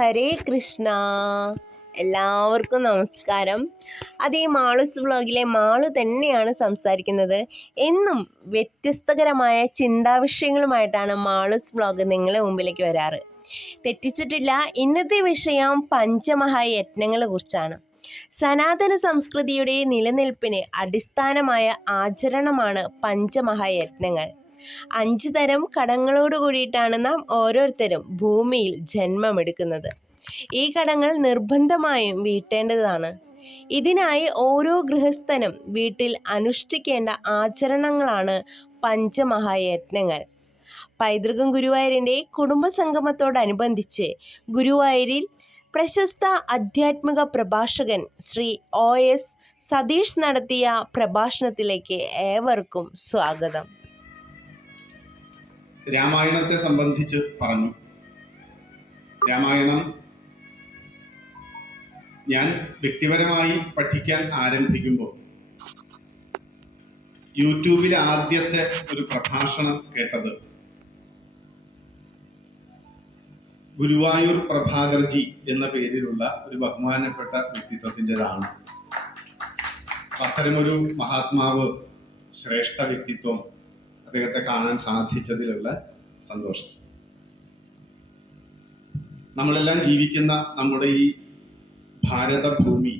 ഹരേ കൃഷ്ണ. എല്ലാവർക്കും നമസ്കാരം. അതേ മാളൂസ് വ്ളോഗിലെ മാളു തന്നെയാണ് സംസാരിക്കുന്നത്. എന്നും വ്യത്യസ്തകരമായ ചിന്താവിഷയങ്ങളുമായിട്ടാണ് മാളൂസ് വ്ളോഗ് നിങ്ങളുടെ മുമ്പിലേക്ക് വരാറ്. തെറ്റിച്ചിട്ടില്ല. ഇന്നത്തെ വിഷയം പഞ്ചമഹായജ്ഞങ്ങളെ കുറിച്ചാണ്. സനാതന സംസ്കൃതിയുടെ നിലനിൽപ്പിന് അടിസ്ഥാനമായ ആചരണമാണ് പഞ്ചമഹായജ്ഞങ്ങൾ. 5 തരം കടങ്ങളോട് കൂടിയിട്ടാണ് നാം ഓരോരുത്തരും ഭൂമിയിൽ ജന്മമെടുക്കുന്നത്. ഈ കടങ്ങൾ നിർബന്ധമായും വീട്ടേണ്ടതാണ്. ഇതിനായി ഓരോ ഗൃഹസ്ഥനും വീട്ടിൽ അനുഷ്ഠിക്കേണ്ട ആചരണങ്ങളാണ് പഞ്ചമഹായജ്ഞങ്ങൾ. പൈതൃകം ഗുരുവായൂരിൻ്റെ കുടുംബസംഗമത്തോടനുബന്ധിച്ച് ഗുരുവായൂരിൽ പ്രശസ്ത ആധ്യാത്മിക പ്രഭാഷകൻ ശ്രീ OS സതീഷ് നടത്തിയ പ്രഭാഷണത്തിലേക്ക് ഏവർക്കും സ്വാഗതം. രാമായണത്തെ സംബന്ധിച്ച് പറഞ്ഞു. രാമായണം ഞാൻ വ്യക്തിപരമായി പഠിക്കാൻ ആരംഭിക്കുമ്പോൾ യൂട്യൂബിൽ ആദ്യത്തെ ഒരു പ്രഭാഷണം കേട്ടത് ഗുരുവായൂർ പ്രഭാകർജി എന്ന പേരിലുള്ള ഒരു ബഹുമാനപ്പെട്ട വ്യക്തിത്വത്തിൻ്റെതാണ്. അത്തരമൊരു മഹാത്മാവ്, ശ്രേഷ്ഠ വ്യക്തിത്വം അദ്ദേഹത്തെ കാണാൻ സാധിച്ചതിലുള്ള സന്തോഷം. നമ്മളെല്ലാം ജീവിക്കുന്ന നമ്മുടെ ഈ ഭാരതഭൂമി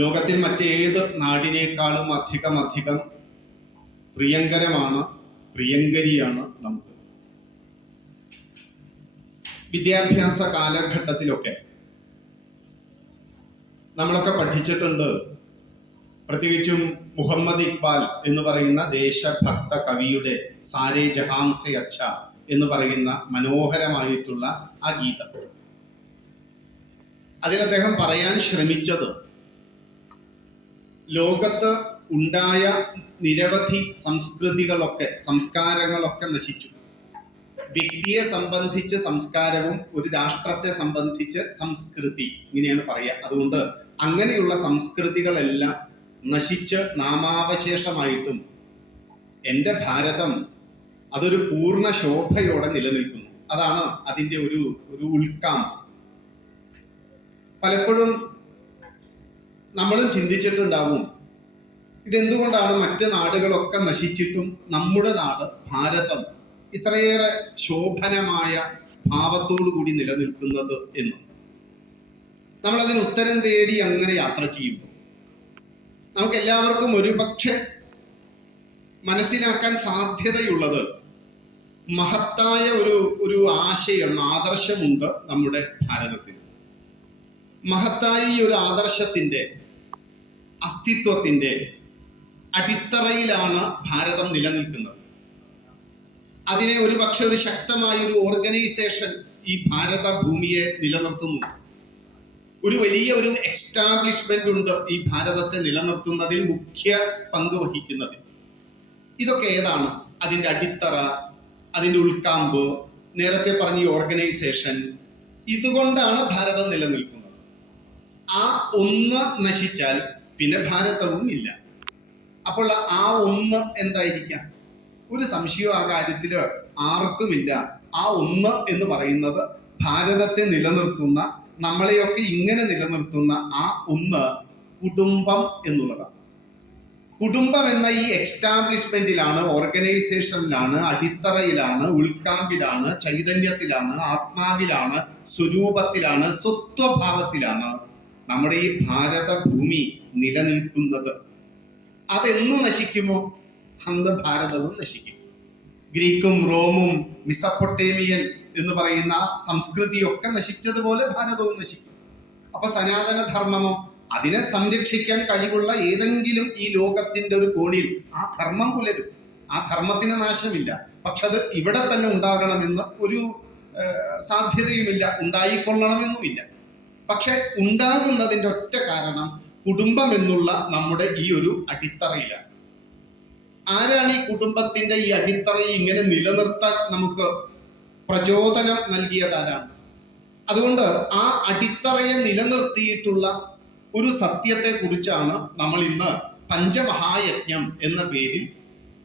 ലോകത്തിൽ മറ്റേത് നാടിനേക്കാളും അധികം പ്രിയങ്കരമാണ്, പ്രിയങ്കരിയാണ് നമുക്ക്. വിദ്യാഭ്യാസ കാലഘട്ടത്തിലൊക്കെ നമ്മളൊക്കെ പഠിച്ചിട്ടുണ്ട്. പ്രത്യേകിച്ചും മുഹമ്മദ് ഇക്ബാൽ എന്ന് പറയുന്ന ദേശഭക്ത കവിയുടെ സാരേ ജഹാം സെ അച്ഛ എന്ന് പറയുന്ന മനോഹരമായിട്ടുള്ള ആ ഗീതം. അതിൽ അദ്ദേഹം പറയാൻ ശ്രമിച്ചത് ലോകത്ത് ഉണ്ടായ നിരവധി സംസ്കാരങ്ങളൊക്കെ നശിച്ചു. വ്യക്തിയെ സംബന്ധിച്ച് സംസ്കാരവും ഒരു രാഷ്ട്രത്തെ സംബന്ധിച്ച് സംസ്കൃതി, ഇങ്ങനെയാണ് പറയുക. അതുകൊണ്ട് അങ്ങനെയുള്ള സംസ്കൃതികളെല്ലാം നശിച്ച് നാമാവശേഷമായിട്ടും എൻ്റെ ഭാരതം അതൊരു പൂർണ്ണ ശോഭയോടെ നിലനിൽക്കുന്നു. അതാണ് അതിൻ്റെ ഒരു ഉൾക്കാമ്പ്. പലപ്പോഴും നമ്മളും ചിന്തിച്ചിട്ടുണ്ടാവും, ഇതെന്തുകൊണ്ടാണ് മറ്റ് നാടുകളൊക്കെ നശിച്ചിട്ടും നമ്മുടെ നാട് ഭാരതം ഇത്രയേറെ ശോഭനമായ ഭാവത്തോടു കൂടി നിലനിൽക്കുന്നത് എന്ന്. നമ്മളതിന് ഉത്തരം തേടി അങ്ങനെ യാത്ര ചെയ്യുമ്പോൾ നമുക്ക് എല്ലാവർക്കും ഒരുപക്ഷെ മനസ്സിലാക്കാൻ സാധ്യതയുള്ളത് മഹത്തായ ഒരു ആശയം, ആദർശമുണ്ട് നമ്മുടെ ഭാരതത്തിൽ. മഹത്തായ ഈ ഒരു ആദർശത്തിന്റെ അസ്തിത്വത്തിന്റെ അടിത്തറയിലാണ് ഭാരതം നിലനിൽക്കുന്നത്. അതിനെ ഒരുപക്ഷെ ഒരു ശക്തമായ ഒരു ഓർഗനൈസേഷൻ ഈ ഭാരത ഭൂമിയെ നിലനിർത്തുന്നു. ഒരു വലിയ ഒരു എക്സ്റ്റാബ്ലിഷ്മെന്റ് ഉണ്ട് ഈ ഭാരതത്തെ നിലനിർത്തുന്നതിൽ മുഖ്യ പങ്ക് വഹിക്കുന്നത്. ഇതൊക്കെ ഏതാണ്? അതിന്റെ അടിത്തറ, അതിന്റെ ഉൾക്കാമ്പ്, നേരത്തെ പറഞ്ഞ ഓർഗനൈസേഷൻ. ഇതുകൊണ്ടാണ് ഭാരതം നിലനിൽക്കുന്നത്. ആ ഒന്ന് നശിച്ചാൽ പിന്നെ ഭാരതവും ഇല്ല. അപ്പോൾ ആ ഒന്ന് എന്തായിരിക്കാം? ഒരു സംശയം ആ കാര്യത്തില് ആർക്കുമില്ല. ആ ഒന്ന് എന്ന് പറയുന്നത് ഭാരതത്തെ നിലനിർത്തുന്ന, നമ്മളെയൊക്കെ ഇങ്ങനെ നിലനിർത്തുന്ന ആ ഒന്ന് കുടുംബം എന്നുള്ളതാണ്. കുടുംബം എന്ന ഈ എക്സ്റ്റാബ്ലിഷ്മെന്റിലാണ്, ഓർഗനൈസേഷനിലാണ്, അടിത്തറയിലാണ്, ഉൾക്കാമ്പിലാണ്, ചൈതന്യത്തിലാണ്, ആത്മാവിലാണ്, സ്വരൂപത്തിലാണ്, സ്വത്വഭാവത്തിലാണ് നമ്മുടെ ഈ ഭാരതഭൂമി നിലനിൽക്കുന്നത്. അതെന്ന് നശിക്കുമോ? അന്ന് ഭാരതവും നശിക്കും. ഗ്രീക്കും റോമും മെസപ്പൊട്ടേമിയൻ എന്ന് പറയുന്ന സംസ്കൃതിയൊക്കെ നശിച്ചതുപോലെ ഭാരതവും നശിക്കും. അപ്പൊ സനാതന ധർമ്മമോ? അതിനെ സംരക്ഷിക്കാൻ കഴിവുള്ള ഏതെങ്കിലും ഈ ലോകത്തിന്റെ ഒരു കോണിൽ ആ ധർമ്മം പുലരും. ആ ധർമ്മത്തിന് നാശമില്ല. പക്ഷെ അത് ഇവിടെ തന്നെ ഉണ്ടാകണമെന്ന് ഒരു സാധ്യതയുമില്ല, ഉണ്ടായിക്കൊള്ളണമെന്നുമില്ല. പക്ഷെ ഉണ്ടാകുന്നതിൻ്റെ ഒറ്റ കാരണം കുടുംബം എന്നുള്ള നമ്മുടെ ഈ ഒരു അടിത്തറയിലാണ്. ആരാണ് ഈ കുടുംബത്തിന്റെ ഈ അടിത്തറയെ ഇങ്ങനെ നിലനിർത്താൻ നമുക്ക് പ്രചോദനം നൽകിയതാരാണ്? അതുകൊണ്ട് ആ അടിത്തറയെ നിലനിർത്തിയിട്ടുള്ള ഒരു സത്യത്തെ കുറിച്ചാണ് നമ്മൾ ഇന്ന് പഞ്ചമഹായജ്ഞം എന്ന പേരിൽ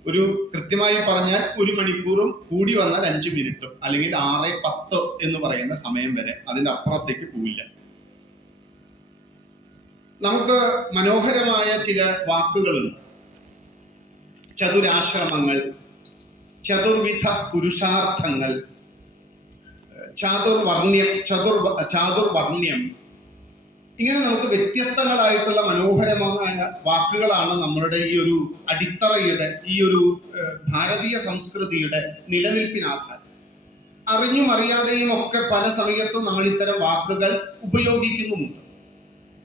ഒരു കൃത്യമായി പറഞ്ഞാൽ 1 മണിക്കൂറും കൂടി വന്നാൽ 5 മിനിറ്റും അല്ലെങ്കിൽ 6:10 എന്ന് പറയുന്ന സമയം വരെ, അതിന്റെ അപ്പുറത്തേക്ക് പോവില്ല. നമുക്ക് മനോഹരമായ ചില വാക്കുകളുണ്ട്. ചതുരാശ്രമങ്ങൾ, ചതുർവിധ പുരുഷാർത്ഥങ്ങൾ, ചാതുർവർണ്ണ്യം, ഇങ്ങനെ നമുക്ക് വ്യത്യസ്തങ്ങളായിട്ടുള്ള മനോഹരമായ വാക്കുകളാണ് നമ്മളുടെ ഈ ഒരു അടിത്തറയുടെ, ഈ ഒരു ഭാരതീയ സംസ്കൃതിയുടെ നിലനിൽപ്പിനാധാരം. അറിഞ്ഞും അറിയാതെയും ഒക്കെ പല സമയത്തും നമ്മൾ ഇത്തരം വാക്കുകൾ ഉപയോഗിക്കുന്നുമുണ്ട്.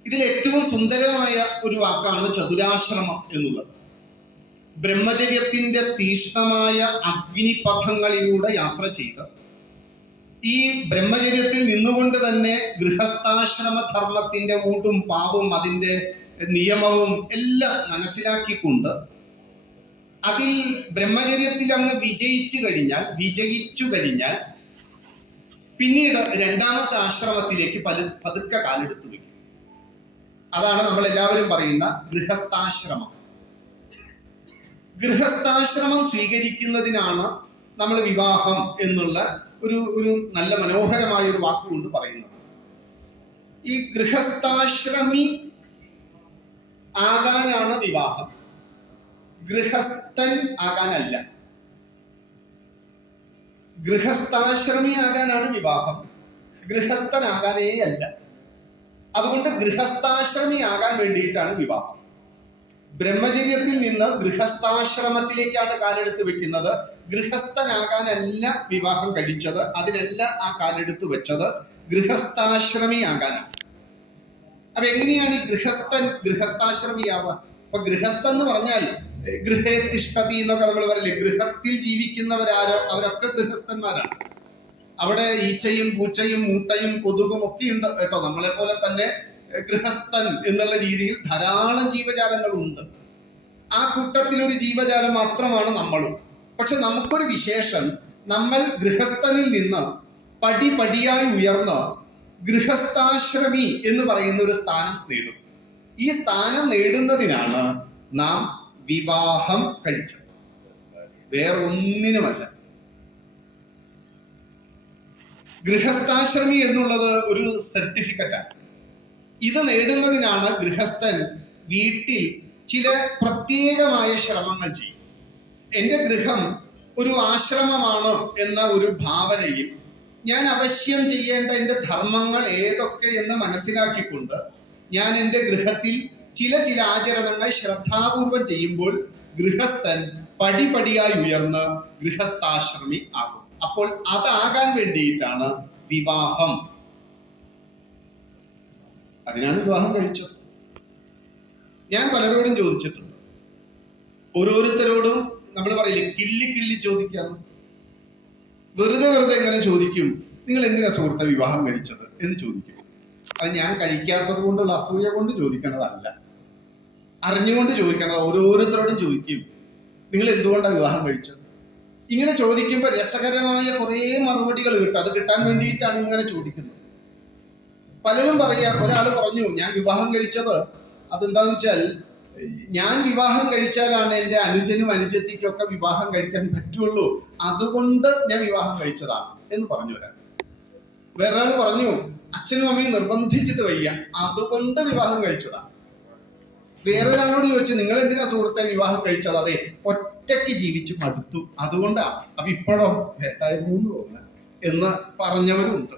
ഇതിൽ ഏറ്റവും സുന്ദരമായ ഒരു വാക്കാണ് ചതുരാശ്രമം എന്നുള്ളത്. ബ്രഹ്മചര്യത്തിന്റെ തീഷ്ണമായ അഗ്നിപഥങ്ങളിലൂടെ യാത്ര ചെയ്ത് ഈ ബ്രഹ്മചര്യത്തിൽ നിന്നുകൊണ്ട് തന്നെ ഗൃഹസ്ഥാശ്രമ ധർമ്മത്തിന്റെ ഊടും പാവും അതിന്റെ നിയമവും എല്ലാം മനസ്സിലാക്കിക്കൊണ്ട് അതിൽ ബ്രഹ്മചര്യത്തിൽ അങ്ങ് വിജയിച്ചു കഴിഞ്ഞാൽ പിന്നീട് രണ്ടാമത്തെ ആശ്രമത്തിലേക്ക് പതുക്കെ കാലെടുത്തു വയ്ക്കും. അതാണ് നമ്മൾ എല്ലാവരും പറയുന്ന ഗൃഹസ്ഥാശ്രമം. ഗൃഹസ്ഥാശ്രമം സ്വീകരിക്കുന്നതിനാണ് നമ്മൾ വിവാഹം എന്നുള്ള ഒരു നല്ല മനോഹരമായ ഒരു വാക്കുകൊണ്ട് പറയുന്നത്. ഈ ഗൃഹസ്ഥാശ്രമി ആകാനാണ് വിവാഹം, ഗൃഹസ്ഥൻ ആകാനല്ല. ഗൃഹസ്ഥാശ്രമി ആകാനാണ് വിവാഹം, ഗൃഹസ്ഥനാകാനേ അല്ല. അതുകൊണ്ട് ഗൃഹസ്ഥാശ്രമി ആകാൻ വേണ്ടിയിട്ടാണ് വിവാഹം. ബ്രഹ്മചര്യത്തിൽ നിന്ന് ഗൃഹസ്ഥാശ്രമത്തിലേക്കാണ് കാലെടുത്ത് വെക്കുന്നത്. ഗൃഹസ്ഥനാകാനല്ല വിവാഹം കഴിച്ചത്, അതിനല്ല ആ കാലെടുത്ത് വെച്ചത്, ഗൃഹസ്ഥാശ്രമി ആകാനാണ്. അപ്പൊ എങ്ങനെയാണ് ഈ ഗൃഹസ്ഥാശ്രമിയാവുക? അപ്പൊ ഗൃഹസ്ഥൻ എന്ന് പറഞ്ഞാൽ ഗൃഹേ തിഷ്ഠതി എന്നൊക്കെ നമ്മൾ പറയില്ലേ, ഗൃഹത്തിൽ ജീവിക്കുന്നവരാരോ അവരൊക്കെ ഗൃഹസ്ഥന്മാരാണ്. അവിടെ ഈച്ചയും പൂച്ചയും മൂട്ടയും കൊതുകും ഒക്കെ ഉണ്ട് കേട്ടോ. നമ്മളെ പോലെ തന്നെ ഗൃഹസ്ഥൻ എന്നുള്ള രീതിയിൽ ധാരാളം ജീവജാലങ്ങളുണ്ട്. ആ കൂട്ടത്തിൽ ഒരു ജീവജാലം മാത്രമാണ് നമ്മളും. പക്ഷെ നമുക്കൊരു വിശേഷം, നമ്മൾ ഗൃഹസ്ഥനിൽ നിന്ന് പടിപടിയായി ഉയർന്ന് ഗൃഹസ്ഥാശ്രമി എന്ന് പറയുന്ന ഒരു സ്ഥാനം നേടും. ഈ സ്ഥാനം നേടുന്നതിനാണ് നാം വിവാഹം കഴിച്ചത്, വേറൊന്നിനുമല്ല. ഗൃഹസ്ഥാശ്രമി എന്നുള്ളത് ഒരു സർട്ടിഫിക്കറ്റാണ്. ഇത് നേടുന്നതിനാണ് ഗൃഹസ്ഥൻ വീട്ടിൽ ചില പ്രത്യേകമായ ശ്രമങ്ങൾ ചെയ്യും. എൻ്റെ ഗൃഹം ഒരു ആശ്രമമാണ് എന്ന ഒരു ഭാവനയിൽ ഞാൻ അവശ്യം ചെയ്യേണ്ട എൻ്റെ ധർമ്മങ്ങൾ ഏതൊക്കെ എന്ന് മനസ്സിലാക്കിക്കൊണ്ട് ഞാൻ എൻ്റെ ഗൃഹത്തിൽ ചില ആചരണങ്ങൾ ശ്രദ്ധാപൂർവം ചെയ്യുമ്പോൾ ഗൃഹസ്ഥൻ പടിപടിയായി ഉയർന്ന് ഗൃഹസ്ഥാശ്രമി ആകും. അപ്പോൾ അതാകാൻ വേണ്ടിയിട്ടാണ് വിവാഹം. അതിനാണ് വിവാഹം കഴിച്ചത്. ഞാൻ പലരോടും ചോദിച്ചിട്ടുണ്ട്, ഓരോരുത്തരോടും നമ്മൾ പറയില്ലേ കിള്ളി ചോദിക്കാന്ന്. വെറുതെ എങ്ങനെ ചോദിക്കും, നിങ്ങൾ എന്തിനാ സുഹൃത്തെ വിവാഹം കഴിച്ചത് എന്ന് ചോദിക്കും. അത് ഞാൻ കഴിക്കാത്തത് കൊണ്ടുള്ള അസൂയ കൊണ്ട് ചോദിക്കണതല്ല, അറിഞ്ഞുകൊണ്ട് ചോദിക്കണത്. ഓരോരുത്തരോടും ചോദിക്കും, നിങ്ങൾ എന്തുകൊണ്ടാണ് വിവാഹം കഴിച്ചത്? ഇങ്ങനെ ചോദിക്കുമ്പോൾ രസകരമായ കുറേ മറുപടികൾ കിട്ടും. അത് കിട്ടാൻ വേണ്ടിയിട്ടാണ് ഇങ്ങനെ ചോദിക്കുന്നത്. പലരും പറയാ, ഒരാൾ പറഞ്ഞു ഞാൻ വിവാഹം കഴിച്ചത് അതെന്താന്ന് വെച്ചാൽ ഞാൻ വിവാഹം കഴിച്ചാലാണ് എൻ്റെ അനുജനും അനുജത്തിക്കും ഒക്കെ വിവാഹം കഴിക്കാൻ പറ്റുള്ളൂ, അതുകൊണ്ട് ഞാൻ വിവാഹം കഴിച്ചതാണ് എന്ന് പറഞ്ഞു ഒരാൾ. വേറൊരാൾ പറഞ്ഞു അച്ഛനും അമ്മയും നിർബന്ധിച്ചിട്ട് വയ്യ, അതുകൊണ്ട് വിവാഹം കഴിച്ചതാണ്. വേറൊരാളോട് ചോദിച്ചു നിങ്ങൾ എന്തിനാ സുഹൃത്തെ വിവാഹം കഴിച്ചത്? അതെ, ഒറ്റയ്ക്ക് ജീവിച്ച് മടുത്തു, അതുകൊണ്ടാണ്. അപ്പൊ ഇപ്പോഴോ വേണ്ടായിരുന്നു എന്ന് പറഞ്ഞവരുണ്ട്.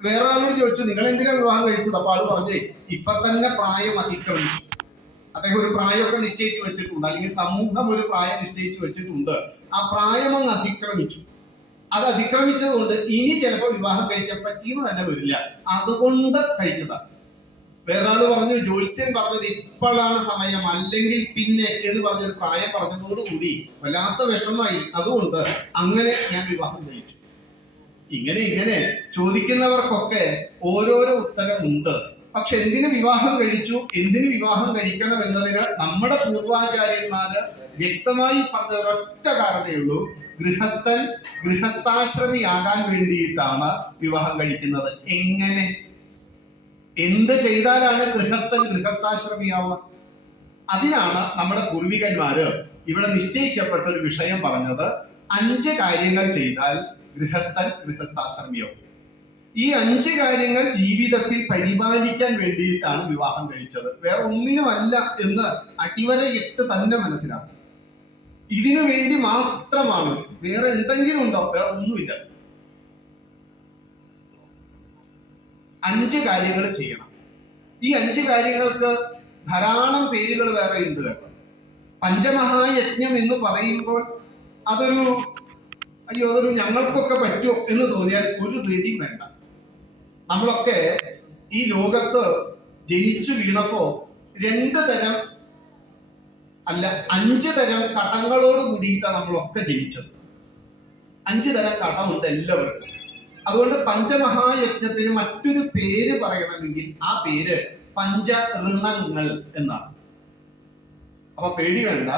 വേറെ ആളോട് ചോദിച്ചു നിങ്ങൾ എന്തിനാ വിവാഹം കഴിച്ചത്? അപ്പൊ ആള് പറഞ്ഞേ ഇപ്പൊ തന്നെ പ്രായം അതിക്രമിച്ചു. അദ്ദേഹം ഒരു പ്രായമൊക്കെ നിശ്ചയിച്ചു വെച്ചിട്ടുണ്ട്, അല്ലെങ്കിൽ സമൂഹം ഒരു പ്രായം നിശ്ചയിച്ചു വെച്ചിട്ടുണ്ട്. ആ പ്രായം അങ്ങ് അതിക്രമിച്ചു. അത് അതിക്രമിച്ചത് കൊണ്ട് ഇനി ചിലപ്പോൾ വിവാഹം കഴിക്കാൻ പറ്റിയെന്ന് തന്നെ വരില്ല, അതുകൊണ്ട് കഴിച്ചതാണ്. വേറെ ആള് പറഞ്ഞു ജ്യോത്സ്യൻ പറഞ്ഞത് ഇപ്പോഴാണ് സമയം, അല്ലെങ്കിൽ പിന്നെ എന്ന് പറഞ്ഞൊരു പ്രായം പറഞ്ഞതോടുകൂടി വല്ലാത്ത വിഷമായി, അതുകൊണ്ട് അങ്ങനെ ഞാൻ വിവാഹം കഴിച്ചു. ഇങ്ങനെ ചോദിക്കുന്നവർക്കൊക്കെ ഓരോരോ ഉത്തരമുണ്ട്. പക്ഷെ എന്തിനു വിവാഹം കഴിച്ചു, എന്തിനു വിവാഹം കഴിക്കണം എന്നതിന് നമ്മുടെ പൂർവാചാര്യന്മാര് വ്യക്തമായി പറഞ്ഞ ഒരൊറ്റ കാരണമേ ഉള്ളൂ, ഗൃഹസ്ഥാശ്രമിയാകാൻ വേണ്ടിയിട്ടാണ് വിവാഹം കഴിക്കുന്നത്. എങ്ങനെ, എന്ത് ചെയ്താലാണ് ഗൃഹസ്ഥാശ്രമിയാവുക? അതിനാണ് നമ്മുടെ പൂർവികന്മാര് ഇവിടെ നിശ്ചയിക്കപ്പെട്ട ഒരു വിഷയം പറഞ്ഞത് 5 കാര്യങ്ങൾ ചെയ്താൽ ഗൃഹസ്ഥൻ ഗൃഹസ്ഥാശ്രമിയാവും. ഈ 5 കാര്യങ്ങൾ ജീവിതത്തിൽ പരിപാലിക്കാൻ വേണ്ടിയിട്ടാണ് വിവാഹം കഴിച്ചത്, വേറെ ഒന്നിനുമല്ല എന്ന് അടിവരയിട്ട് തന്നെ മനസ്സിലാക്കും. ഇതിനു വേണ്ടി മാത്രമാണ്, വേറെ എന്തെങ്കിലും ഉണ്ടോ? വേറെ ഒന്നുമില്ല. 5 കാര്യങ്ങൾ ചെയ്യണം. ഈ 5 കാര്യങ്ങൾക്ക് ധാരാളം പേരുകൾ വേറെ ഉണ്ട് കേട്ടോ. പഞ്ചമഹായജ്ഞം എന്ന് പറയുമ്പോൾ അതൊരു ഞങ്ങൾക്കൊക്കെ പറ്റുമോ എന്ന് തോന്നിയാൽ ഒരു പേടിയും വേണ്ട. നമ്മളൊക്കെ ഈ ലോകത്ത് ജനിച്ചു വീണപ്പോ 2 തരം അല്ല 5 തരം കടങ്ങളോട് കൂടിയിട്ടാണ് നമ്മളൊക്കെ ജനിച്ചത്. 5 തരം കടമുണ്ട് എല്ലാവർക്കും. അതുകൊണ്ട് പഞ്ചമഹായജ്ഞത്തിന് മറ്റൊരു പേര് പറയണമെങ്കിൽ ആ പേര് പഞ്ചഋണങ്ങൾ എന്നാണ്. അപ്പൊ പേടി വേണ്ട,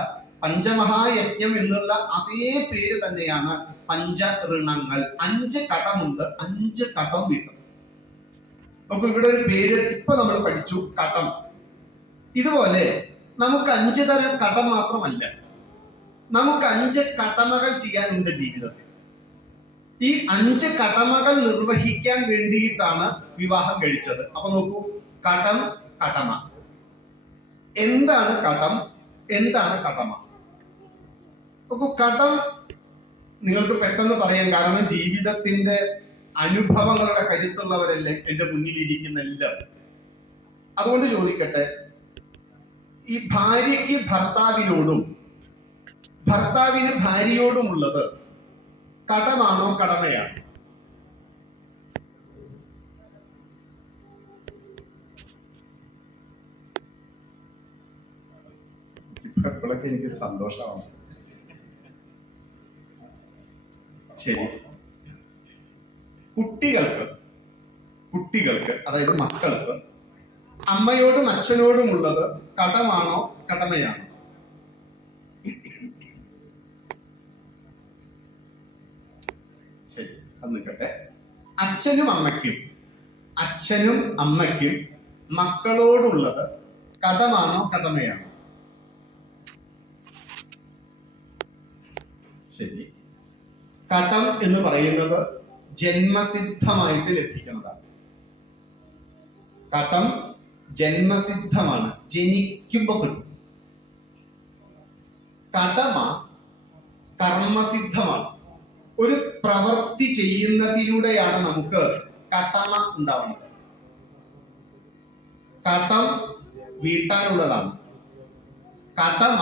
പഞ്ചമഹായജ്ഞം എന്നുള്ള അതേ പേര് തന്നെയാണ് പഞ്ചഋണങ്ങൾ. 5 കടമുണ്ട്, 5 കടം വീട്ടും. നമുക്ക് ഇവിടെ ഒരു പേര് ഇപ്പൊ നമ്മൾ പഠിച്ചു, കടം. ഇതുപോലെ നമുക്ക് 5 തരം കടം മാത്രമല്ല, നമുക്ക് 5 കടമകൾ ചെയ്യാനുണ്ട് ജീവിതത്തിൽ. ഈ 5 കടമകൾ നിർവഹിക്കാൻ വേണ്ടിയിട്ടാണ് വിവാഹം കഴിച്ചത്. അപ്പൊ നോക്കൂ, കടം, കടമ. എന്താണ് കടം, എന്താണ് കടമ? നോക്കൂ, കടം നിങ്ങൾക്ക് പെട്ടെന്ന് പറയാം, കാരണം ജീവിതത്തിന്റെ അനുഭവങ്ങളുടെ കരുത്തുള്ളവരല്ലേ എന്റെ മുന്നിലിരിക്കുന്ന എല്ലാവരും. അതുകൊണ്ട് ചോദിക്കട്ടെ, ഈ ഭാര്യയ്ക്ക് ഭർത്താവിനോടും ഭർത്താവിന് ഭാര്യയോടുമുള്ളത് കടമാണോ കടമയാണോ? ഇപ്പോഴൊക്കെ എനിക്കൊരു സന്തോഷമാണ്. ശരി, കുട്ടികൾക്ക് അതായത് മക്കൾക്ക് അമ്മയോടും അച്ഛനോടും ഉള്ളത് കടമാണോ കടമയാണോ? ശരി, അത് നിൽക്കട്ടെ. അച്ഛനും അമ്മയ്ക്കും മക്കളോടുള്ളത് കടമാണോ കടമയാണോ? ശരി, കടം എന്ന് പറയുന്നത് ജന്മസിദ്ധമായിട്ട് ലഭിക്കുന്നതാണ്. കടം ജന്മസിദ്ധമാണ്, ജനിക്കുമ്പോ കിട്ടും. കടമ കർമ്മസിദ്ധമാണ്. ഒരു പ്രവൃത്തി ചെയ്യുന്നതിലൂടെയാണ് നമുക്ക് കടമ ഉണ്ടാവുന്നത്. കടം വീട്ടാനുള്ളതാണ്, കടമ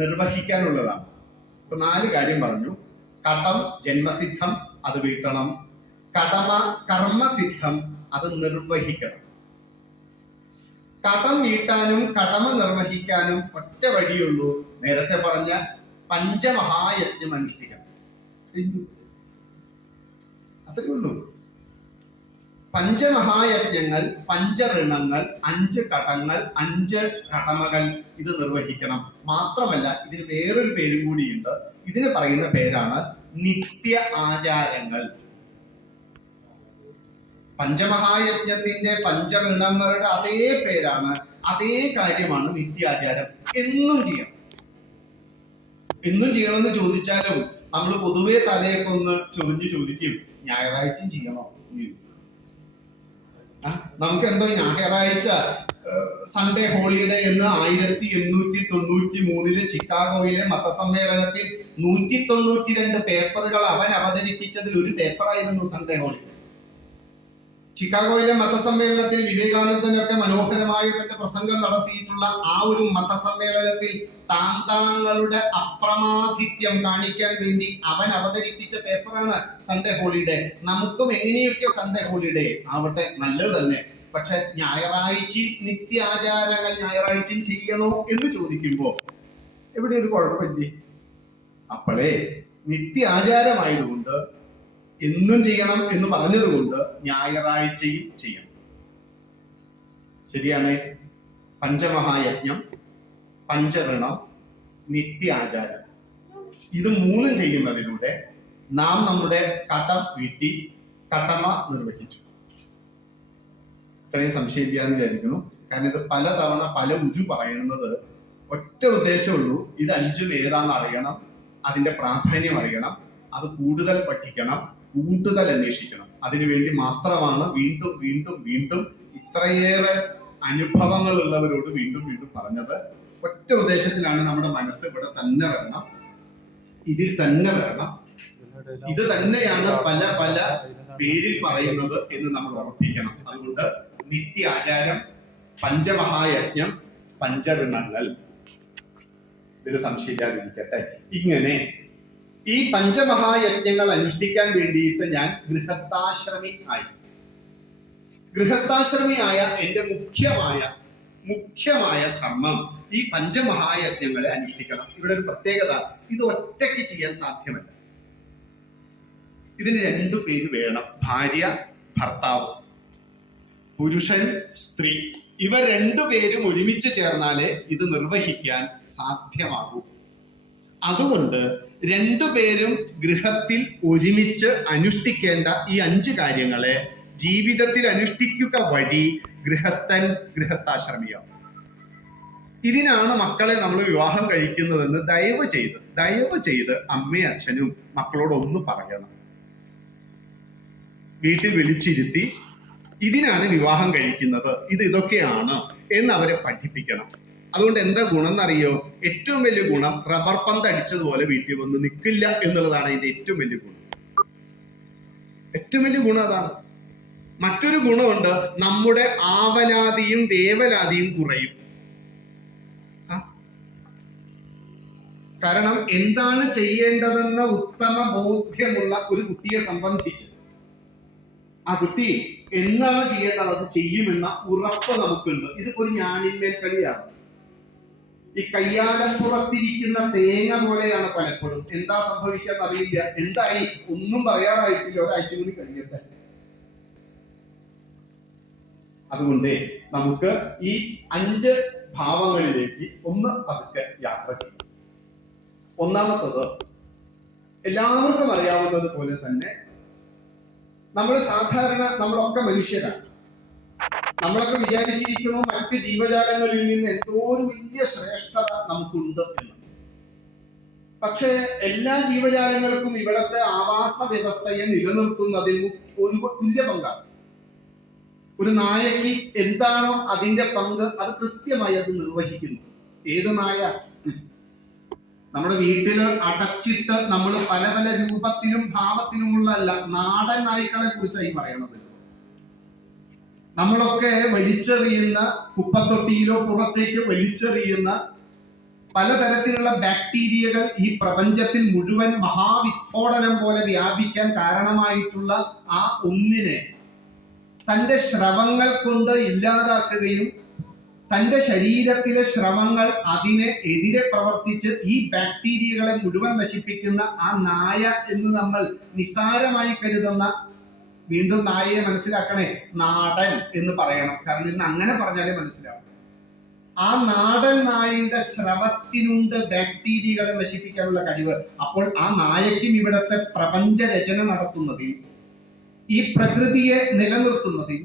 നിർവഹിക്കാനുള്ളതാണ്. ഇപ്പൊ 4 കാര്യം പറഞ്ഞു. കടം ജന്മസിദ്ധം, അത് വീട്ടണം. കടമ കർമ്മസിദ്ധം, അത് നിർവഹിക്കണം. കടം വീട്ടാനും കടമ നിർവഹിക്കാനും ഒറ്റ വഴിയുള്ളൂ, നേരത്തെ പറഞ്ഞ പഞ്ചമഹായജ്ഞം അനുഷ്ഠിക്കണം. അത്രയേ ഉള്ളൂ. പഞ്ചമഹായജ്ഞങ്ങൾ, പഞ്ചഋണങ്ങൾ, 5 കടങ്ങൾ, 5 കടമകൾ, ഇത് നിർവഹിക്കണം. മാത്രമല്ല ഇതിന് വേറൊരു പേരും കൂടിയുണ്ട്. ഇതിന് പറയുന്ന പേരാണ് നിത്യ ആചാരങ്ങൾ. പഞ്ചമഹായജ്ഞത്തിന്റെ പഞ്ചഋണങ്ങളുടെ അതേ പേരാണ്, അതേ കാര്യമാണ് നിത്യാചാരം. എന്നും ചെയ്യണം. എന്നും ചെയ്യണമെന്ന് ചോദിച്ചാലും നമ്മൾ പൊതുവെ തലയൊക്കെ ഒന്ന് ചൊറിഞ്ഞു ചോദിക്കും, ഞായറാഴ്ചയും ചെയ്യണോ? നമുക്ക് എന്തോ ഞായറാഴ്ച സൺഡേ ഹോളിഡേ എന്ന് 1893 ചിക്കാഗോയിലെ മതസമ്മേളനത്തിൽ 192 പേപ്പറുകൾ അവൻ അവതരിപ്പിച്ചതിൽ ഒരു പേപ്പറായിരുന്നു സൺഡേ ഹോളിഡേ. ചിക്കാഗോയിലെ മതസമ്മേളനത്തിൽ വിവേകാനന്ദനൊക്കെ മനോഹരമായ തന്റെ പ്രസംഗം നടത്തിയിട്ടുള്ള ആ ഒരു മതസമ്മേളനത്തിൽ താന്താങ്ങളുടെ അപ്രമാദിത്യം കാണിക്കാൻ വേണ്ടി അവൻ അവതരിപ്പിച്ച പേപ്പറാണ് സൺഡേ ഹോളിഡേ. നമുക്കും എങ്ങനെയൊക്കെ സൺഡേ ഹോളിഡേ ആവട്ടെ, നല്ലത് തന്നെ. പക്ഷെ ഞായറാഴ്ച നിത്യാചാരങ്ങൾ ഞായറാഴ്ചയും ചെയ്യണോ എന്ന് ചോദിക്കുമ്പോ എവിടെ ഒരു കുഴപ്പമില്ലേ? അപ്പോഴേ നിത്യാചാരമായതുകൊണ്ട് എന്നും ചെയ്യണം എന്ന് പറഞ്ഞതുകൊണ്ട് ഞായറാഴ്ചയും ചെയ്യണം. ശരിയാണ്. പഞ്ചമഹായജ്ഞം, പഞ്ചഋണം, നിത്യാചാരം, ഇത് 3 ചെയ്യുന്നതിലൂടെ നാം നമ്മുടെ കടം വീട്ടി കടമ നിർവഹിച്ചു. ഇത്രയും സംശയിക്കാന്ന് വിചാരിക്കുന്നു. കാരണം ഇത് പലതവണ പല പറയുന്നത് ഒറ്റ ഉദ്ദേശമുള്ളൂ, ഇത് 5 ഏതാന്ന് അറിയണം, അതിന്റെ പ്രാധാന്യം അറിയണം, അത് കൂടുതൽ പഠിക്കണം, കൂടുതൽ അന്വേഷിക്കണം. അതിനുവേണ്ടി മാത്രമാണ് വീണ്ടും വീണ്ടും വീണ്ടും ഇത്രയേറെ അനുഭവങ്ങൾ ഉള്ളവരോട് വീണ്ടും വീണ്ടും പറഞ്ഞത്. ഒറ്റ ഉദ്ദേശത്തിലാണ് നമ്മുടെ മനസ്സ് ഇവിടെ തന്നെ വരണം, ഇതിൽ തന്നെ വരണം. ഇത് തന്നെയാണ് പല പല പേരിൽ പറയുന്നത് എന്ന് നമ്മൾ ഉറപ്പിക്കണം. അതുകൊണ്ട് നിത്യാചാരം, പഞ്ചമഹായജ്ഞം, പഞ്ചവിണങ്ങൾ, ഇതിൽ സംശയിക്കാതിരിക്കട്ടെ. ഇങ്ങനെ ഈ പഞ്ചമഹായജ്ഞങ്ങൾ അനുഷ്ഠിക്കാൻ വേണ്ടിയിട്ട് ഞാൻ ഗൃഹസ്ഥാശ്രമി ആയി. ഗൃഹസ്ഥാശ്രമിയായ എന്റെ മുഖ്യമായ ധർമ്മം ഈ പഞ്ചമഹായജ്ഞങ്ങളെ അനുഷ്ഠിക്കണം. ഇവിടെ ഒരു പ്രത്യേകത, ഇത് ഒറ്റയ്ക്ക് ചെയ്യാൻ സാധ്യമല്ല. ഇതിന് 2 പേര് വേണം, ഭാര്യ ഭർത്താവ്, പുരുഷൻ സ്ത്രീ. ഇവർ 2 പേരും ഒരുമിച്ച് ചേർന്നാലേ ഇത് നിർവഹിക്കാൻ സാധ്യമാകൂ. അതുകൊണ്ട് 2 പേരും ഗൃഹത്തിൽ ഒരുമിച്ച് അനുഷ്ഠിക്കേണ്ട ഈ 5 കാര്യങ്ങളെ ജീവിതത്തിൽ അനുഷ്ഠിക്കുക വഴി ഗൃഹസ്ഥാശ്രമിയാവും. ഇതിനാണ് മക്കളെ നമ്മൾ വിവാഹം കഴിക്കുന്നതെന്ന് ദയവ് ചെയ്ത് അമ്മയും അച്ഛനും മക്കളോട് ഒന്ന് പറയണം. വീട്ടിൽ വിളിച്ചിരുത്തി ഇതിനാണ് വിവാഹം കഴിക്കുന്നത്, ഇതൊക്കെയാണ് എന്ന് അവരെ പഠിപ്പിക്കണം. അതുകൊണ്ട് എന്താ ഗുണം എന്നറിയോ? ഏറ്റവും വലിയ ഗുണം റബ്ബർ പന്ത് അടിച്ചതുപോലെ വീട്ടിൽ വന്ന് നിൽക്കില്ല എന്നുള്ളതാണ് അതിന്റെ ഏറ്റവും വലിയ ഗുണം. ഏറ്റവും വലിയ ഗുണം അതാണ്. മറ്റൊരു ഗുണമുണ്ട്, നമ്മുടെ ആവലാതിയും വേവലാതിയും കുറയും. കാരണം എന്താണ് ചെയ്യേണ്ടതെന്ന ഉത്തമ ബോധ്യമുള്ള ഒരു കുട്ടിയെ സംബന്ധിച്ച് ആ കുട്ടി എന്താണ് ചെയ്യേണ്ടത് അത് ചെയ്യുമെന്ന ഉറപ്പ് നമുക്കുണ്ട്. ഇത് ഒരു ഞാണിന്മേൽ കളിയാണ്. ഈ കയ്യാലപ്പുറത്തിരിക്കുന്ന തേങ്ങ പോലെയാണ് പലപ്പോഴും. എന്താ സംഭവിക്കാന്ന് അറിയില്ല. എന്തായി ഒന്നും പറയാറായിട്ടില്ല, ഒരാഴ്ച കൂടി കഴിയട്ടെ. അതുകൊണ്ട് നമുക്ക് ഈ 5 ഭാവങ്ങളിലേക്ക് ഒന്ന് പതുക്കെ യാത്ര ചെയ്യും. ഒന്നാമത്തത്, എല്ലാവർക്കും അറിയാവുന്നത് പോലെ തന്നെ നമ്മളൊക്കെ മനുഷ്യരാണ്. നമ്മളൊക്കെ വിചാരിച്ചിരിക്കുന്നു മറ്റ് ജീവജാലങ്ങളിൽ നിന്ന് എന്തോ ഒരു വലിയ ശ്രേഷ്ഠത നമുക്കുണ്ട് എന്ന്. പക്ഷെ എല്ലാ ജീവജാലങ്ങൾക്കും ഇവിടത്തെ ആവാസ വ്യവസ്ഥയെ നിലനിർത്തുന്നതിൽ ഒരു തുല്യ പങ്കാണ്. ഒരു നായയ്ക്ക് എന്താണോ അതിന്റെ പങ്ക്, അത് കൃത്യമായി അത് നിർവഹിക്കുന്നു. ഏത് നായ? നമ്മുടെ വീട്ടില് അടച്ചിട്ട് നമ്മൾ പല പല രൂപത്തിലും ഭാവത്തിലുമുള്ള നാടൻ നായ്ക്കളെ കുറിച്ചായി പറയണത്. നമ്മളൊക്കെ വലിച്ചെറിയുന്ന കുപ്പത്തൊട്ടിയിലോ പുറത്തേക്ക് വലിച്ചെറിയുന്ന പലതരത്തിലുള്ള ബാക്ടീരിയകൾ ഈ പ്രപഞ്ചത്തിൽ മുഴുവൻ മഹാവിസ്ഫോടനം പോലെ വ്യാപിക്കാൻ കാരണമായിട്ടുള്ള ആ ഒന്നിനെ തന്റെ ശ്രവങ്ങൾ കൊണ്ട് ഇല്ലാതാക്കുകയും തന്റെ ശരീരത്തിലെ ശ്രമങ്ങൾ അതിനെ എതിരെ പ്രവർത്തിച്ച് ഈ ബാക്ടീരിയകളെ മുഴുവൻ നശിപ്പിക്കുന്ന ആ നായ എന്ന് നമ്മൾ നിസ്സാരമായി കരുതുന്ന, വീണ്ടും നായയെ മനസ്സിലാക്കണേ, നാടൻ എന്ന് പറയണം. കാരണം ഇന്ന് അങ്ങനെ പറഞ്ഞാലേ മനസ്സിലാവും. ആ നാടൻ നായയുടെ ശ്രവത്തിനുണ്ട് ബാക്ടീരിയകളെ നശിപ്പിക്കാനുള്ള കഴിവ്. അപ്പോൾ ആ നായയ്ക്കും ഇവിടത്തെ പ്രപഞ്ച രചന നടത്തുന്നതിൽ, ഈ പ്രകൃതിയെ നിലനിർത്തുന്നതിൽ,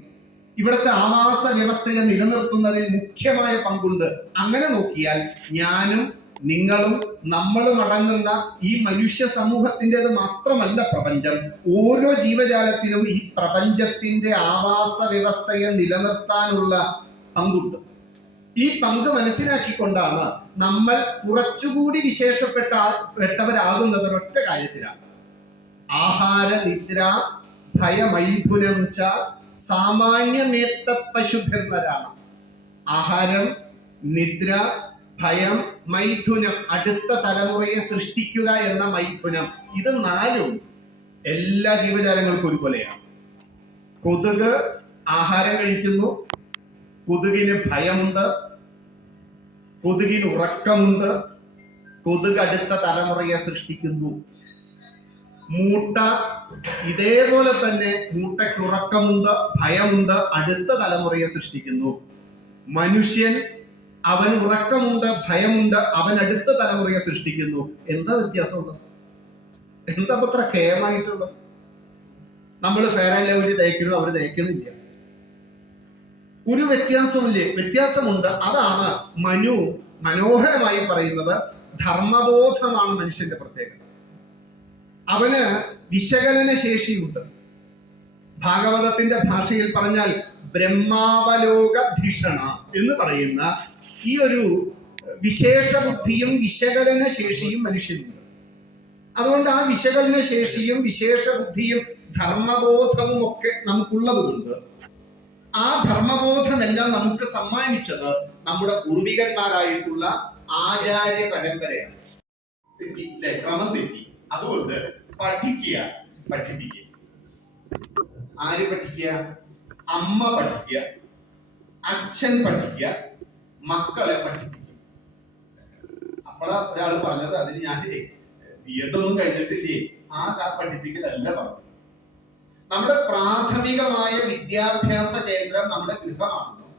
ഇവിടുത്തെ ആവാസ വ്യവസ്ഥയെ നിലനിർത്തുന്നതിൽ മുഖ്യമായ പങ്കുണ്ട്. അങ്ങനെ നോക്കിയാൽ ഞാനും നിങ്ങളും നമ്മളും അടങ്ങുന്ന ഈ മനുഷ്യ സമൂഹത്തിൻ്റെത് മാത്രമല്ല പ്രപഞ്ചം. ഓരോ ജീവജാലത്തിനും ഈ പ്രപഞ്ചത്തിന്റെ ആവാസ വ്യവസ്ഥയെ നിലനിർത്താനുള്ള പങ്കുണ്ട്. ഈ പങ്ക് മനസ്സിലാക്കിക്കൊണ്ടാണ് നമ്മൾ കുറച്ചുകൂടി വിശേഷപ്പെട്ടവരാകുന്നത് ഒരൊറ്റ കാര്യത്തിലാണ്. ആഹാര നിദ്ര ഭയമൈഥുനം ച സാമാന്യമേത്ത പശുഭിർവരാണ്. ആഹാരം, നിദ്ര, ഭയം, മൈഥുനം, അടുത്ത തലമുറയെ സൃഷ്ടിക്കുക എന്ന മൈഥുനം, ഇത് 4ഉം എല്ലാ ജീവജാലങ്ങൾക്കും ഒരുപോലെയാണ്. കൊതുക് ആഹാരം കഴിക്കുന്നു, കൊതുകിന് ഭയമുണ്ട്, കൊതുകിന് ഉറക്കമുണ്ട്, കൊതുക് അടുത്ത തലമുറയെ സൃഷ്ടിക്കുന്നു. മൂട്ട ഇതേപോലെ തന്നെ, മൂട്ടയ്ക്ക് ഉറക്കമുണ്ട്, ഭയമുണ്ട്, അടുത്ത തലമുറയെ സൃഷ്ടിക്കുന്നു. മനുഷ്യൻ, അവൻ ഉറക്കമുണ്ട്, ഭയമുണ്ട്, അവൻ അടുത്ത തലമുറയെ സൃഷ്ടിക്കുന്നു. എന്താ വ്യത്യാസമുള്ളത്? എന്താ അത്ര കേമായിട്ടുള്ളത്? നമ്മൾ ഫെയർ ആൻഡ് ലവ്ലി തയ്ക്കുന്നു, അവർ തയ്ക്കുന്നില്ല. ഒരു വ്യത്യാസമില്ലേ? വ്യത്യാസമുണ്ട്. അതാണ് മനു മനോഹരമായി പറയുന്നത് ധർമ്മബോധമാണ് മനുഷ്യന്റെ പ്രത്യേകത. അവന് വിശകലന ശേഷിയുണ്ട്. ഭാഗവതത്തിന്റെ ഭാഷയിൽ പറഞ്ഞാൽ ബ്രഹ്മാവലോക ധിഷണ എന്ന് പറയുന്ന ഈ ഒരു വിശേഷ ബുദ്ധിയും വിശകലന ശേഷിയും മനുഷ്യനുണ്ട്. അതുകൊണ്ട് ആ വിശകലന ശേഷിയും വിശേഷ ബുദ്ധിയും ധർമ്മബോധവും ഒക്കെ നമുക്കുള്ളത് കൊണ്ട് ആ ധർമ്മബോധമെല്ലാം നമുക്ക് സമ്മാനിച്ചത് നമ്മുടെ പൂർവികന്മാരായിട്ടുള്ള ആചാര്യ പരമ്പരയാണ്. തെറ്റി അല്ലെ? ക്രമം തെറ്റി. അതുകൊണ്ട് പഠിക്കുക, പഠിപ്പിക്കുക. ആര് പഠിക്കുക? അമ്മ പഠിക്കുക, അച്ഛൻ പഠിക്കുക, മക്കളെ പഠിപ്പിക്കുക. അപ്പോഴാ ഒരാൾ പറഞ്ഞത്, അതിന് ഞാൻ ഒന്നും കഴിഞ്ഞിട്ടില്ലേ, ആ പഠിപ്പിക്കലല്ല പറഞ്ഞത്. നമ്മുടെ പ്രാഥമികമായ വിദ്യാഭ്യാസ കേന്ദ്രം നമ്മുടെ ഗൃഹമാണെന്നും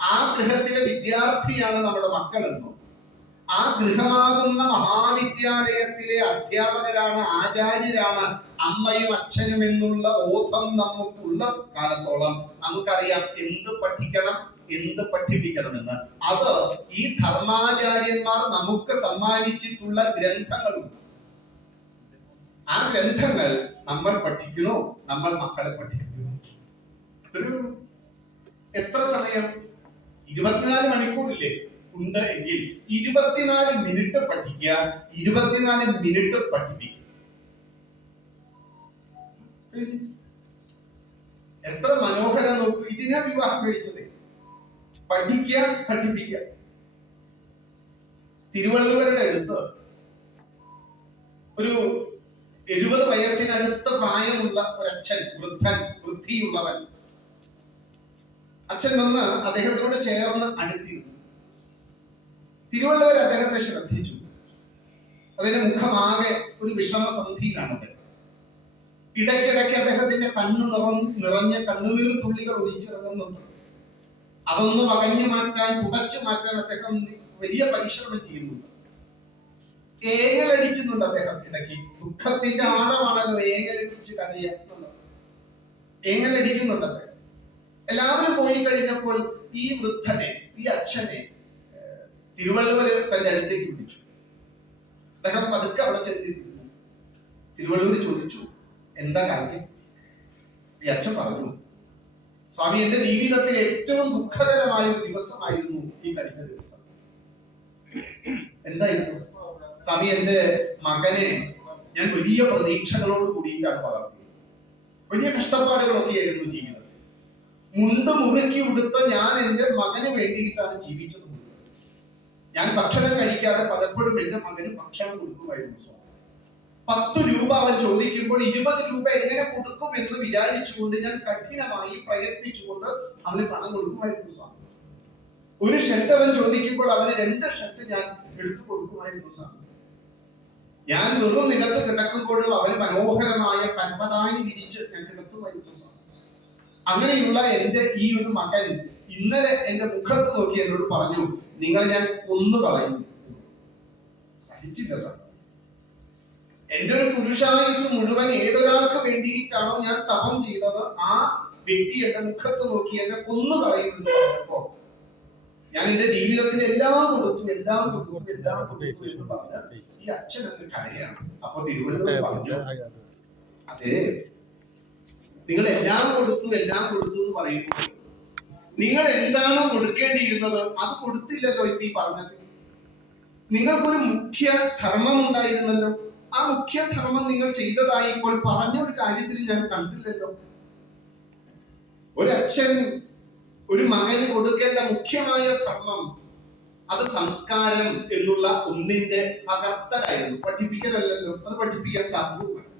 ആ ഗൃഹത്തിലെ വിദ്യാർത്ഥിയാണ് നമ്മുടെ മക്കളെന്നും ആ ഗൃഹമാകുന്ന മഹാവിദ്യാലയത്തിലെ അധ്യാപകരാണ്, ആചാര്യരാണ് അമ്മയും അച്ഛനും എന്നുള്ള ബോധം നമുക്കുള്ള കാലത്തോളം നമുക്കറിയാം എന്ത് പഠിക്കണം, എന്ത് പഠിപ്പിക്കണമെന്ന്. അത് ഈ ധർമാചാര്യന്മാർ നമുക്ക് സമ്മാനിച്ചിട്ടുള്ള ഗ്രന്ഥങ്ങളുണ്ട്. ആ ഗ്രന്ഥങ്ങൾ നമ്മൾ പഠിക്കണോ, നമ്മൾ മക്കളെ പഠിക്കണോ? എത്ര സമയം? 24 മണിക്കൂറില്ലേ ഉണ്ട് എങ്കിൽ 24 മിനിറ്റ് പഠിക്കുക, 24 മിനിറ്റ് പഠിപ്പിക്കുക. എത്ര മനോഹരം നോക്കൂ. ഇതിനാ വിവാഹം കഴിച്ചത്. പഠിക്കുക, പഠിപ്പിക്കുക. തിരുവള്ളുവരുടെ അടുത്ത് ഒരു 70 വയസ്സിനടുത്ത പ്രായമുള്ള ഒരച്ഛൻ, വൃദ്ധിയുള്ളവൻ അച്ഛൻ വന്ന് അദ്ദേഹത്തോട് ചേർന്ന് അടുത്തിരുന്നു. തിരുവള്ളുവർ അദ്ദേഹത്തെ ശ്രദ്ധിച്ചു. അതിന്റെ മുഖമാകെ ഒരു വിഷമസന്ധിയിലാണ്. ഇടയ്ക്കിടയ്ക്ക് അദ്ദേഹത്തിന്റെ കണ്ണ് നിറഞ്ഞ കണ്ണുനീർ തുള്ളികൾ ഒലിച്ചിറങ്ങുന്നുണ്ട്. അതൊന്ന് വകഞ്ഞു മാറ്റാൻ, തുടച്ചു മാറ്റാൻ അദ്ദേഹം വലിയ പരിശ്രമം ചെയ്യുന്നുണ്ട്. ഏങ്ങലടിക്കുന്നുണ്ട് അദ്ദേഹം. ഇടയ്ക്ക് ദുഃഖത്തിന്റെ ആഴമാണല്ലോ ഏങ്ങലടിച്ച് കരയുന്നത്. ഏങ്ങലടിക്കുന്നുണ്ട് അദ്ദേഹം. എല്ലാവരും പോയി കഴിഞ്ഞപ്പോൾ ഈ വൃദ്ധനെ, ഈ അച്ഛനെ തിരുവള്ളുവര് തന്റെ അടുത്തേക്ക് വിളിച്ചു. അദ്ദേഹം പതുക്കെ അവിടെ ചെന്നിരിക്കുന്നു. തിരുവള്ളുവർ ചോദിച്ചു, എന്താ കാര്യം? ഈ അച്ഛൻ പറഞ്ഞു, സ്വാമി, എന്റെ ജീവിതത്തിൽ ഏറ്റവും ദുഃഖകരമായ ഒരു ദിവസമായിരുന്നു ഈ കഴിഞ്ഞ ദിവസം. എന്തായിരുന്നു സ്വാമി? എന്റെ മകനെ ഞാൻ വലിയ പ്രതീക്ഷകളോട് കൂടിയിട്ടാണ് വളർത്തിയത്. വലിയ കഷ്ടപ്പാടുകളൊക്കെ ആയിരുന്നു ജീവിതത്തിൽ. മുണ്ട് മുറുക്കി ഉടുത്ത ഞാൻ എന്റെ മകന് വേണ്ടിയിട്ടാണ് ജീവിച്ചത്. ഞാൻ ഭക്ഷണം കഴിക്കാതെ പലപ്പോഴും എന്റെ മകന് ഭക്ഷണം കൊടുക്കുമായിരുന്നു സ്വാമി. 10 രൂപ അവൻ ചോദിക്കുമ്പോൾ 20 രൂപ എങ്ങനെ കൊടുക്കും എന്ന് വിചാരിച്ചുകൊണ്ട് ഞാൻ കഠിനമായി പ്രയത്നിച്ചുകൊണ്ട് അവന് പണം കൊടുക്കുമായിരുന്നു സ്വാമി. ഒരു ഷർട്ട് അവൻ ചോദിക്കുമ്പോൾ അവന് 2 ഷർട്ട് ഞാൻ എടുത്തു കൊടുക്കുമായിരുന്നു സ്വാമി. ഞാൻ വെറും നിലത്ത് കിടക്കുമ്പോഴും അവന് മനോഹരമായ പരമതാനി വിരിച്ച് ഞാൻ കിടത്തുമായിരുന്നു സ്വാമി. അങ്ങനെയുള്ള എന്റെ ഈ ഒരു മകൻ ഇന്നലെ എന്റെ മുഖത്ത് നോക്കി എന്നോട് പറഞ്ഞു, നിങ്ങൾ ഞാൻ കൊന്നു കളയും. സഹിച്ചില്ല സാർ. എന്റെ ഒരു പുരുഷായുസ് മുഴുവൻ ഏതൊരാൾക്ക് വേണ്ടിയിട്ടാണോ ഞാൻ തപം ചെയ്തത്, ആ വ്യക്തി എന്റെ മുഖത്ത് നോക്കി എന്നെ കൊന്നു കളയുമെന്ന് പറഞ്ഞപ്പോ ഞാൻ എന്റെ ജീവിതത്തിൽ എല്ലാം കൊടുത്തു എന്ന് പറഞ്ഞ ഈ അച്ഛൻ എന്ന് കരയാണ്. അപ്പൊ തിരുവനന്തപുരം പറഞ്ഞു, അതെ, നിങ്ങൾ എല്ലാം കൊടുത്തു എന്ന് പറയുമ്പോൾ നിങ്ങൾ എന്താണോ കൊടുക്കേണ്ടിയിരുന്നത് അത് കൊടുത്തില്ലല്ലോ. ഇപ്പൊ ഈ പറഞ്ഞത് നിങ്ങൾക്കൊരു മുഖ്യ ധർമ്മം ഉണ്ടായിരുന്നല്ലോ. ആ മുഖ്യ ധർമ്മം നിങ്ങൾ ചെയ്തതായി ഇപ്പോൾ പറഞ്ഞ ഒരു കാര്യത്തിൽ ഞാൻ കണ്ടില്ലല്ലോ. ഒരച്ഛൻ ഒരു മകന് കൊടുക്കേണ്ട മുഖ്യമായ ധർമ്മം അത് സംസ്കാരം എന്നുള്ള ഒന്നിന്റെ പകർത്തലായിരുന്നു, പഠിപ്പിക്കലല്ലോ. അത് പഠിപ്പിക്കാൻ സാധ്യതയുണ്ട്.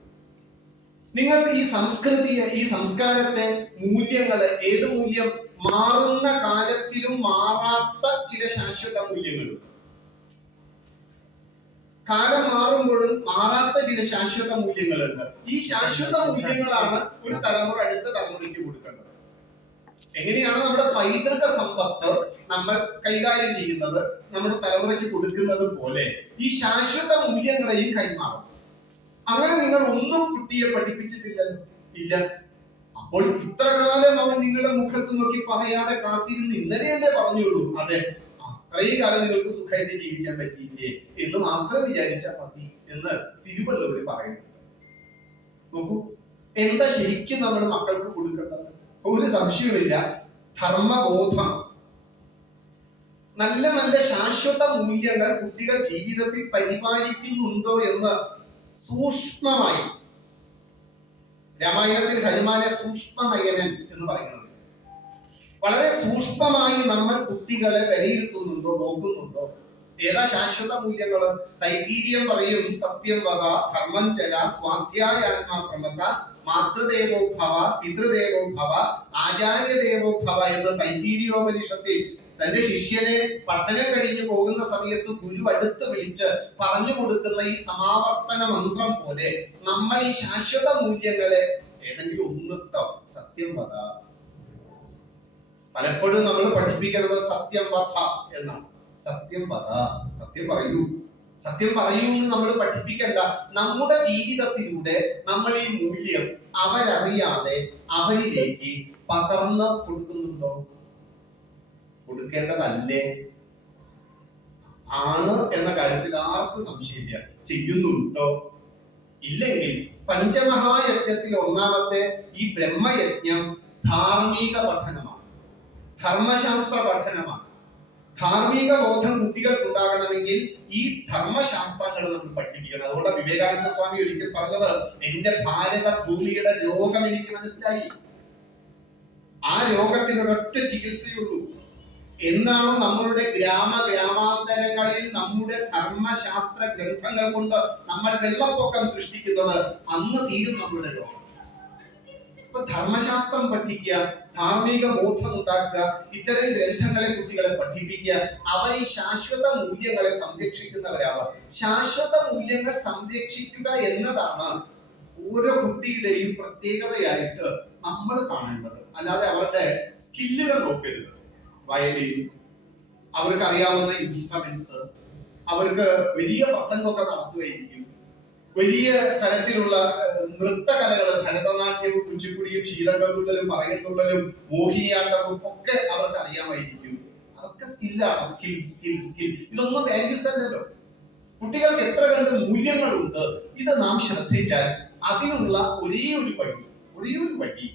നിങ്ങൾ ഈ സംസ്കൃതിയെ, ഈ സംസ്കാരത്തെ, മൂല്യങ്ങളെ, ഏത് മൂല്യം മാറുന്ന കാലത്തിലും മാറാത്ത ചില ശാശ്വത മൂല്യങ്ങളുണ്ട്. കാലം മാറുമ്പോഴും മാറാത്ത ചില ശാശ്വത മൂല്യങ്ങളുണ്ട്. ഈ ശാശ്വത മൂല്യങ്ങളാണ് ഒരു തലമുറ അടുത്ത തലമുറയ്ക്ക് കൊടുക്കേണ്ടത്. എങ്ങനെയാണ് നമ്മുടെ പൈതൃക സമ്പത്ത് നമ്മൾ കൈകാര്യം ചെയ്യുന്നത്, നമ്മുടെ തലമുറയ്ക്ക് കൊടുക്കുന്നത് പോലെ ഈ ശാശ്വത മൂല്യങ്ങളെയും കൈമാറും. അങ്ങനെ നിങ്ങൾ ഒന്നും കുട്ടിയെ പഠിപ്പിച്ചിട്ടില്ലല്ലോ. ഇല്ല. അപ്പോൾ ഇത്ര കാലം അവൻ നിങ്ങളുടെ മുഖത്ത് നോക്കി പറയാതെ കാത്തിരുന്ന് ഇന്നലെയല്ലേ പറഞ്ഞുള്ളൂ. അതെ, അത്രയും കാലം നിങ്ങൾക്ക് സുഖമായിട്ട് ജീവിക്കാൻ പറ്റിയില്ലേ എന്ന് മാത്രം വിചാരിച്ചാൽ മതി എന്ന് തിരുവള്ളുവർ പറയുന്നുണ്ട്. നോക്കൂ, എന്താ ശരിക്കും നമ്മൾ മക്കൾക്ക് കൊടുക്കേണ്ടത്? ഒരു സംശയവുമില്ല, ധർമ്മബോധം, നല്ല നല്ല ശാശ്വത മൂല്യങ്ങൾ കുട്ടികൾ ജീവിതത്തിൽ പരിപാലിക്കുന്നുണ്ടോ എന്ന് സൂക്ഷ്മമായി, രാമായണത്തിൽ ഹനുമാനെ സൂക്ഷ്മനയനൻ എന്ന് പറയുന്നുണ്ട്. വളരെ സൂക്ഷ്മമായി നമ്മൾ കുട്ടികളെ വിലയിരുത്തുന്നുണ്ടോ, നോക്കുന്നുണ്ടോ? ഏതാ ശാശ്വത മൂല്യങ്ങള്? തൈത്തീരിയം പറയും, സത്യം വദ, ധർമ്മം ചര, സ്വാധ്യായാത്മാ പ്രമദ, മാതൃദേവോ ഭവ, പിതൃദേവോ ഭവ, ആചാര്യദേവോ ഭവ എന്ന് തൈത്തീരിയോപനിഷത്തിൽ തന്റെ ശിഷ്യനെ പഠനം കഴിഞ്ഞു പോകുന്ന സമയത്ത് ഗുരു അടുത്ത് വിളിച്ച് പറഞ്ഞു കൊടുക്കുന്ന ഈ സമാവർത്തന മന്ത്രം പോലെ നമ്മൾ ഈ ശാശ്വത മൂല്യങ്ങളെ ഏതെങ്കിലും ഒന്നിട്ടോ, സത്യം വധ, പലപ്പോഴും നമ്മൾ പഠിപ്പിക്കുന്നത് സത്യം വധ എന്നാണ്. സത്യം വധ, സത്യം പറയൂ, സത്യം പറയൂ എന്ന് നമ്മൾ പഠിപ്പിക്കേണ്ട. നമ്മുടെ ജീവിതത്തിലൂടെ നമ്മൾ ഈ മൂല്യം അവരറിയാതെ അവരിലേക്ക് പകർന്ന് കൊടുക്കുന്നുണ്ടോ? കൊടുക്കേണ്ടതല്ലേ? ആണ് എന്ന കാര്യത്തിൽ ആർക്കും സംശയമില്ല. ചെയ്യുന്നുണ്ടോ? ഇല്ലെങ്കിൽ പഞ്ചമഹായജ്ഞത്തിൽ ഒന്നാമത്തെ ഈ ബ്രഹ്മയജ്ഞം ധാർമ്മിക പഠനമാണ്, ധർമ്മശാസ്ത്ര പഠനമാണ്. ധാർമ്മിക ബോധം കുട്ടികൾക്ക് ഉണ്ടാകണമെങ്കിൽ ഈ ധർമ്മശാസ്ത്രങ്ങൾ നമ്മൾ പഠിപ്പിക്കണം. അതുകൊണ്ട് വിവേകാനന്ദ സ്വാമി ഒരിക്കൽ പറഞ്ഞത്, എന്റെ ഭാരത ഭൂമിയുടെ രോഗം എനിക്ക് മനസ്സിലായി, ആ രോഗത്തിന് ഒരൊറ്റ ചികിത്സയുള്ളൂ. എന്നാണ് നമ്മളുടെ ഗ്രാമാന്തരങ്ങളിൽ നമ്മുടെ ധർമ്മശാസ്ത്ര ഗ്രന്ഥങ്ങൾ കൊണ്ട് നമ്മൾ വെള്ളപ്പൊക്കം സൃഷ്ടിക്കുന്നത്, അന്ന് തീരും നമ്മുടെ രോഗം. ഇപ്പൊ ധർമ്മശാസ്ത്രം പഠിക്കുക, ധാർമ്മിക ബോധം ഉണ്ടാക്കുക, ഇത്തരം ഗ്രന്ഥങ്ങളെ കുട്ടികളെ പഠിപ്പിക്കുക. അവർ ഈ ശാശ്വത മൂല്യങ്ങളെ സംരക്ഷിക്കുന്നവരാവാം. ശാശ്വത മൂല്യങ്ങൾ സംരക്ഷിക്കുക എന്നതാണ് ഓരോ കുട്ടിയുടെയും പ്രത്യേകതയായിട്ട് നമ്മൾ കാണേണ്ടത്. അല്ലാതെ അവരുടെ സ്കില്ലുകൾ നോക്കരുത്. വയലിൻ, അവർക്ക് അറിയാവുന്ന ഇൻസ്ട്രുമെന്റ്സ്, അവർക്ക് വലിയ പ്രസംഗമൊക്കെ നടത്തുകയായിരിക്കും, വലിയ തരത്തിലുള്ള നൃത്തകലകൾ, ഭരതനാട്യവും കുച്ചിപ്പുടിയും ശീലകതുള്ളലും പറയത്തുള്ളലും മോഹിനിയാട്ടവും ഒക്കെ അവർക്ക് അറിയാമായിരിക്കും. അതൊക്കെ സ്കില്ലാണ്. സ്കിൽ സ്കിൽ സ്കിൽ ഇതൊന്നും വാല്യൂസ് അല്ലല്ലോ. കുട്ടികൾക്ക് എത്ര കണ്ട് മൂല്യങ്ങളുണ്ട്. ഇത് നാം ശ്രദ്ധിച്ചാൽ അതിനുള്ള ഒരേ ഒരു വഴി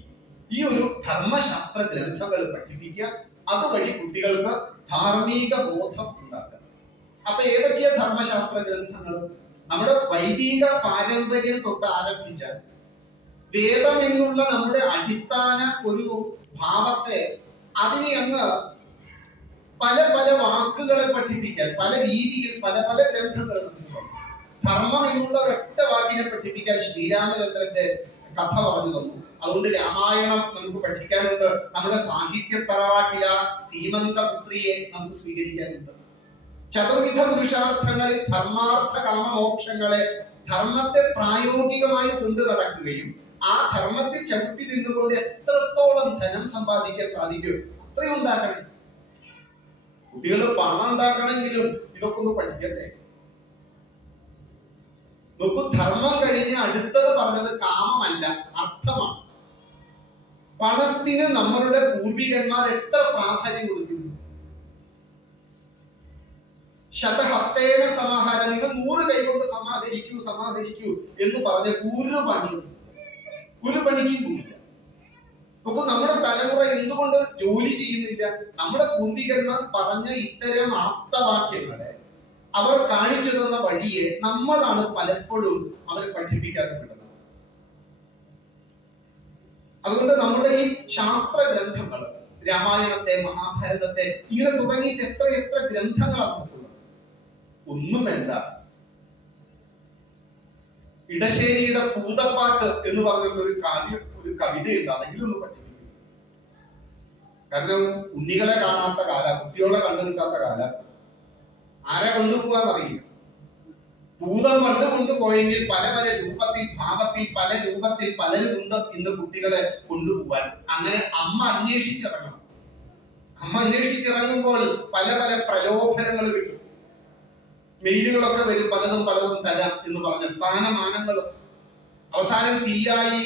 ഈ ഒരു ധർമ്മശാസ്ത്ര ഗ്രന്ഥങ്ങൾ പഠിപ്പിക്കുക. അതുവഴി കുട്ടികൾക്ക് ധാർമ്മിക ബോധം ഉണ്ടാക്കുക. അപ്പൊ ഏതൊക്കെയാ ധർമ്മശാസ്ത്ര ഗ്രന്ഥങ്ങൾ? നമ്മുടെ വൈദിക പാരമ്പര്യം തൊട്ട് ആരംഭിച്ചാൽ വേദം എന്നുള്ള നമ്മുടെ അടിസ്ഥാന ഒരു ഭാവത്തെ, അതിനെ അങ്ങ് പല പല വാക്കുകളെ പഠിപ്പിക്കാൻ പല രീതിയിൽ പല പല ഗ്രന്ഥങ്ങൾ നമുക്കുണ്ട്. ധർമ്മം എന്നുള്ള ഒരൊറ്റ വാക്കിനെ പഠിപ്പിക്കാൻ ശ്രീരാമചന്ദ്രന്റെ കഥ പറഞ്ഞു തന്നു. അതുകൊണ്ട് രാമായണം നമുക്ക് പഠിക്കാനുണ്ട്. നമ്മുടെ സാഹിത്യ തറവാട്ടില സീമന്തപുത്രിയെ നമുക്ക് സ്വീകരിക്കാനുണ്ട്. ചതുർവിധ പുരുഷാർത്ഥങ്ങളിൽ ധർമാർത്ഥ കാമമോക്ഷങ്ങളെ, ധർമ്മത്തെ പ്രായോഗികമായി കൊണ്ടു നടക്കുകയും ആ ധർമ്മത്തിൽ ചവിട്ടി നിന്നുകൊണ്ട് എത്രത്തോളം ധനം സമ്പാദിക്കാൻ സാധിക്കും അത്രയും ഉണ്ടാക്കണം. കുട്ടികൾ പണം ഉണ്ടാക്കണമെങ്കിലും ഇതൊക്കെ ഒന്ന് പഠിക്കട്ടെ. നോക്കൂ, ധർമ്മം കഴിഞ്ഞ് അടുത്തത് പറഞ്ഞത് കാമമല്ല, അർത്ഥമാണ്. പണത്തിന് നമ്മളുടെ പൂർവികന്മാർ എത്ര പ്രാധാന്യം കൊടുക്കുന്നു. ശതഹസ്തേന സമാഹാര, നിങ്ങൾ 100 കൈകൊണ്ട് സമാഹരിക്കൂ എന്ന് പറഞ്ഞ ഒരു പണിക്കും കൂടില്ല. നോക്കൂ, നമ്മുടെ തലമുറ എന്തുകൊണ്ട് ജോലി ചെയ്യുന്നില്ല? നമ്മുടെ പൂർവികന്മാർ പറഞ്ഞ ഇത്തരം ആപ്തവാക്യങ്ങളെ, അവർ കാണിച്ചു തന്ന വഴിയെ നമ്മളാണ് പലപ്പോഴും അവരെ പഠിപ്പിക്കാതെ വിടുന്നത്. അതുകൊണ്ട് നമ്മുടെ ഈ ശാസ്ത്ര ഗ്രന്ഥങ്ങൾ, രാമായണത്തെ, മഹാഭാരതത്തെ, ഇങ്ങനെ തുടങ്ങിയിട്ട് എത്ര ഗ്രന്ഥങ്ങളാണ് നമുക്കുള്ളത്. ഒന്നും വേണ്ട. ഇടശ്ശേരിയുടെ പൂതപ്പാട്ട് എന്ന് പറഞ്ഞിട്ട് ഒരു കവിതയുണ്ട്, അതെങ്കിലും ഒന്ന് പഠിപ്പിക്കും. കാരണം ഉണ്ണികളെ കാണാത്ത കാല, കുട്ടികളെ കണ്ടു കിട്ടാത്ത കാല, ആരെ കൊണ്ടുപോകാന്നറിയില്ല. ഭൂതം പണ്ട് കൊണ്ടുപോയെങ്കിൽ പല രൂപത്തിൽ, ഭാവത്തിൽ, പല രൂപത്തിൽ പലരും ഉണ്ട് ഇന്ന് കുട്ടികളെ കൊണ്ടുപോകാൻ. അങ്ങനെ അമ്മ അന്വേഷിച്ചിറങ്ങണം. അമ്മ അന്വേഷിച്ചിറങ്ങുമ്പോൾ പല പ്രലോഭനങ്ങൾ കിട്ടും. മെയിലുകളൊക്കെ വരും, പലതും തരാം എന്ന് പറഞ്ഞ സ്ഥാനമാനങ്ങൾ. അവസാനം തീയായി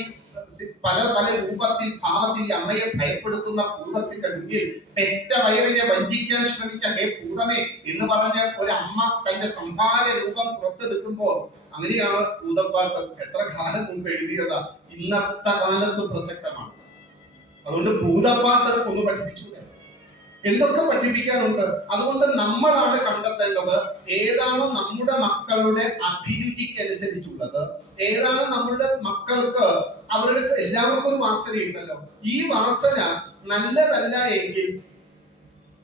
പല പല രൂപത്തിൽ ഭാവത്തിൽ അമ്മയെ ഭയപ്പെടുത്തുന്ന ഭൂതത്തിന്റെ മുന്നിൽ പെറ്റ വയറിനെ വഞ്ചിക്കാൻ ശ്രമിച്ച ഹേ ഭൂതമേ എന്ന് പറഞ്ഞ് ഒരമ്മ തന്റെ സംഹാര രൂപം പുറത്തെടുക്കുമ്പോൾ അങ്ങനെയാണ് ഭൂതപ്പാട്ട് എത്ര കാലം മുമ്പ് എഴുതിയതാ, ഇന്നത്തെ കാലത്ത് പ്രസക്തമാണ്. അതുകൊണ്ട് ഭൂതപ്പാട്ട് ഒന്ന് പഠിപ്പിച്ചു. എന്തൊക്കെ പഠിപ്പിക്കാനുണ്ട്. അതുകൊണ്ട് നമ്മളാണ് കണ്ടെത്തേണ്ടത് ഏതാണ് നമ്മുടെ മക്കളുടെ അഭിരുചിക്കനുസരിച്ചുള്ളത്, ഏതാണ് നമ്മുടെ മക്കൾക്ക് അവരുടെ എല്ലാവർക്കും ഒരു വാസനയുണ്ടല്ലോ. ഈ വാസന നല്ലതല്ല എങ്കിൽ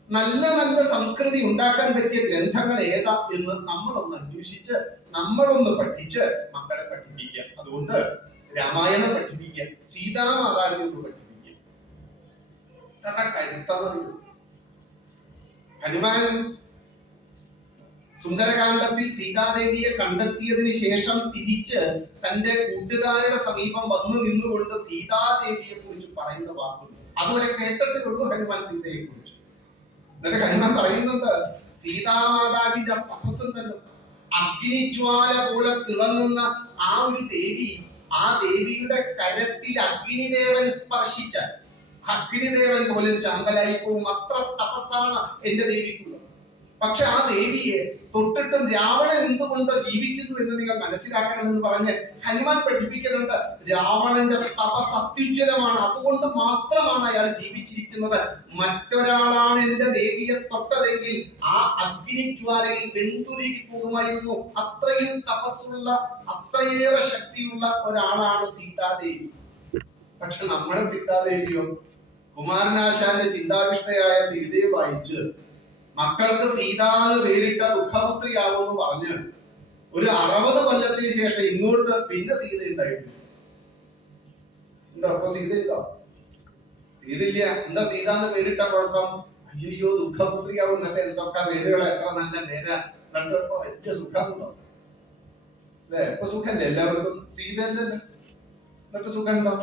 നല്ല നല്ല സംസ്കൃതി ഉണ്ടാക്കാൻ പറ്റിയ ഗ്രന്ഥങ്ങൾ ഏതാ എന്ന് നമ്മളൊന്ന് അന്വേഷിച്ച് നമ്മളൊന്ന് പഠിച്ച് മക്കളെ പഠിപ്പിക്കുക. അതുകൊണ്ട് രാമായണം പഠിപ്പിക്കുക, സീതാമാതാവിനെ ഒന്ന് പഠിപ്പിക്കുക. കരുത്താന്നറിയോ. ഹനുമാൻ സുന്ദരകാന്ഡത്തിൽ സീതാദേവിയെ കണ്ടെത്തിയതിന് ശേഷം തിരിച്ച് തന്റെ കൂട്ടുകാരുടെ സമീപം വന്നു നിന്നുകൊണ്ട് സീതാദേവിയെ കുറിച്ച് പറയുന്ന വാക്കുണ്ട്. അതുവരെ കേട്ടിട്ടുള്ളൂ ഹനുമാൻ സീതയെ കുറിച്ച്. എന്നിട്ട് ഹനുമാൻ പറയുന്നത് സീതാമാതാവിന്റെ തപസ്സുണ്ടല്ലോ, അഗ്നിജ്വാല പോലെ തിളങ്ങുന്ന ആ ഒരു ദേവി, ആ ദേവിയുടെ കരത്തിൽ അഗ്നിദേവൻ സ്പർശിച്ചാൽ അഗ്നിദേവൻ പോലും ചാമ്പലായി പോവും. അത്ര തപസ്സാണ് എന്റെ ദേവിക്കുള്ളത്. പക്ഷെ ആ ദേവിയെ തൊട്ടിട്ടും രാവണൻ എന്തുകൊണ്ട് ജീവിക്കുന്നു എന്ന് നിങ്ങൾ മനസ്സിലാക്കണമെന്ന് പറഞ്ഞ് ഹനുമാൻ പഠിപ്പിക്കുന്നുണ്ട്. രാവണന്റെ തപസ് അത്യുജ്വലമാണ്, അതുകൊണ്ട് മാത്രമാണ് അയാൾ ജീവിച്ചിരിക്കുന്നത്. മറ്റൊരാളാണ് എന്റെ ദേവിയെ തൊട്ടതെങ്കിൽ ആ അഗ്നിജ്വാലയിൽ വെന്തുരുകി പോകുമായിരുന്നു. അത്രയും തപസ്സുള്ള, അത്രയേറെ ശക്തിയുള്ള ഒരാളാണ് സീതാദേവി. പക്ഷെ നമ്മുടെ സീതാദേവിയോ കുമാരനാശാന്റെ ചിന്താവിഷ്ടയായ സീതയെ വായിച്ച് മക്കൾക്ക് സീതാന്ന് പേരിട്ട ദുഃഖപുത്രിയാവുമെന്ന് പറഞ്ഞ് ഒരു 60 കൊല്ലത്തിന് ശേഷം ഇങ്ങോട്ട് പിന്നെ സീത ഉണ്ടായിട്ടില്ല. ഉണ്ടോ? അപ്പൊ സീത ഇല്ല, സീത ഇല്ല. എന്താ സീതാന്ന് പേരിട്ട കുഴപ്പം? അയ്യോ ദുഃഖപുത്രിയാവും എന്നൊക്കെ എന്തൊക്കെ പേരുകൾ, എത്ര നല്ല പേരാ. എന്നിട്ട് വലിയ സുഖമുണ്ടോ അല്ലെ? ഇപ്പൊ സുഖല്ലേ എല്ലാവർക്കും? സീതല്ലേ എന്നിട്ട് സുഖം ഉണ്ടോ?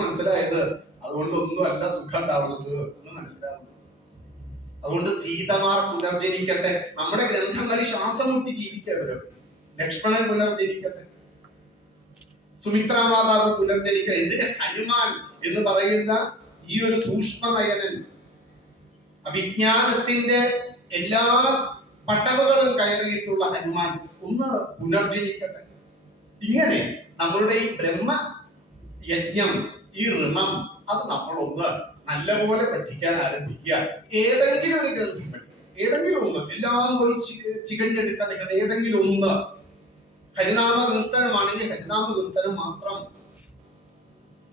മനസ്സിലായത്? അതുകൊണ്ടൊന്നും അല്ല സുഖം ഉണ്ടാവുന്നത് എന്ന് മനസ്സിലാവുന്നു. അതുകൊണ്ട് സീതമാർ പുനർജനിക്കട്ടെ. നമ്മുടെ ഗ്രന്ഥങ്ങളിൽ ശ്വാസം മുട്ടി ജീവിക്കരുത്. ലക്ഷ്മണൻ പുനർജനിക്കട്ടെ, സുമിത്രാ മാതാവ് പുനർജനിക്കട്ടെ. എന്തിന് ഹനുമാൻ എന്ന് പറയുന്ന ഈ ഒരു സൂക്ഷ്മനയനൻ അവിജ്ഞാനത്തിന്റെ എല്ലാ പട്ടവുകളും കയറിയിട്ടുള്ള ഹനുമാൻ ഒന്ന് പുനർജനിക്കട്ടെ. ഇങ്ങനെ നമ്മളുടെ ഈ ബ്രഹ്മ യജ്ഞം, ഈ ഋണം, അത് നമ്മളൊന്ന് നല്ലപോലെ പഠിക്കാൻ ആരംഭിക്കുക. ഏതെങ്കിലും ഒരു ഗ്രന്ഥം പഠിക്കുക, ഏതെങ്കിലും ഒന്ന്. എല്ലാം പോയി ചികഞ്ഞെടുക്കാൻ നിൽക്കണം. ഏതെങ്കിലും ഒന്ന്. ഹരിനാമ കീർത്തനമാണെങ്കിൽ ഹരിനാമ കീർത്തനം മാത്രം,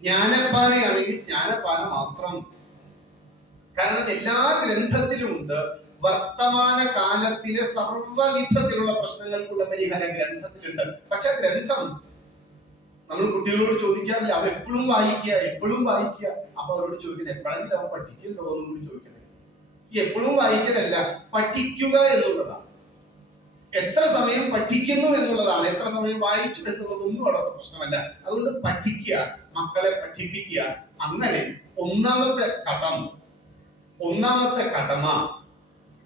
ജ്ഞാനപ്പാനയാണെങ്കിൽ ജ്ഞാനപ്പാന മാത്രം. കാരണം എല്ലാ ഗ്രന്ഥത്തിലും ഉണ്ട് വർത്തമാന കാലത്തിലെ സർവ്വവിധത്തിലുള്ള പ്രശ്നങ്ങൾക്കുള്ള പരിഹാരം ഗ്രന്ഥത്തിലുണ്ട്. പക്ഷെ ഗ്രന്ഥം നമ്മൾ കുട്ടികളോട് ചോദിക്കാറില്ല, അവ എപ്പോഴും വായിക്കുക, എപ്പോഴും വായിക്കുക. അപ്പൊ അവരോട് ചോദിക്കുന്നത് എപ്പോഴെങ്കിലും അവ പഠിക്കണ്ടോ എന്നും കൂടി ചോദിക്കണേ. ഈ എപ്പോഴും വായിക്കലല്ല, പഠിക്കുക എന്നുള്ളതാണ്. എത്ര സമയം പഠിക്കുന്നു എന്നുള്ളതാണ്, എത്ര സമയം വായിച്ചു എന്നുള്ളതൊന്നും അവിടെ പ്രശ്നമല്ല. അതുകൊണ്ട് പഠിക്കുക, മക്കളെ പഠിപ്പിക്കുക. അങ്ങനെ ഒന്നാമത്തെ കടമ,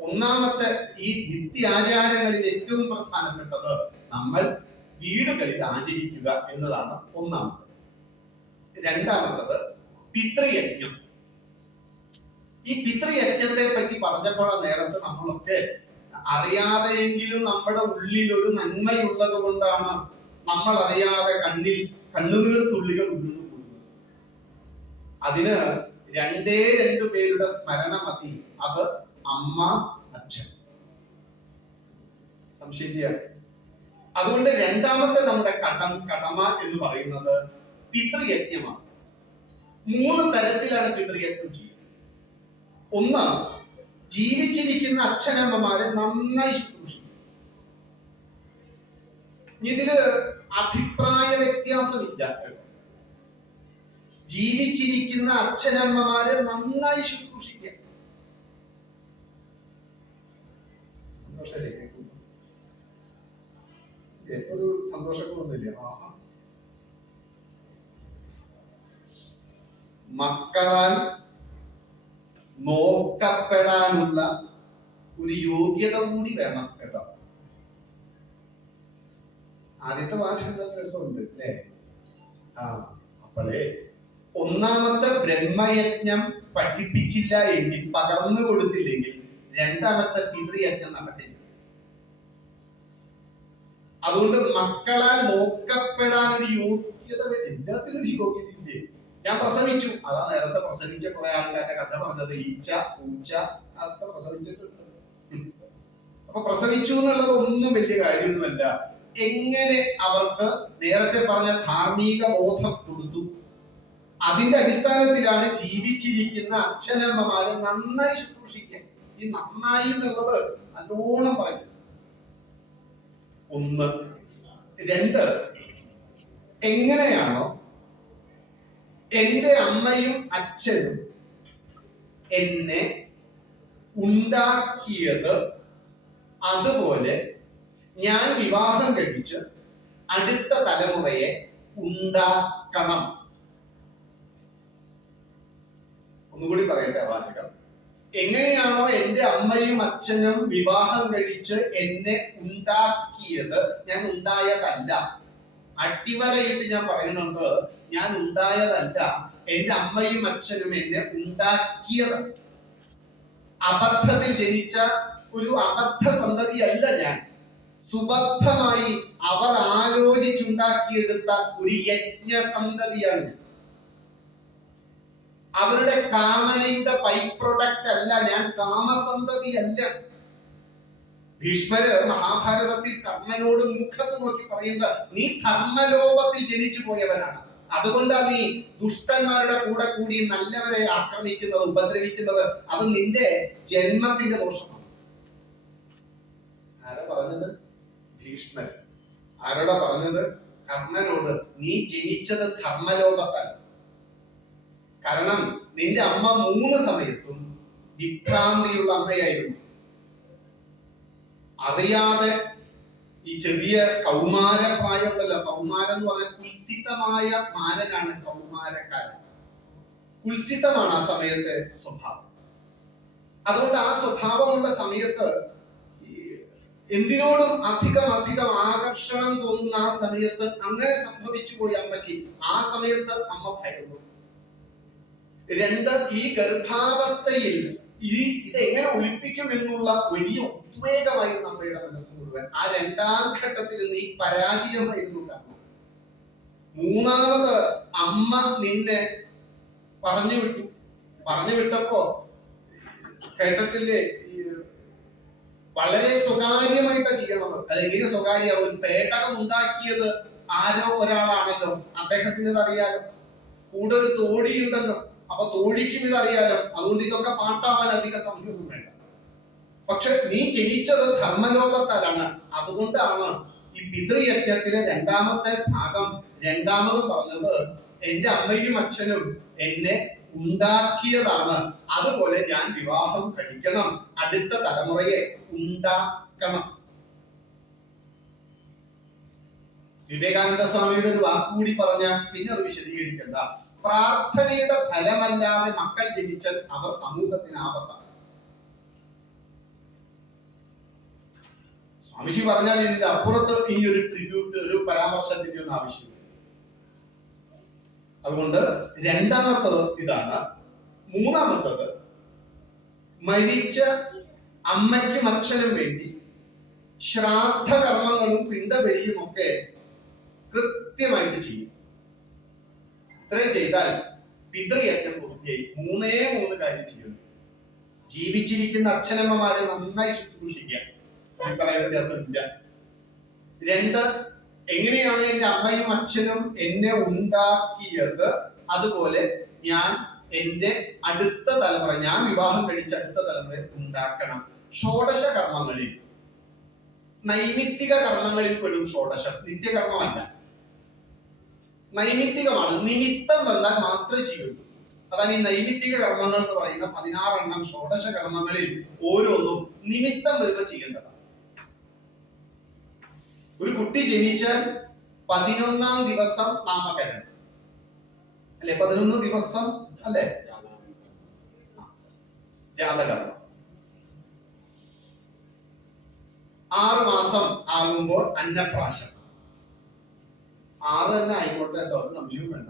ഒന്നാമത്തെ ഈ നിത്യാചാരങ്ങളിൽ ഏറ്റവും പ്രധാനപ്പെട്ടത് നമ്മൾ വീടുകളിൽ ആചരിക്കുക എന്നതാണ് ഒന്നാമത്. രണ്ടാമത്തത് പിതൃയജ്ഞം. ഈ പിതൃയജ്ഞത്തെ പറ്റി പറഞ്ഞപ്പോഴാണ് നേരത്തെ നമ്മളൊക്കെ അറിയാതെയെങ്കിലും നമ്മുടെ ഉള്ളിൽ ഒരു നന്മയുള്ളത് കൊണ്ടാണ് നമ്മൾ അറിയാതെ കണ്ണുനീർ തുള്ളികൾ ഉരുണ്ടു കൂടുന്നത്. അതിന് രണ്ട് പേരുടെ സ്മരണ മതി. അത് അമ്മ, അച്ഛൻ. സംശയില്ല. അതുകൊണ്ട് രണ്ടാമത്തെ നമ്മുടെ കടമ എന്ന് പറയുന്നത് പിതൃയജ്ഞമാണ്. 3 തരത്തിലാണ് പിതൃയജ്ഞം ചെയ്യുന്നത്. ഒന്ന്, ജീവിച്ചിരിക്കുന്ന അച്ഛനമ്മമാരെ നന്നായി ശുശ്രൂഷിക്കും. ഇതില് അഭിപ്രായ വ്യത്യാസമില്ല. ജീവിച്ചിരിക്കുന്ന അച്ഛനമ്മമാരെ നന്നായി ശുശ്രൂഷിക്കുക. സന്തോഷല്ലേ? ഒരു സന്തോഷമൊന്നുമില്ല. മക്കളാൽ നോക്കപ്പെടാനുള്ള ഒരു യോഗ്യത കൂടി വേണം കേട്ടോ. ആദ്യത്തെ ഭാഷ രസമുണ്ട് അല്ലേ? അപ്പോഴേ ഒന്നാമത്തെ ബ്രഹ്മയജ്ഞം പഠിപ്പിച്ചില്ല എങ്കിൽ, പകർന്നു കൊടുത്തില്ലെങ്കിൽ, രണ്ടാമത്തെ പിതൃയജ്ഞം നടക്കില്ല. അതുകൊണ്ട് മക്കളാൽ നോക്കപ്പെടാൻ ഒരു യോഗ്യത, എല്ലാത്തിനും ഒരു യോഗ്യത ഇല്ലേ? ഞാൻ പ്രസവിച്ചു, അതാ നേരത്തെ പ്രസവിച്ച കുറെ ആൾക്കാരുടെ കഥ പറഞ്ഞത്. ഈച്ച, പൂച്ച അതൊക്കെ പ്രസവിച്ചിട്ടുണ്ട്. അപ്പൊ പ്രസവിച്ചു എന്നുള്ളത് ഒന്നും വലിയ കാര്യമൊന്നുമല്ല. എങ്ങനെ അവർക്ക് നേരത്തെ പറഞ്ഞ ധാർമ്മിക ബോധം കൊടുത്തു, അതിന്റെ അടിസ്ഥാനത്തിലാണ് ജീവിച്ചിരിക്കുന്ന അച്ഛനമ്മമാരെ നന്നായി ശുശ്രൂഷിക്കുക. ഈ നന്നായി എന്നുള്ളത് നല്ലോണം പറയും. ഒന്ന്. രണ്ട്, എങ്ങനെയാണോ എന്റെ അമ്മയും അച്ഛനും എന്നെ ഉണ്ടാക്കിയത്, അതുപോലെ ഞാൻ വിവാഹം കഴിച്ച് അടുത്ത തലമുറയെ ഉണ്ടാക്കണം. ഒന്നുകൂടി പറയട്ടെ വാചകം. എങ്ങനെയാണോ എന്റെ അമ്മയും അച്ഛനും വിവാഹം കഴിച്ച് എന്നെ ഉണ്ടാക്കിയത്, ഞാൻ ഉണ്ടായതല്ല. അടിവരയിട്ട് ഞാൻ പറയുന്നുണ്ട്, ഞാൻ ഉണ്ടായതല്ല, എന്റെ അമ്മയും അച്ഛനും എന്നെ ഉണ്ടാക്കിയത്. അബദ്ധത്തിൽ ജനിച്ച ഒരു അബദ്ധ സന്തതിയല്ല ഞാൻ. സുബദ്ധമായി അവർ ആലോചിച്ചുണ്ടാക്കിയെടുത്ത ഒരു യജ്ഞസന്തതിയാണ്. അവരുടെ കാമനയുടെ ബൈ പ്രൊഡക്റ്റ് അല്ല ഞാൻ, കാമസന്തതി അല്ല. ഭീഷ്മര് മഹാഭാരതത്തിൽ കർണനോട് മുഖത്ത് നോക്കി പറയുന്നത്, നീ ധർമ്മലോകത്തിൽ ജനിച്ചു പോയവനാണ്, അതുകൊണ്ടാണ് നീ ദുഷ്ടന്മാരുടെ കൂടെ കൂടി നല്ലവരെ ആക്രമിക്കുന്നത്, ഉപദ്രവിക്കുന്നത്. അത് നിന്റെ ജന്മത്തിന്റെ ദോഷമാണ്. ആരാ പറഞ്ഞത്? ഭീഷ്മർ. ആരോടാ പറഞ്ഞത്? കർണനോട്. നീ ജനിച്ചത് ധർമ്മലോകത്തല്ല. കാരണം നിന്റെ അമ്മ 3 സമയത്തും വിഭ്രാന്തിയുള്ള അമ്മയായിരുന്നു. അറിയാതെ ഈ ചെറിയ കൗമാരപ്രായമുണ്ടല്ലോ, കൗമാരം എന്ന് പറഞ്ഞാൽ കുൽസിതമായ മാനനാണ് കൗമാരക്കാരൻ. കുൽസിതമാണ് ആ സമയത്തെ സ്വഭാവം. അതുകൊണ്ട് ആ സ്വഭാവമുള്ള സമയത്ത് എന്തിനോടും അധികം ആകർഷണം തോന്നുന്ന ആ സമയത്ത് അങ്ങനെ സംഭവിച്ചു പോയി അമ്മയ്ക്ക്. ആ സമയത്ത് അമ്മ ഭയന്നു. 2, ഈ ഗർഭാവസ്ഥയിൽ ഇതെങ്ങനെ ഒളിപ്പിക്കും എന്നുള്ള വലിയ ഉദ്വേഗമായിരുന്നു അമ്മയുടെ മനസ്സ് മുഴുവൻ. ആ 2ാം ഘട്ടത്തിൽ നീ പരാജയമായിരുന്നു. കാരണം 3ാമത് അമ്മ നിന്നെ പറഞ്ഞു വിട്ടപ്പോ കേട്ടിട്ടില്ലേ, വളരെ സ്വകാര്യമായിട്ടാണ് ചെയ്യണത്. അതെങ്ങനെ സ്വകാര്യ? ഒരു പേടകം ഉണ്ടാക്കിയത് ആരോ ഒരാളാണല്ലോ, അദ്ദേഹത്തിന് അറിയാലോ. കൂടെ ഒരു തോഴിയുണ്ടല്ലോ, അപ്പൊ തോഴിക്കും ഇതറിയാലോ. അതുകൊണ്ട് ഇതൊക്കെ പാട്ടാവാൻ അധിക സമയമൊന്നും വേണ്ട. പക്ഷെ നീ ജനിച്ചത് ധർമ്മലോകത്താലാണ്. അതുകൊണ്ടാണ് ഈ പിതൃയജ്ഞത്തിലെ 2ാമത്തെ ഭാഗം 2ാമത് പറഞ്ഞത്, എന്റെ അമ്മയും അച്ഛനും എന്നെ ഉണ്ടാക്കിയതാണ്, അതുപോലെ ഞാൻ വിവാഹം കഴിക്കണം, അടുത്ത തലമുറയെ ഉണ്ടാക്കണം. വിവേകാനന്ദ സ്വാമിയുടെ ഒരു വാക്കുകൂടി പറഞ്ഞ പിന്നെ അത് വിശദീകരിക്കണ്ട. പ്രാർത്ഥനയുടെ ഫലമല്ലാതെ മക്കൾ ജനിച്ചാൽ അവർ സമൂഹത്തിന് ആപത്താണ്. സ്വാമിജി പറഞ്ഞാൽ ഇതിന്റെ അപ്പുറത്ത് ഇനി ഒരു ട്രിബ്യൂട്ട്, ഒരു പരാമർശത്തിന്റെ ഒന്നും ആവശ്യമില്ല. അതുകൊണ്ട് 2ാമത്തത് ഇതാണ്. 3ാമത്തത്, മരിച്ച അമ്മയ്ക്കും അച്ഛനും വേണ്ടി ശ്രാദ്ധ കർമ്മങ്ങളും പിണ്ടബലിയും ഒക്കെ കൃത്യമായിട്ട് ചെയ്യും. ഇത്രയും ചെയ്താൽ പിതൃയജ്ഞം പൂർത്തിയായി. 3 കാര്യം ചെയ്യുന്നു. ജീവിച്ചിരിക്കുന്ന അച്ഛനമ്മമാരെ നന്നായി ശുശ്രൂഷിക്കുക, പറയാൻ വ്യത്യാസമില്ല. 2, എങ്ങനെയാണ് എന്റെ അമ്മയും അച്ഛനും എന്നെ ഉണ്ടാക്കിയത്, അതുപോലെ ഞാൻ എന്റെ അടുത്ത തലമുറ, ഞാൻ വിവാഹം കഴിച്ച അടുത്ത തലമുറ ഉണ്ടാക്കണം. ഷോഡശ കർമ്മങ്ങളിൽ, നൈമിത്തിക കർമ്മങ്ങളിൽ പെടും ഷോഡശം. നിത്യകർമ്മമല്ല, നൈമിത്തികമാണ്. നിമിത്തം വന്നാൽ മാത്രമേ ചെയ്യുള്ളൂ. അതാണ് ഈ നൈമിത്തിക കർമ്മങ്ങൾ എന്ന് പറയുന്ന 16 എണ്ണം ഷോഡശ കർമ്മങ്ങളിൽ ഓരോന്നും നിമിത്തം വരുമ്പോൾ ചെയ്യേണ്ടതാണ്. ഒരു കുട്ടി ജനിച്ചാൽ 11ാം ദിവസം നാമകരണം അല്ലെ? 11 ദിവസം അല്ലെ? ജാതകർമ്മം. 6 മാസം ആകുമ്പോൾ അന്നപ്രാശനം. 6 തന്നെ ആയിക്കോട്ടെ കേട്ടോ, അത് സംശയം വേണ്ട.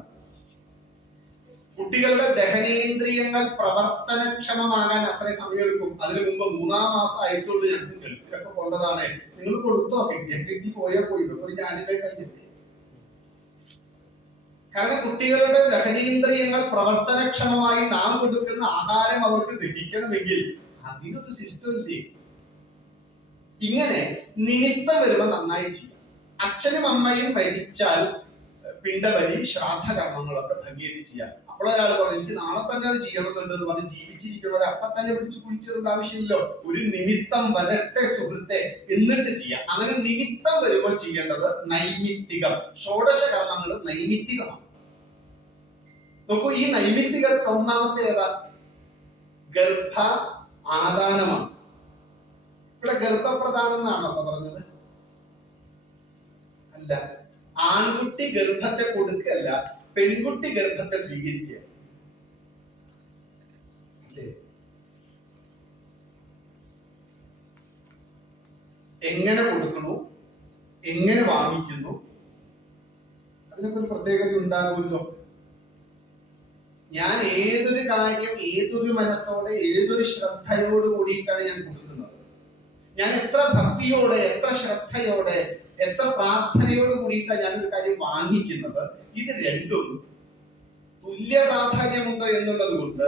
കുട്ടികളുടെ ദഹനേന്ദ്രിയങ്ങൾ പ്രവർത്തനക്ഷമമാകാൻ അത്രയും സമയമെടുക്കും. അതിനു മുമ്പ് 3-ാം മാസം ആയിട്ടുള്ളൂ. ഞങ്ങൾക്ക് ഗൾഫിലൊക്കെ കൊണ്ടതാണ്. നിങ്ങൾ കൊടുത്തോ? കിട്ടി പോയോ പോയി. ഒരു ഞാനിപ്പോ കഴിഞ്ഞില്ലേ. കാരണം കുട്ടികളുടെ ദഹനേന്ദ്രിയങ്ങൾ പ്രവർത്തനക്ഷമമായി നാം കൊടുക്കുന്ന ആഹാരം അവർക്ക് ദഹിക്കണമെങ്കിൽ അതിനൊരു സിസ്റ്റം ഇല്ലേ. ഇങ്ങനെ നിമിത്തം വരുമ്പോൾ നന്നായി ചെയ്യാം. അച്ഛനും അമ്മയും മരിച്ചാൽ പിണ്ടബലി, ശ്രാദ്ധ കർമ്മങ്ങളൊക്കെ ഭംഗിയായിട്ട് ചെയ്യാം. അപ്പോഴൊരാൾ പറഞ്ഞു എനിക്ക് നാളെ തന്നെ അത് ചെയ്യണമെന്നുണ്ടെന്ന് പറഞ്ഞ് ജീവിച്ചിരിക്കുന്നവർ അപ്പം തന്നെ പിടിച്ച് കുഴിച്ചിടേണ്ട ആവശ്യമില്ലല്ലോ. ഒരു നിമിത്തം വരട്ടെ സുഹൃത്തെ, എന്നിട്ട് ചെയ്യാം. അങ്ങനെ നിമിത്തം വരുമ്പോൾ ചെയ്യേണ്ടത് നൈമിത്തികം. ഷോഡശ കർമ്മങ്ങൾ നൈമിത്തികമാണ്. നോക്കൂ, ഈ നൈമിത്തികത്തിൽ ഒന്നാമത്തെ ഏതാ? ഗർഭ ആദാനമാണ്. ഇവിടെ ഗർഭപ്രധാനം എന്നാണോ പറഞ്ഞത്? അല്ല, ആൺകുട്ടി ഗർഭത്തെ കൊടുക്കുകയല്ല, പെൺകുട്ടി ഗർഭത്തെ സ്വീകരിക്കുക. എങ്ങനെ കൊടുക്കണു, എങ്ങനെ വാങ്ങിക്കുന്നു, അതിനൊക്കെ ഒരു പ്രത്യേകത ഉണ്ടാകുമല്ലോ. ഞാൻ ഏതൊരു കാര്യം ഏതൊരു മനസ്സോടെ ഏതൊരു ശ്രദ്ധയോട് കൂടിയിട്ടാണ് ഞാൻ കൊടുക്കുന്നത്. ഞാൻ എത്ര ഭക്തിയോടെ, എത്ര ശ്രദ്ധയോടെ, എത്ര പ്രാർത്ഥനയോട് കൂടിയിട്ടാണ് ഞാനൊരു കാര്യം വാങ്ങിക്കുന്നത്. ഇത് രണ്ടും തുല്യ പ്രാധാന്യമുണ്ട് എന്നുള്ളത് കൊണ്ട്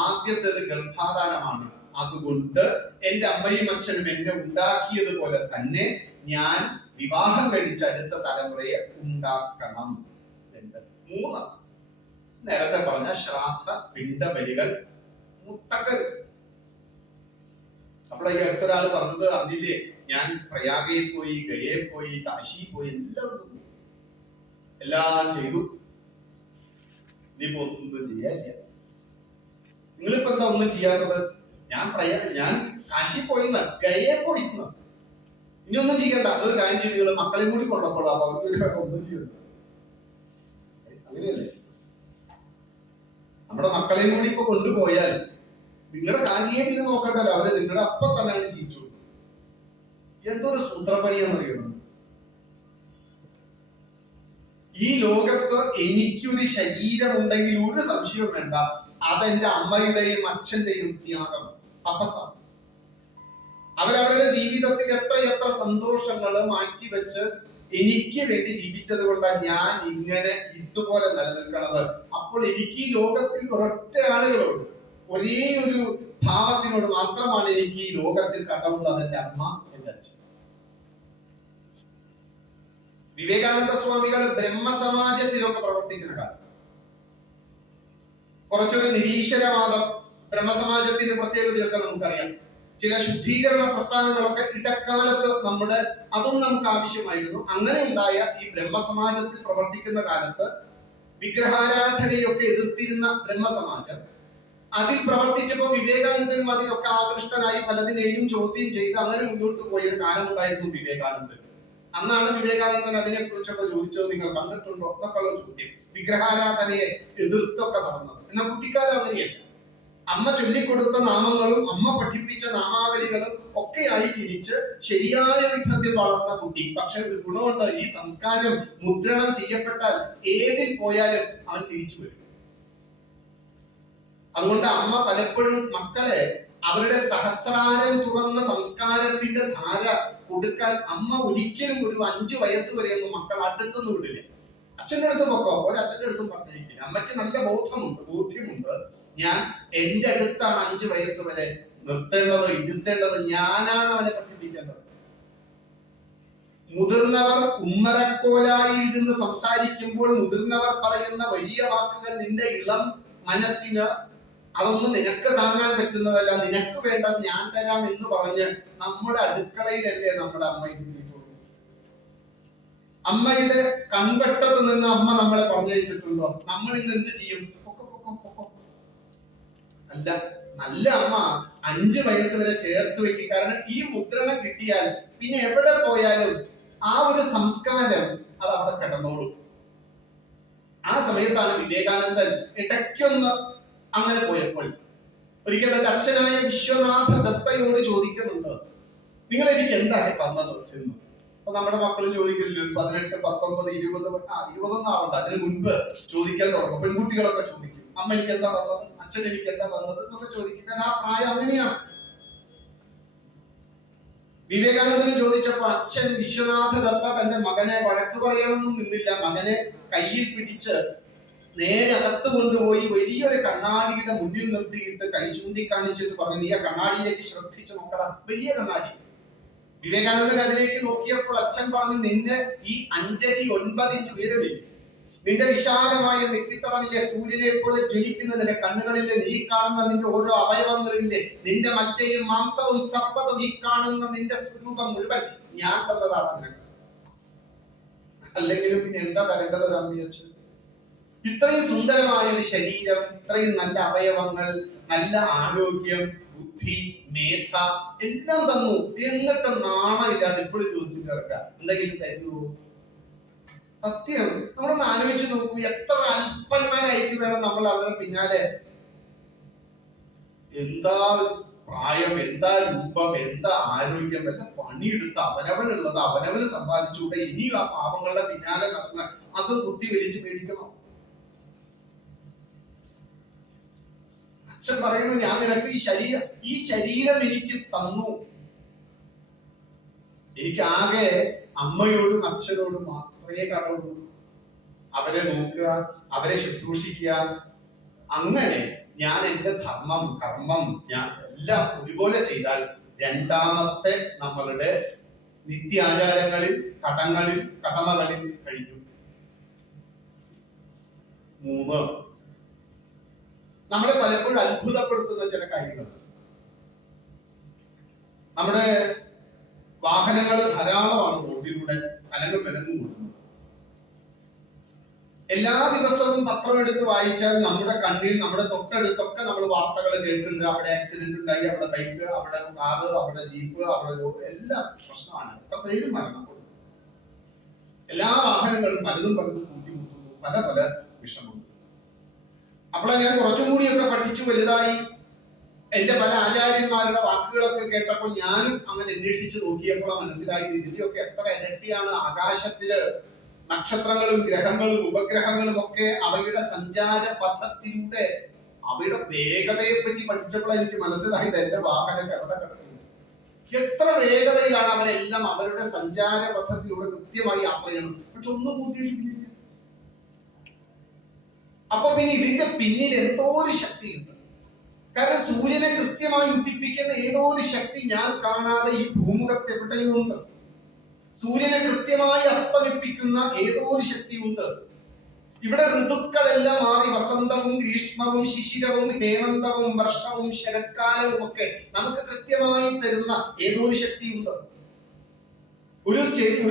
ആദ്യത്തേത് ഗർഭാധാനമാണ്. അതുകൊണ്ട് എന്റെ അമ്മയും അച്ഛനും എന്നെ ഉണ്ടാക്കിയതുപോലെ തന്നെ ഞാൻ വിവാഹം കഴിച്ച അടുത്ത തലമുറയെ ഉണ്ടാക്കണം. 3, നേരത്തെ പറഞ്ഞ ശ്രാദ്ധ പിണ്ടബലികൾ മുട്ടക്കരുത്. അപ്പോൾ ഈ അടുത്തൊരാൾ പറഞ്ഞത് അറിഞ്ഞില്ലേ, ഞാൻ പ്രയാഗയിൽ പോയി, ഗയയിൽ പോയി, കാശി പോയി, എല്ലാം ചെയ്തു, ഇനിയിപ്പോ ഒന്നും ചെയ്യാനില്ല. നിങ്ങളിപ്പോ എന്താ ഒന്നും ചെയ്യാത്തത്? ഞാൻ കാശി പോയിന്ന്, ഗയയിൽ പോയിന്ന്, ഇനി ഒന്നും ചെയ്യണ്ട. അതൊരു കാര്യം ചെയ്ത് നിങ്ങൾ മക്കളെയും കൂടി കൊണ്ടപ്പോഴോ, അപ്പൊ അവർക്ക് ഒന്നും ചെയ്യണ്ട. അങ്ങനെയല്ലേ? നമ്മുടെ മക്കളെയും കൂടി ഇപ്പൊ കൊണ്ടുപോയാൽ നിങ്ങളുടെ കാര്യയെ പിന്നെ നോക്കണ്ടല്ലോ, അവരെ നിങ്ങളുടെ അപ്പൊ തന്നെയാണ് ജീവിച്ചു. എന്തൊരു സൂത്രപ്പണിയാണെന്നറിയണം. ഈ ലോകത്ത് എനിക്കൊരു ശരീരമുണ്ടെങ്കിൽ ഒരു സംശയവും വേണ്ട, അതെന്റെ അമ്മയുടെയും അച്ഛന്റെയും ത്യാഗം, തപസ്സാണ്. അവരവരുടെ ജീവിതത്തിൽ എത്ര സന്തോഷങ്ങൾ മാറ്റിവെച്ച് എനിക്ക് വേണ്ടി ജീവിച്ചത് കൊണ്ടാണ് ഞാൻ ഇങ്ങനെ ഇതുപോലെ നിലനിൽക്കുന്നത്. അപ്പോൾ എനിക്ക് ഈ ലോകത്തിൽ ഒരൊറ്റ ആളുകളോട്, ഒരേ ഒരു ഭാവത്തിനോട് മാത്രമാണ് എനിക്ക് ഈ ലോകത്തിൽ കടമുള്ളത്, എന്റെ അമ്മ, എന്റെ അച്ഛൻ. വിവേകാനന്ദ സ്വാമികൾ ബ്രഹ്മസമാജത്തിലൊക്കെ പ്രവർത്തിക്കുന്ന കാലം കുറച്ചൊരു നിരീശ്വരവാദം, ബ്രഹ്മസമാജത്തിന്റെ പ്രത്യേകതയൊക്കെ നമുക്കറിയാം. ചില ശുദ്ധീകരണ പ്രസ്ഥാനങ്ങളൊക്കെ ഇടക്കാലത്ത് അതും നമുക്ക് ആവശ്യമായിരുന്നു. അങ്ങനെ ഉണ്ടായ ഈ ബ്രഹ്മസമാജത്തിൽ പ്രവർത്തിക്കുന്ന കാലത്ത് വിഗ്രഹാരാധനയൊക്കെ എതിർത്തിരുന്ന ബ്രഹ്മസമാജം അതിൽ പ്രവർത്തിച്ചപ്പോൾ വിവേകാനന്ദനും അതിലൊക്കെ ആകൃഷ്ടനായി പലതിനെയും ചോദ്യം ചെയ്ത് അങ്ങനെ മുന്നോട്ട് പോയൊരു കാലമുണ്ടായിരുന്നു വിവേകാനന്ദൻ. അന്നാണ് വിവേകാനന്ദൻ അതിനെ കുറിച്ചൊക്കെ ചോദിച്ചത്, നിങ്ങൾ കണ്ടിട്ടുണ്ടോ എന്നൊക്കെയുള്ള ചോദ്യം. വിഗ്രഹാരാധനയെ എതിർത്തൊക്കെ നടന്നത്. എന്നാൽ കുട്ടിക്കാലം അങ്ങനെയല്ല. അമ്മ ചൊല്ലിക്കൊടുത്ത നാമങ്ങളും അമ്മ പഠിപ്പിച്ച നാമാവലികളും ഒക്കെയായി തിരിച്ച് ശരിയായ വിധത്തിൽ വളർന്ന കുട്ടി. പക്ഷെ ഒരു ഗുണമുണ്ട്, ഈ സംസ്കാരം മുദ്രണം ചെയ്യപ്പെട്ടാൽ ഏതിൽ പോയാലും അവൻ തിരിച്ചു വരും. അതുകൊണ്ട് അമ്മ പലപ്പോഴും മക്കളെ അവരുടെ സഹസ്രാരം തുറന്ന സംസ്കാരത്തിന്റെ ധാര കൊടുക്കാൻ അമ്മ ഒരിക്കലും ഒരു 5 വയസ്സ് വരെയൊന്നും മക്കൾ അടുത്തൊന്നും വിടില്ല. അച്ഛൻ്റെ അടുത്ത് പൊക്കോ, ഒരച്ഛൻ്റെ അടുത്തും പറഞ്ഞിരിക്കില്ല. അമ്മയ്ക്ക് നല്ല ബോധ്യമുണ്ട്, ഞാൻ എന്റെ അടുത്താണ് 5 വയസ്സ് വരെ നിർത്തേണ്ടത്, ഇരുത്തേണ്ടത്, ഞാനാണ് അവനെ പഠിപ്പിക്കേണ്ടത്. മുതിർന്നവർ ഉമ്മറക്കോലായി ഇരുന്ന് സംസാരിക്കുമ്പോൾ മുതിർന്നവർ പറയുന്ന വലിയ വാക്കുകൾ നിന്റെ ഇളം മനസ്സിന് അതൊന്നും നിനക്ക് താങ്ങാൻ പറ്റുന്നതല്ല, നിനക്ക് വേണ്ടത് ഞാൻ തരാം എന്ന് പറഞ്ഞ് നമ്മുടെ അടുക്കളയിലല്ലേ നമ്മുടെ അമ്മ ഇരുന്നിട്ടുള്ളൂ. അമ്മയുടെ കൺവെട്ടത്ത് നിന്ന് അമ്മ നമ്മളെ പറഞ്ഞയച്ചിട്ടുണ്ടോ? നമ്മൾ ഇന്ന് എന്ത് ചെയ്യും? അല്ല, നല്ല അമ്മ 5 വയസ്സ് വരെ ചേർത്ത് വെക്കും. കാരണം ഈ മുദ്രണം കിട്ടിയാൽ പിന്നെ എവിടെ പോയാലും ആ ഒരു സംസ്കാരം അത് അവിടെ കിടന്നോളും. ആ സമയത്താണ് വിവേകാനന്ദൻ ഇടയ്ക്കൊന്ന് അങ്ങനെ പോയപ്പോൾ ഒരിക്കൽ തന്റെ അച്ഛനായ വിശ്വനാഥ ദത്തയോട് ചോദിക്കുന്നുണ്ട്, നിങ്ങൾ എനിക്ക് എന്താണ് തന്നത് എന്ന്. അപ്പൊ നമ്മുടെ മക്കൾ ചോദിക്കില്ല, 18, 19, 20 20 ആവണ്ട, അതിന് മുൻപ് ചോദിക്കാൻ തുടങ്ങും. പെൺകുട്ടികളൊക്കെ ചോദിക്കും, അമ്മ എനിക്ക് എന്താ തന്നത്, അച്ഛൻ എനിക്ക് എന്താ തന്നത് എന്നൊക്കെ ചോദിക്കും. കാരണം ആ പ്രായം അങ്ങനെയാണ്. വിവേകാനന്ദന് ചോദിച്ചപ്പോൾ അച്ഛൻ വിശ്വനാഥ ദത്ത തന്റെ മകനെ വഴക്ക് പറയാനൊന്നും നിന്നില്ല. മകനെ കയ്യിൽ പിടിച്ച് നേരെ അകത്ത് കൊണ്ടുപോയി വലിയൊരു കണ്ണാടിയുടെ മുന്നിൽ നിർത്തിയിട്ട് കൈ ചൂണ്ടിക്കാണിച്ചിട്ട് പറഞ്ഞു, നീ ആ കണ്ണാടിയിലേക്ക് ശ്രദ്ധിച്ചു നോക്കടാ, വലിയ കണ്ണാടി. വിവേകാനന്ദൻ അതിലേക്ക് നോക്കിയപ്പോൾ അച്ഛൻ പറഞ്ഞു, നിന്നെ ഈ 5 അടി 9 ഇഞ്ച് ഉയരമില്ല, നിന്റെ വിശാലമായ നെറ്റിത്തടമിലെ സൂര്യനെ പോലെ ജ്വലിക്കുന്ന നിന്റെ കണ്ണുകളിലെ നീ കാണുന്ന നിന്റെ ഓരോ അവയവങ്ങളിലെ നിന്റെ മജ്ജയും മാംസവും സർപ്പതും ഈ കാണുന്ന നിന്റെ സ്വരൂപം മുഴുവൻ ഞാൻ തന്നതാണ് നിനക്ക്. അല്ലെങ്കിലും പിന്നെ എന്താ തരേണ്ടത് ഒരു അമ്മയച്ഛൻ? ഇത്രയും സുന്ദരമായ ഒരു ശരീരം, ഇത്രയും നല്ല അവയവങ്ങൾ, നല്ല ആരോഗ്യം, ബുദ്ധി, മേധ എല്ലാം തന്നു. എന്നിട്ട് നാണമില്ലാതെ ഇപ്പോഴും ചോദിച്ചിട്ട് കിടക്കുക, എന്തെങ്കിലും തരുമോ? സത്യം. നമ്മളൊന്ന് ആലോചിച്ച് നോക്കൂ, എത്ര അല്പന്മാരായിട്ട് വേണം നമ്മൾ അവരുടെ പിന്നാലെ. എന്താ പ്രായം, എന്താ രൂപം, എന്താ ആരോഗ്യം, എന്താ പണിയെടുത്ത് അവനവനുള്ളത് അവനവന് സമ്പാദിച്ചുകൂടെ? ഇനിയും ആ പാവങ്ങളുടെ പിന്നാലെ നടന്ന് അത് ബുദ്ധി വലിച്ചു മേടിക്കണം. അച്ഛൻ പറയുന്നു, ഞാൻ നിനക്ക് ഈ ശരീരം എനിക്ക് തന്നു. എനിക്ക് ആകെ അമ്മയോടും അച്ഛനോടും മാത്രമേ കടമുള്ളൂ. അവരെ നോക്കുക, അവരെ ശുശ്രൂഷിക്കുക. അങ്ങനെ ഞാൻ എന്റെ ധർമ്മം, കർമ്മം ഞാൻ എല്ലാം ഒരുപോലെ ചെയ്താൽ രണ്ടാമത്തെ നമ്മളുടെ നിത്യാചാരങ്ങളിൽ, കടമകളിൽ കഴിഞ്ഞു. 3, നമ്മളെ പലപ്പോഴും അത്ഭുതപ്പെടുത്തുന്ന ചില കാര്യങ്ങളുണ്ട്. നമ്മുടെ വാഹനങ്ങൾ ധാരാളമാണ് റോഡിലൂടെ അലങ്ങും വിലങ്ങും കൂടുന്നത്. എല്ലാ ദിവസവും പത്രം എടുത്ത് വായിച്ചാൽ നമ്മുടെ കണ്ണിൽ, നമ്മുടെ തൊട്ടടുത്തൊക്കെ നമ്മൾ വാർത്തകൾ കേൾക്കുന്നുണ്ട്. അവിടെ ആക്സിഡന്റ് ഉണ്ടായി, അവിടെ ബൈക്ക്, അവിടെ കാറ്, അവിടെ ജീപ്പ്, അവിടെ എല്ലാം പ്രശ്നമാണ്. എത്ര പേര് മരണപ്പെടുന്നു. എല്ലാ വാഹനങ്ങളും പലതും കൂട്ടിമുട്ടുന്നു, പല വിഷമങ്ങൾ. അപ്പോൾ ഞാൻ കുറച്ചും കൂടിയൊക്കെ പഠിച്ചു വലുതായി എന്റെ പല ആചാര്യന്മാരുടെ വാക്കുകളൊക്കെ കേട്ടപ്പോൾ ഞാനും അങ്ങനെ അന്വേഷിച്ച് നോക്കിയപ്പോൾ മനസ്സിലായി, ഇതിന്റെയൊക്കെ എത്ര ഇരട്ടിയാണ് ആകാശത്തില് നക്ഷത്രങ്ങളും ഗ്രഹങ്ങളും ഉപഗ്രഹങ്ങളും ഒക്കെ അവയുടെ സഞ്ചാര പഥത്തിലൂടെ അവയുടെ വേഗതയെ പറ്റി പഠിച്ചപ്പോൾ എനിക്ക് മനസ്സിലായത് എന്റെ വാഹനം എവിടെ കിടക്കുന്നു, എത്ര വേഗതയിലാണ് അവരെല്ലാം അവരുടെ സഞ്ചാര പഥത്തിലൂടെ കൃത്യമായി യാത്ര ചെയ്യണം. പക്ഷെ ഒന്നും കൂട്ടിയിട്ടില്ല. അപ്പൊ പിന്നെ ഇതിന്റെ പിന്നിൽ എന്തോ ഒരു ശക്തിയുണ്ട്. കാരണം സൂര്യനെ കൃത്യമായി ഉദിപ്പിക്കുന്ന ഏതോ ഒരു ശക്തി ഞാൻ കാണാതെ ഈ ഭൂമുഖത്ത് എവിടെയോ ഉണ്ട്. സൂര്യനെ കൃത്യമായി അസ്തമിപ്പിക്കുന്ന ഏതോ ഒരു ശക്തിയുണ്ട്. ഇവിടെ ഋതുക്കളെല്ലാം മാറി വസന്തവും ഗ്രീഷ്മവും ശിശിരവും ഹേമന്തവും വർഷവും ശരത്കാലവും ഒക്കെ നമുക്ക് കൃത്യമായി തരുന്ന ഏതോ ഒരു ശക്തിയുണ്ട്.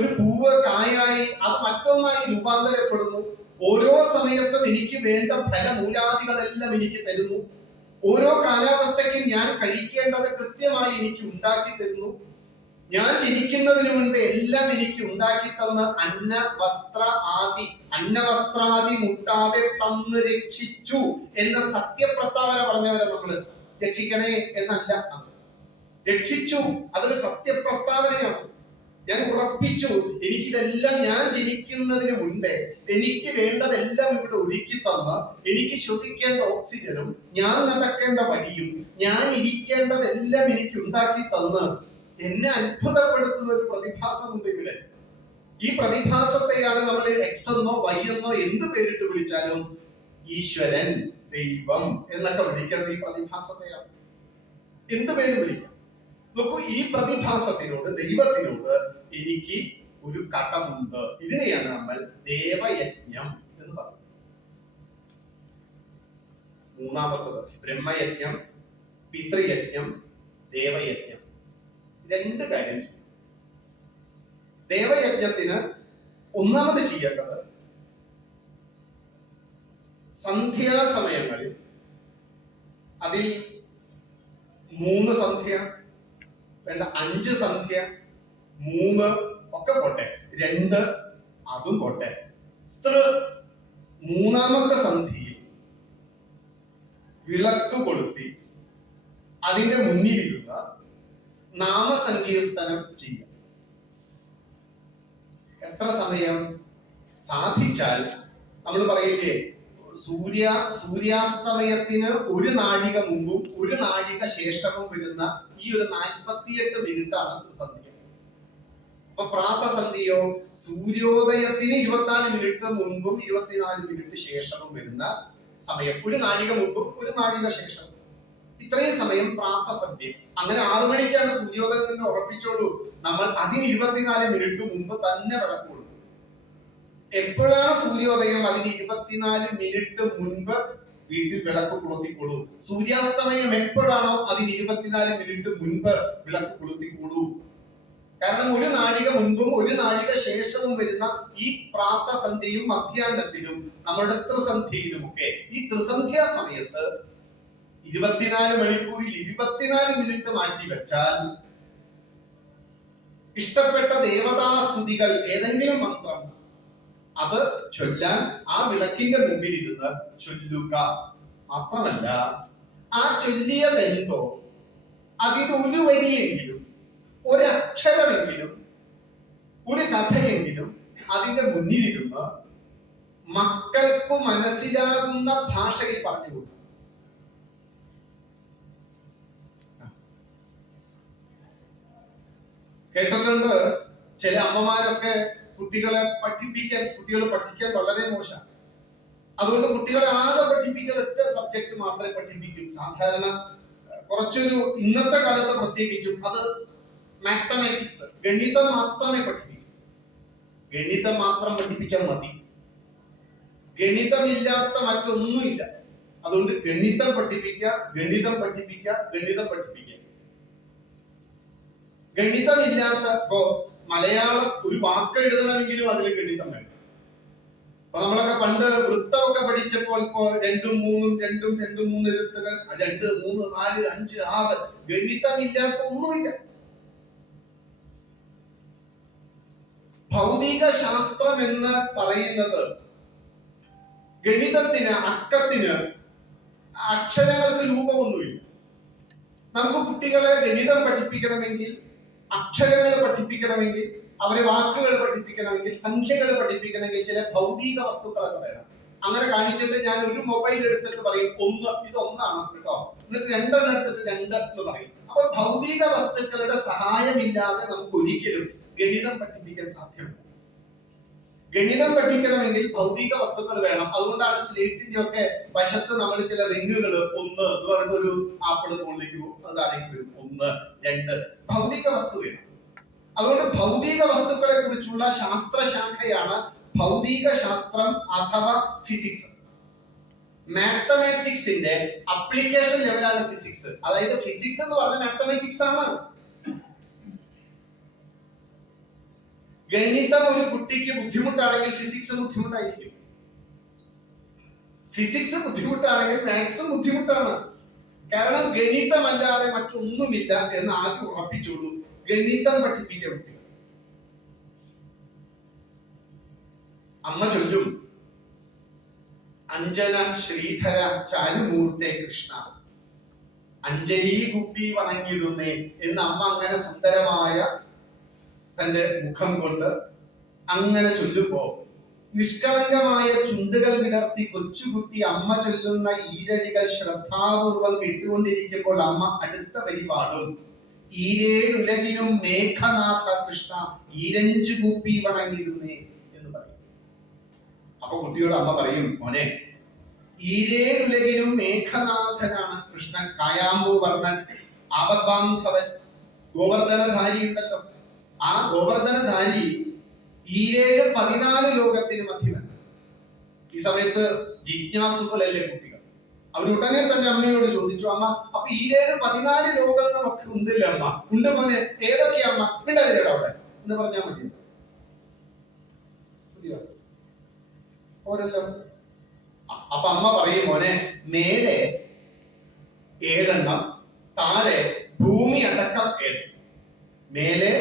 ഒരു പൂവ് കായായി അത് മറ്റൊന്നായി രൂപാന്തരപ്പെടുന്നു. ഓരോ സമയത്തും എനിക്ക് വേണ്ട ഫലമൂലാദികളെല്ലാം എനിക്ക് തരുന്നു. ഓരോ കാലാവസ്ഥയ്ക്കും ഞാൻ കഴിക്കേണ്ടത് കൃത്യമായി എനിക്ക് ഉണ്ടാക്കി തരുന്നു. ഞാൻ ജനിക്കുന്നതിന് മുൻപ് എല്ലാം എനിക്ക് ഉണ്ടാക്കി തന്ന അന്നവസ്ത്രാദി മുട്ടാതെ തന്ന് രക്ഷിച്ചു എന്ന സത്യപ്രസ്താവന പറഞ്ഞവരെ നമ്മൾ രക്ഷിക്കണേ എന്നല്ല, രക്ഷിച്ചു. അതൊരു സത്യപ്രസ്താവനയാണ്. ഞാൻ ഉറപ്പിച്ചു, എനിക്കിതെല്ലാം ഞാൻ ജനിക്കുന്നതിന് മുൻപേ എനിക്ക് വേണ്ടതെല്ലാം ഇവിടെ ഒരുക്കി തന്ന് എനിക്ക് ശ്വസിക്കേണ്ട ഓക്സിജനും ഞാൻ നടക്കേണ്ട വഴിയും ഞാൻ ഇരിക്കേണ്ടതെല്ലാം എനിക്ക് ഉണ്ടാക്കി തന്ന് എന്നെ അത്ഭുതപ്പെടുത്തുന്ന ഒരു പ്രതിഭാസമുണ്ട് ഇവിടെ. ഈ പ്രതിഭാസത്തെയാണ് നമ്മൾ എക്സ് എന്നോ വൈ എന്നോ എന്ത് പേരിട്ട് വിളിച്ചാലും ഈശ്വരൻ, ദൈവം എന്നൊക്കെ വിളിക്കുന്നത് ഈ പ്രതിഭാസത്തെയാണ്. എന്ത് പേര് വിളിക്കാം. നോക്കൂ, ഈ പ്രതിഭാസത്തിനോട്, ദൈവത്തിനോട് എനിക്ക് ഒരു കടമുണ്ട്. ഇതിനെയാണ് നമ്മൾ ദേവയജ്ഞം എന്ന് പറയുന്നത്. മൂന്നാമത്തത് ബ്രഹ്മയജ്ഞം, പിതൃയജ്ഞം, ദേവയജ്ഞം. 2 കാര്യം ചെയ്യും. ദേവയജ്ഞത്തിന് ഒന്നാമത് ചെയ്യേണ്ടത് സന്ധ്യാസമയങ്ങളിൽ, അതിൽ 3 സന്ധ്യ വേണ്ട, 5 സന്ധ്യ, 3 ഒക്കെ പോട്ടെ, 2 അതും പോട്ടെ. ഇത്ര 3ാമത്തെ സന്ധ്യയിൽ വിളക്ക് കൊളുത്തി അതിന്റെ മുന്നിലിരുന്ന നാമസങ്കീർത്തനം ചെയ്യുക. എത്ര സമയം സാധിച്ചാൽ, നമ്മൾ പറയില്ലേ സൂര്യാസ്തമയത്തിന് ഒരു നാഴിക മുമ്പും ഒരു നാഴിക ശേഷവും വരുന്ന ഈ ഒരു 48 മിനിറ്റാണ് ത്രിസന്ധ്യ. അപ്പൊ പ്രാതസന്ധ്യയോ സൂര്യോദയത്തിന് 24 മിനിറ്റ് മുൻപും 24 മിനിറ്റ് ശേഷവും വരുന്ന സമയം. ഒരു നാഴിക മുമ്പും ഒരു നാഴിക ശേഷവും, ഇത്രയും സമയം പ്രാതസന്ധ്യ. അങ്ങനെ 6 മണിക്കാണ് സൂര്യോദയം എന്ന് ഉറപ്പിച്ചോളൂ, നമ്മൾ അതിന് 24 മിനിറ്റ് മുമ്പ് തന്നെ വിളക്ക് കൊടുക്കും. എപ്പോഴാണ് സൂര്യോദയം അതിന് 24 മിനിറ്റ് മുൻപ് വീട്ടിൽ വിളക്ക് കൊളുത്തിക്കൊള്ളൂ. സൂര്യാസ്തമയം എപ്പോഴാണോ അതിന് 24 മിനിറ്റ് മുൻപ് വിളക്ക് കൊളുത്തിക്കൊള്ളൂ. കാരണം ഒരു നാഴിക മുൻപും ഒരു നാഴിക ശേഷവും വരുന്ന ഈ പ്രാതസന്ധ്യയും മധ്യാഹ്നത്തിനും നമ്മുടെ ത്രിസന്ധ്യയിലുമൊക്കെ ഈ ത്രിസന്ധ്യാ സമയത്ത് 24 മണിക്കൂറിൽ 24 മിനിറ്റ് മാറ്റി വെച്ചാൽ ഇഷ്ടപ്പെട്ട ദേവതാസ്തുതികൾ ഏതെങ്കിലും മന്ത്രം അത് ചൊല്ലാൻ ആ വിളക്കിന്റെ മുമ്പിൽ ഇരുന്ന് ചൊല്ലുക. മാത്രമല്ല ആ ചൊല്ലിയതെന്തോ അതിന് ഒരു വരിയെങ്കിലും, ഒരക്ഷരമെങ്കിലും, ഒരു കഥയെങ്കിലും അതിന്റെ മുന്നിലിരുന്ന് മക്കൾക്ക് മനസ്സിലാകുന്ന ഭാഷയിൽ പറഞ്ഞു കൊടുക്കും. കേട്ടിട്ടുണ്ട് ചില അമ്മമാരൊക്കെ കുട്ടികൾ പഠിക്കാൻ വളരെ മോശം. അതുകൊണ്ട് കുട്ടികളെ ആകെ പഠിപ്പിക്കാൻ ഒറ്റ സബ്ജക്ട് മാത്രമേ പഠിപ്പിക്കൂ. സാധാരണ കുറച്ചൊരു ഇന്നത്തെ കാലത്ത് പ്രത്യേകിച്ചും അത് മാത്തമാറ്റിക്സ്, ഗണിതം മാത്രമേ പഠിപ്പിക്കൂ. ഗണിതം മാത്രം പഠിപ്പിച്ചാൽ മതി, ഗണിതമില്ലാത്ത മറ്റൊന്നുമില്ല. അതുകൊണ്ട് ഗണിതം പഠിപ്പിക്കുക. ഗണിതമില്ലാത്ത ഇപ്പോ മലയാളം ഒരു വാക്ക് എഴുതണമെങ്കിലും അതിൽ ഗണിതം വേണം. അപ്പൊ നമ്മളൊക്കെ പണ്ട് വൃത്തമൊക്കെ പഠിച്ചപ്പോൾ ഇപ്പോ 2 3 എഴുത്തുകൾ 2 3 4 5 6 ഗണിതമില്ലാത്ത ഒന്നുമില്ല. ഭൗതിക ശാസ്ത്രം എന്ന് പറയുന്നത് ഗണിതത്തിന്, അക്കത്തിന്, അക്ഷരങ്ങൾക്ക് രൂപമൊന്നുമില്ല. നമുക്ക് കുട്ടികളെ ഗണിതം പഠിപ്പിക്കണമെങ്കിൽ, അക്ഷരങ്ങൾ പഠിപ്പിക്കണമെങ്കിൽ, അവരെ വാക്കുകൾ പഠിപ്പിക്കണമെങ്കിൽ, സംഖ്യകൾ പഠിപ്പിക്കണമെങ്കിൽ ചില ഭൗതിക വസ്തുക്കളൊക്കെ വേണം. അങ്ങനെ കാണിച്ചിട്ട് ഞാൻ ഒരു മൊബൈൽ എടുത്തിട്ട് പറയും 1 ഇത് 1 ആണ് കേട്ടോ, എന്നിട്ട് 2 എടുത്തിട്ട് 2 എന്ന് പറയും. അപ്പൊ ഭൗതിക വസ്തുക്കളുടെ സഹായമില്ലാതെ നമുക്ക് ഒരിക്കലും ഗണിതം പഠിപ്പിക്കാൻ സാധ്യമല്ല. ഗണിതം പഠിക്കണമെങ്കിൽ ഭൗതിക വസ്തുക്കൾ വേണം. അതുകൊണ്ടാണ് സ്ലേറ്റിന്റെ ഒക്കെ വശത്ത് നമ്മൾ ചില റിങ്ങുകൾ 1 എന്ന് പറഞ്ഞ ഒരു ആപ്പിൾ മുകളിലേക്ക് പോകും, അതാണെങ്കിൽ 1 2 ഭൗതിക വസ്തു വേണം. അതുകൊണ്ട് ഭൗതിക വസ്തുക്കളെ കുറിച്ചുള്ള ശാസ്ത്രശാഖയാണ് ഭൗതിക ശാസ്ത്രം അഥവാ ഫിസിക്സ്. മാത്തമാറ്റിക്സിന്റെ അപ്ലിക്കേഷൻ ലെവലാണ് ഫിസിക്സ്. അതായത് ഫിസിക്സ് എന്ന് പറഞ്ഞ മാത്തമാറ്റിക്സ് ആണ്. ഗണിതം ഒരു കുട്ടിക്ക് ബുദ്ധിമുട്ടാണെങ്കിൽ ഫിസിക്സ് ബുദ്ധിമുട്ടായിരിക്കും. ഫിസിക്സ് ബുദ്ധിമുട്ടാണെങ്കിൽ മാത്സും ബുദ്ധിമുട്ടാണ്. കാരണം ഗണിതമല്ലാതെ മറ്റൊന്നുമില്ല എന്ന് ആദ്യം ഉറപ്പിച്ചോളൂ. ഗണിതം പഠിപ്പിക്കുക കുട്ടികൾ. അമ്മ ചൊല്ലും, അഞ്ജന ശ്രീധര ചാരുമൂർത്തെ കൃഷ്ണ അഞ്ജലി കുപ്പി വണങ്ങിടുന്നേ എന്ന് അമ്മ അങ്ങനെ സുന്ദരമായ തന്റെ മുഖം കൊണ്ട് അങ്ങനെ ചൊല്ലുമ്പോ നിഷ്കളങ്കമായ ചുണ്ടുകൾ വിടർത്തി കൊച്ചുകുട്ടി അമ്മ ചൊല്ലുന്ന ഈരടികൾ ശ്രദ്ധാപൂർവം കേട്ടുകൊണ്ടിരിക്കുമ്പോൾ അമ്മ അടുത്ത വരി പാടും, ഈരേഴുലകിനും മേഘനാഥ കൃഷ്ണ ഈരഞ്ചു കൂപ്പി വണങ്ങിടുന്നേ എന്ന് പറയും. അപ്പൊ കുട്ടിയോട് അമ്മ പറയും, മോനെ ഈരേഴുലകിനും മേഘനാഥനാണ് കൃഷ്ണൻ, കായാമ്പൂ വർണ്ണൻ, ആപദ്ബാന്ധവൻ, ഗോവർദ്ധനധാരി ഉണ്ടല്ലോ. ആ ഗോവർദ്ധനധാരി 14 ലോകത്തിന് മധ്യവൻ. ഈ സമയത്ത് ജിജ്ഞാസുകളല്ലേ കുട്ടികൾ. അവരുടനെ തന്നെ അമ്മയോട് ചോദിച്ചു, അമ്മ അപ്പൊ 14 ലോകങ്ങളൊക്കെ ഉണ്ടല്ലേ അമ്മ? ഉണ്ട് മോനെ, ഏതൊക്കെയാ അമ്മ? ഉണ്ടായില്ലേ അവിടെ എന്ന് പറഞ്ഞാൽ മതി. ഓരല്ലോ. അപ്പൊ അമ്മ പറയും, മോനെ മേലെ 7 താഴെ ഭൂമി അടക്കം 7. മേലെ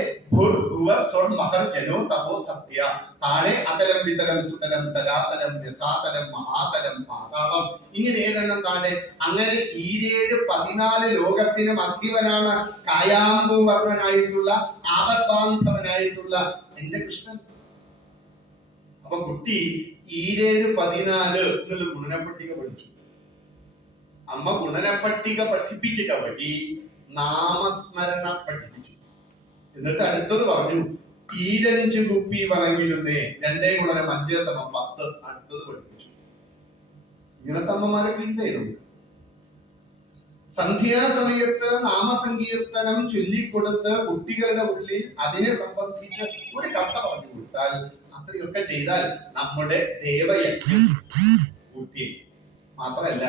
താഴെ അതലം വിതലം സുതലം തലാതലം രസാതലം മഹാതലം പാതാളം, ഇങ്ങനെ 7 താഴെ. അങ്ങനെ 14 ലോകത്തിന് മധ്യവനാണ് കായാമ്പൂവർണ്ണനായിട്ടുള്ള ആപദ്ബാന്ധവനായിട്ടുള്ള എന്റെ കൃഷ്ണൻ. അപ്പൊ കുട്ടി 714 എന്നുള്ള ഗുണനപ്പട്ടിക പഠിച്ചു. അമ്മ ഗുണനപ്പട്ടിക പഠിപ്പിക്കുക വഴി നാമസ്മരണ പഠിപ്പിച്ചു. എന്നിട്ട് അടുത്തത് പറഞ്ഞു, ഈരഞ്ചു കുപ്പി വണങ്ങിടുന്നേ 2 ഗുണനം 5 സമം 10. അടുത്തത് പഠിപ്പിച്ചു. ഇങ്ങനത്തെ അമ്മമാരൊക്കെ ഉണ്ടായിരുന്നു. സന്ധ്യാസമയത്ത് നാമസങ്കീർത്തനം ചൊല്ലിക്കൊടുത്ത് കുട്ടികളുടെ ഉള്ളിൽ അതിനെ സംബന്ധിച്ച് ഒരു കഥ പറഞ്ഞു കൊടുത്താൽ, അത്രയൊക്കെ ചെയ്താൽ നമ്മുടെ ദേവയജ്ഞം പൂർത്തിയായി. മാത്രമല്ല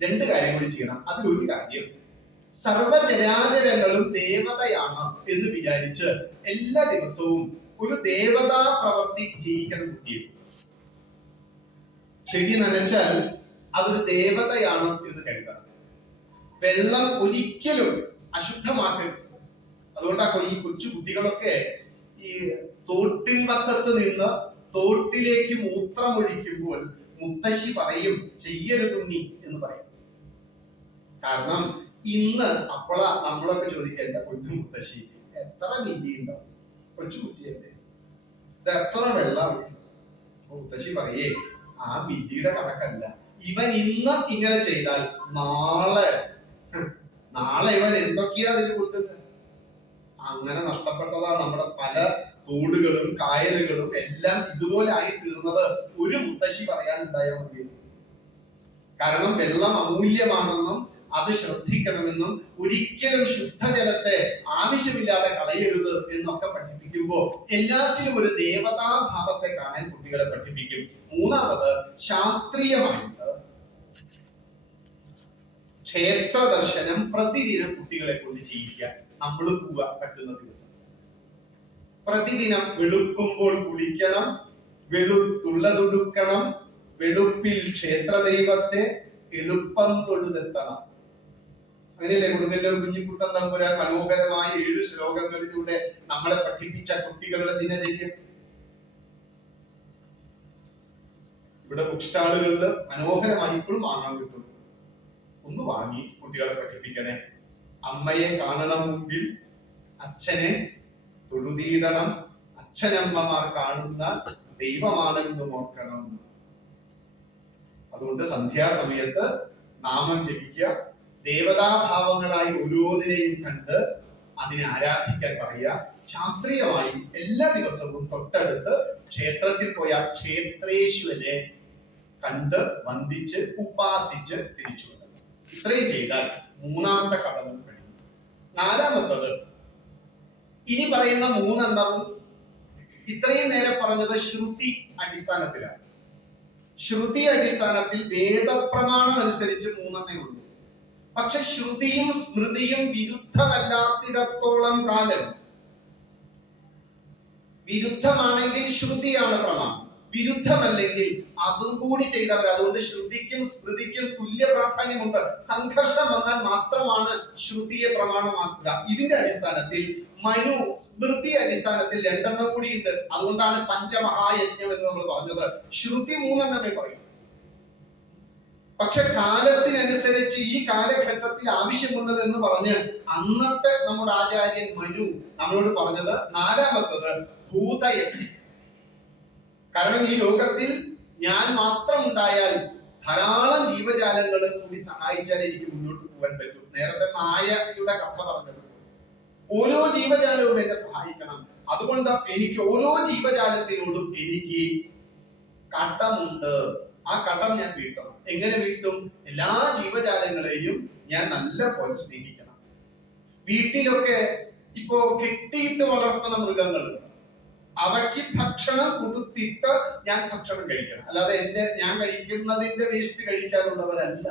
2 കാര്യം കൂടി ചെയ്യണം. അതിലൊരു കാര്യം, സർവചരാചരങ്ങളും ദേവതയാണ് എന്ന് വിചാരിച്ച് എല്ലാ ദിവസവും ഒരു ദേവതാ പ്രവൃത്തി ചെയ്യിക്കണം കുട്ടിയെ. ചെടി നനച്ചാൽ അതൊരു ദേവതയാണ് എന്ന് കരുതണം. വെള്ളം ഒരിക്കലും അശുദ്ധമാക്കരുത്. അതുകൊണ്ടാണ് ഈ കൊച്ചു കുട്ടികളൊക്കെ ഈ തോട്ടിൻ വക്കത്ത് നിന്ന് തോട്ടിലേക്ക് മൂത്രമൊഴിക്കുമ്പോൾ മുത്തശ്ശി പറയും ചെയ്യരുതുണ്ണി എന്ന് പറയും. കാരണം ഇന്ന് അപ്പോഴാ നമ്മളൊക്കെ ചോദിക്കുക, എന്റെ കൊച്ചു മുത്തശ്ശി എത്ര മില്ലി ഉണ്ടാവും, കൊച്ചു കുട്ടിയല്ലേ, ഇത് എത്ര വെള്ളം. മുത്തശ്ശി പറയേ ആ മില്ലിയുടെ കണക്കല്ല, ഇവൻ ഇന്ന് ഇങ്ങനെ ചെയ്താൽ നാളെ ഇവൻ എന്തൊക്കെയാ അതിന് കൊടുത്തിട്ട്. അങ്ങനെ നഷ്ടപ്പെട്ടതാ നമ്മുടെ പല തോടുകളും കായലുകളും എല്ലാം ഇതുപോലെ ആയി തീർന്നത് ഒരു മുത്തശ്ശി പറയാനുണ്ടായാൽ മതി. കാരണം വെള്ളം അമൂല്യമാണെന്നും അത് ശ്രദ്ധിക്കണമെന്നും ഒരിക്കലും ശുദ്ധജലത്തെ ആവശ്യമില്ലാതെ കളയരുത് എന്നൊക്കെ പഠിപ്പിക്കുമ്പോ എല്ലാത്തിനും ഒരു ദേവതാഭാവത്തെ കാണാൻ കുട്ടികളെ പഠിപ്പിക്കും. മൂന്നാമത്, ശാസ്ത്രീയമായിട്ട് ക്ഷേത്ര ദർശനം പ്രതിദിനം കുട്ടികളെ കൊണ്ട് ചെയ്യിക്കുക. നമ്മൾ പോവുക പറ്റുന്ന ദിവസം പ്രതിദിനം വെളുക്കുമ്പോൾ കുളിക്കണം, വെളുത്തുള്ളതൊടുക്കണം, വെളുപ്പിൽ ക്ഷേത്ര ദൈവത്തെ എളുപ്പം തൊഴുതെത്തണം. അങ്ങനെയല്ലേ കൊടുങ്ങല്ലൂർ കുഞ്ഞിക്കുട്ടൻ തമ്പുരാൻ മനോഹരമായ 7 ശ്ലോകങ്ങളിലൂടെ നമ്മളെ പഠിപ്പിച്ച കുട്ടികളുടെ ദിനചര്യ. ഇവിടെ ബുക്ക് സ്റ്റാളുകളിൽ മനോഹരമായി ഇപ്പോഴും വാങ്ങാൻ കിട്ടും. ഒന്ന് വാങ്ങി കുട്ടികളെ പഠിപ്പിക്കണേ. അമ്മയെ കാണണം മുമ്പിൽ, അച്ഛനെ തൊഴുതീടണം, അച്ഛനമ്മമാർ കാണുന്ന ദൈവമാണെന്ന് ഓർക്കണം. അതുകൊണ്ട് സന്ധ്യാസമയത്ത് നാമം ജപിക്കുക. ദേവതാഭാവങ്ങളായി ഓരോന്നിനെയും കണ്ട് അതിനെ ആരാധിക്കാൻ പറയുക. ശാസ്ത്രീയമായി എല്ലാ ദിവസവും തൊട്ടടുത്ത് ക്ഷേത്രത്തിൽ പോയ ക്ഷേത്രേശ്വരനെ കണ്ട് വന്ദിച്ച് ഉപാസിച്ച് തിരിച്ചു വരണം. ഇത്രയും ചെയ്താൽ മൂന്നാമത്തെ കടമ കഴിഞ്ഞു. നാലാമത്തത്, ഇനി പറയുന്ന 3 ഇത്രയും നേരം പറഞ്ഞത് ശ്രുതി അടിസ്ഥാനത്തിലാണ്. ശ്രുതി അടിസ്ഥാനത്തിൽ വേദപ്രമാണം അനുസരിച്ച് 3 ഉള്ളൂ. പക്ഷെ ശ്രുതിയും സ്മൃതിയും വിരുദ്ധമല്ലാത്തിടത്തോളം കാലം, വിരുദ്ധമാണെങ്കിൽ ശ്രുതിയാണ് പ്രമാണം, വിരുദ്ധമല്ലെങ്കിൽ അതും കൂടി ചെയ്തവർ. അതുകൊണ്ട് ശ്രുതിക്കും സ്മൃതിക്കും തുല്യ പ്രാധാന്യമുണ്ട്. സംഘർഷം വന്നാൽ മാത്രമാണ് ശ്രുതിയെ പ്രമാണമാക്കുക. ഇതിന്റെ അടിസ്ഥാനത്തിൽ മനു സ്മൃതി അടിസ്ഥാനത്തിൽ 2 കൂടി ഉണ്ട്. അതുകൊണ്ടാണ് പഞ്ചമഹായജ്ഞം എന്ന് നമ്മൾ പറഞ്ഞത്. ശ്രുതി 3 പറയും. പക്ഷെ കാലത്തിനനുസരിച്ച് ഈ കാലഘട്ടത്തിൽ ആവശ്യമുള്ളത് എന്ന് പറഞ്ഞ് അന്നത്തെ നമ്മുടെ ആചാര്യൻ മനു നമ്മളോട് പറഞ്ഞത് 4മത്തത് ഭൂതയജ്ഞം. കാരണം ഈ ലോകത്തിൽ ഞാൻ മാത്രം ഉണ്ടായാൽ ധാരാളം ജീവജാലങ്ങളും കൂടി സഹായിച്ചാൽ എനിക്ക് മുന്നോട്ട് പോകാൻ പറ്റും. നേരത്തെ നായയുടെ കഥ പറഞ്ഞത്, ഓരോ ജീവജാലവും എന്നെ സഹായിക്കണം. അതുകൊണ്ട് എനിക്ക് ഓരോ ജീവജാലത്തിനോടും എനിക്ക് കടമുണ്ട്. ആ കടം ഞാൻ വീട്ടണം. എങ്ങനെ വീട്ടും? എല്ലാ ജീവജാലങ്ങളെയും ഞാൻ നല്ല പോലെ സ്നേഹിക്കണം. വീട്ടിലൊക്കെ ഇപ്പോ കെട്ടിയിട്ട് വളർത്തുന്ന മൃഗങ്ങളുണ്ട്. അവയ്ക്ക് ഭക്ഷണം കൊടുത്തിട്ട് ഞാൻ ഭക്ഷണം കഴിക്കണം. അല്ലാതെ ഞാൻ കഴിക്കുന്നതിന്റെ വേസ്റ്റ് കഴിക്കാനുള്ളവരല്ല.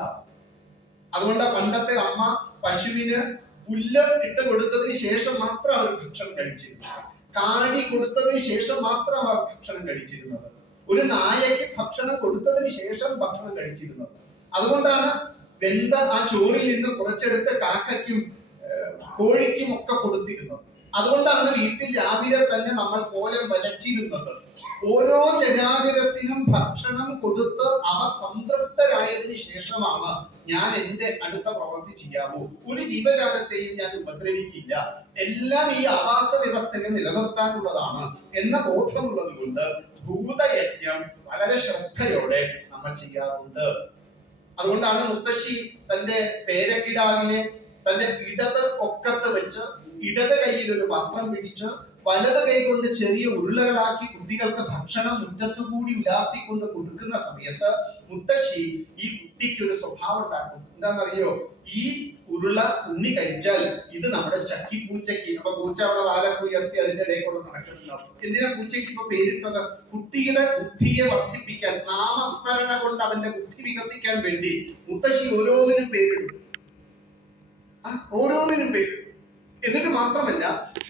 അതുകൊണ്ട് പണ്ടത്തെ അമ്മ പശുവിന് പുല്ല് ഇട്ട് കൊടുത്തതിന് ശേഷം മാത്രം അവർ ഭക്ഷണം കഴിച്ചിരുന്നത്. കാടി കൊടുത്തതിന് ശേഷം മാത്രം അവർ ഭക്ഷണം കഴിച്ചിരുന്നത്. ഒരു നായയ്ക്ക് ഭക്ഷണം കൊടുത്തതിന് ശേഷം ഭക്ഷണം കഴിച്ചിരുന്നത്. അതുകൊണ്ടാണ് വെന്ത ആ ചോറിൽ നിന്ന് കുറച്ചെടുത്ത് കാക്കയ്ക്കും കോഴിക്കും ഒക്കെ കൊടുത്തിരുന്നത്. അതുകൊണ്ടാണ് വീട്ടിൽ രാവിലെ തന്നെ നമ്മൾ കോലം വരച്ചിരുന്നത്. ഓരോ ചരാചരത്തിനും ഭക്ഷണം കൊടുത്ത് അവ സംതൃപ്തരായതിനു ശേഷമാണ് ഞാൻ എന്റെ അടുത്ത പ്രവൃത്തി ചെയ്യാവൂ. ഒരു ജീവജാലത്തെയും ഞാൻ ഉപദ്രവിക്കില്ല. എല്ലാം ഈ ആവാസ വ്യവസ്ഥയെ നിലനിർത്താനുള്ളതാണ് എന്ന ബോധമുള്ളത് കൊണ്ട് ഭൂതയജ്ഞം വളരെ ശ്രദ്ധയോടെ നമ്മൾ ചെയ്യാറുണ്ട്. അതുകൊണ്ടാണ് മുത്തശ്ശി തന്റെ പേരക്കിടാവിനെ തന്റെ ഇടത് ഒക്കത്ത് വെച്ച് ഇടത് കൈയിൽ ഒരു പാത്രം പിടിച്ച് വലത് കൈ കൊണ്ട് ചെറിയ ഉരുളകളാക്കി കുട്ടികൾക്ക് ഭക്ഷണം മുറ്റത്തുകൂടി ഉലാത്തിക്കൊണ്ട് കൊടുക്കുന്ന സമയത്ത് മുത്തശ്ശി ഈ കുട്ടിക്ക് ഒരു സ്വഭാവം ഉണ്ടാക്കും. എന്താണെന്നറിയോ? ഈ ഉരുള ഉണ്ണി കഴിച്ചാൽ ഇത് നമ്മുടെ ചക്കിപ്പൂച്ചയ്ക്ക്, അപ്പൊ പൂച്ച അവിടെ വാലൊക്കെ ഉയർത്തി അതിന്റെ ഇടയിൽ കൂടെ നടക്കുന്നുണ്ടാവും. എന്തിനാ പൂച്ചയ്ക്ക് ഇപ്പൊ പേരിട്ടത്? കുട്ടിയുടെ ബുദ്ധിയെ വർദ്ധിപ്പിക്കാൻ, നാമസ്മരണ കൊണ്ട് അവന്റെ ബുദ്ധി വികസിക്കാൻ വേണ്ടി മുത്തശ്ശി ഓരോന്നിനും പേരിടും. ഓരോന്നിനും പേരിടും. എന്നിട്ട് മാത്രമല്ല,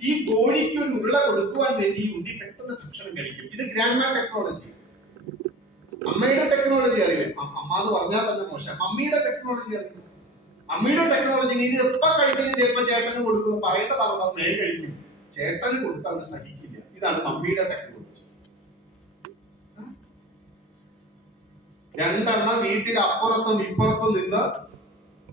ഈ കോഴിക്ക് ഒരു ഉരുള കൊടുക്കുവാൻ വേണ്ടി ഈ ഉണ്ണി പെട്ടെന്ന് ഭക്ഷണം കഴിക്കും. ഇത് ഗ്രാൻഡ്മാ ടെക്നോളജി. അമ്മയുടെ ടെക്നോളജി അറിയില്ല. അമ്മ എന്ന് പറഞ്ഞാൽ തന്നെ മോശം. മമ്മിയുടെ ടെക്നോളജി അറിയില്ല. അമ്മയുടെ ടെക്നോളജി ഇത് എപ്പോ കഴിക്കും, ഇത് എപ്പോ ചേട്ടന് കൊടുക്കും, പറയേണ്ട താമസം നേരെ കഴിക്കും. ചേട്ടന് കൊടുത്താൽ അവന് സഹിക്കില്ല. ഇതാണ് മമ്മിയുടെ ടെക്നോളജി. രണ്ടെണ്ണം വീട്ടിൽ അപ്പുറത്തും ഇപ്പുറത്തും നിന്ന്